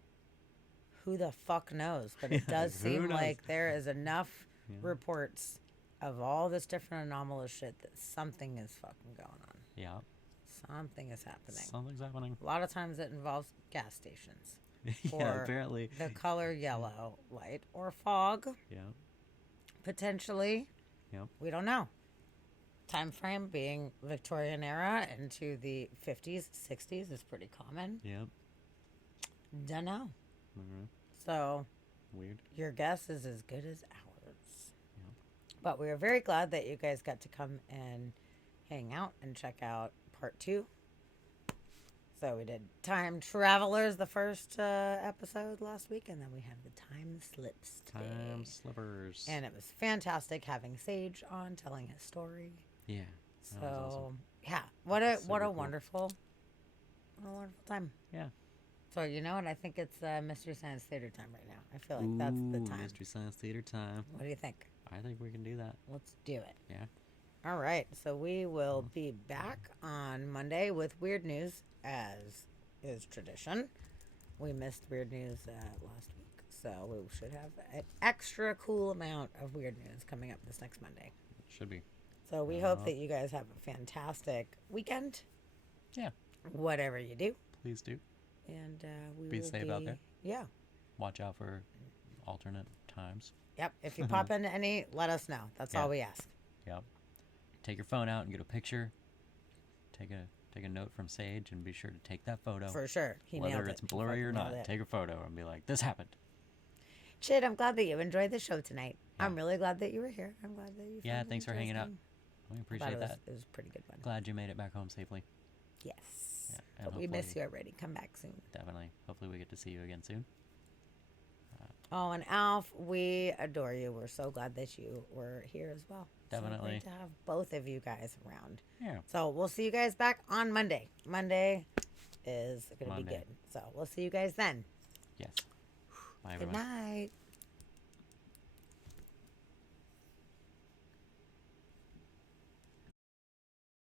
who the fuck knows? But it does who seem knows? like there is enough reports of all this different anomalous shit that something is fucking going on. Yeah. Something is happening. Something's happening. A lot of times it involves gas stations. Yeah, Or apparently. the color yellow light or fog, Yeah. potentially. Yep. We don't know. Time frame being Victorian era into the 50s, 60s is pretty common. Yep. Don't know. Mhm. So Weird. your guess is as good as ours. Yep. But we are very glad that you guys got to come and hang out and check out part 2. So we did Time Travelers, the first episode last week, and then we have the Time Slips today. Time slippers. And it was fantastic having Sage on telling his story. Yeah. So That was awesome. yeah, what a Super cool. wonderful time. Yeah. So you know what? I think it's Mystery Science Theater time right now. I feel like that's the Ooh, time. Mystery Science Theater time. What do you think? I think we can do that. Let's do it. Yeah. All right. So we will be back on Monday with weird news, as is tradition. We missed weird news last week, so we should have an extra cool amount of weird news coming up this next Monday. Should be. So we hope that you guys have a fantastic weekend, Yeah. whatever you do, Please do. and we Be will safe out there. Yeah. Watch out for alternate times. Yep. If you pop into any, let us know. That's Yeah. all we ask. Yep. Take your phone out and get a picture. Take a note from Sage and be sure to take that photo. For sure. He nailed Whether it. it's He blurry or fucking not, nailed it. take a photo and be like, this happened. Chid, I'm glad that you enjoyed the show tonight. Yeah. I'm really glad that you were here. I'm glad that you Yeah, found it thanks for hanging out. interesting. We I thought appreciate it was, that. It was pretty good fun. Glad you made it back home safely. Yes. Yeah, and But we miss hopefully- you already. Come back soon. Definitely. Hopefully we get to see you again soon. Oh, and Alf, we adore you. We're so glad that you were here as well. So Definitely. great to have both of you guys around. Yeah. So we'll see you guys back on Monday. Monday is going to be Monday. good. So we'll see you guys then. Yes. Bye, Good everyone. night.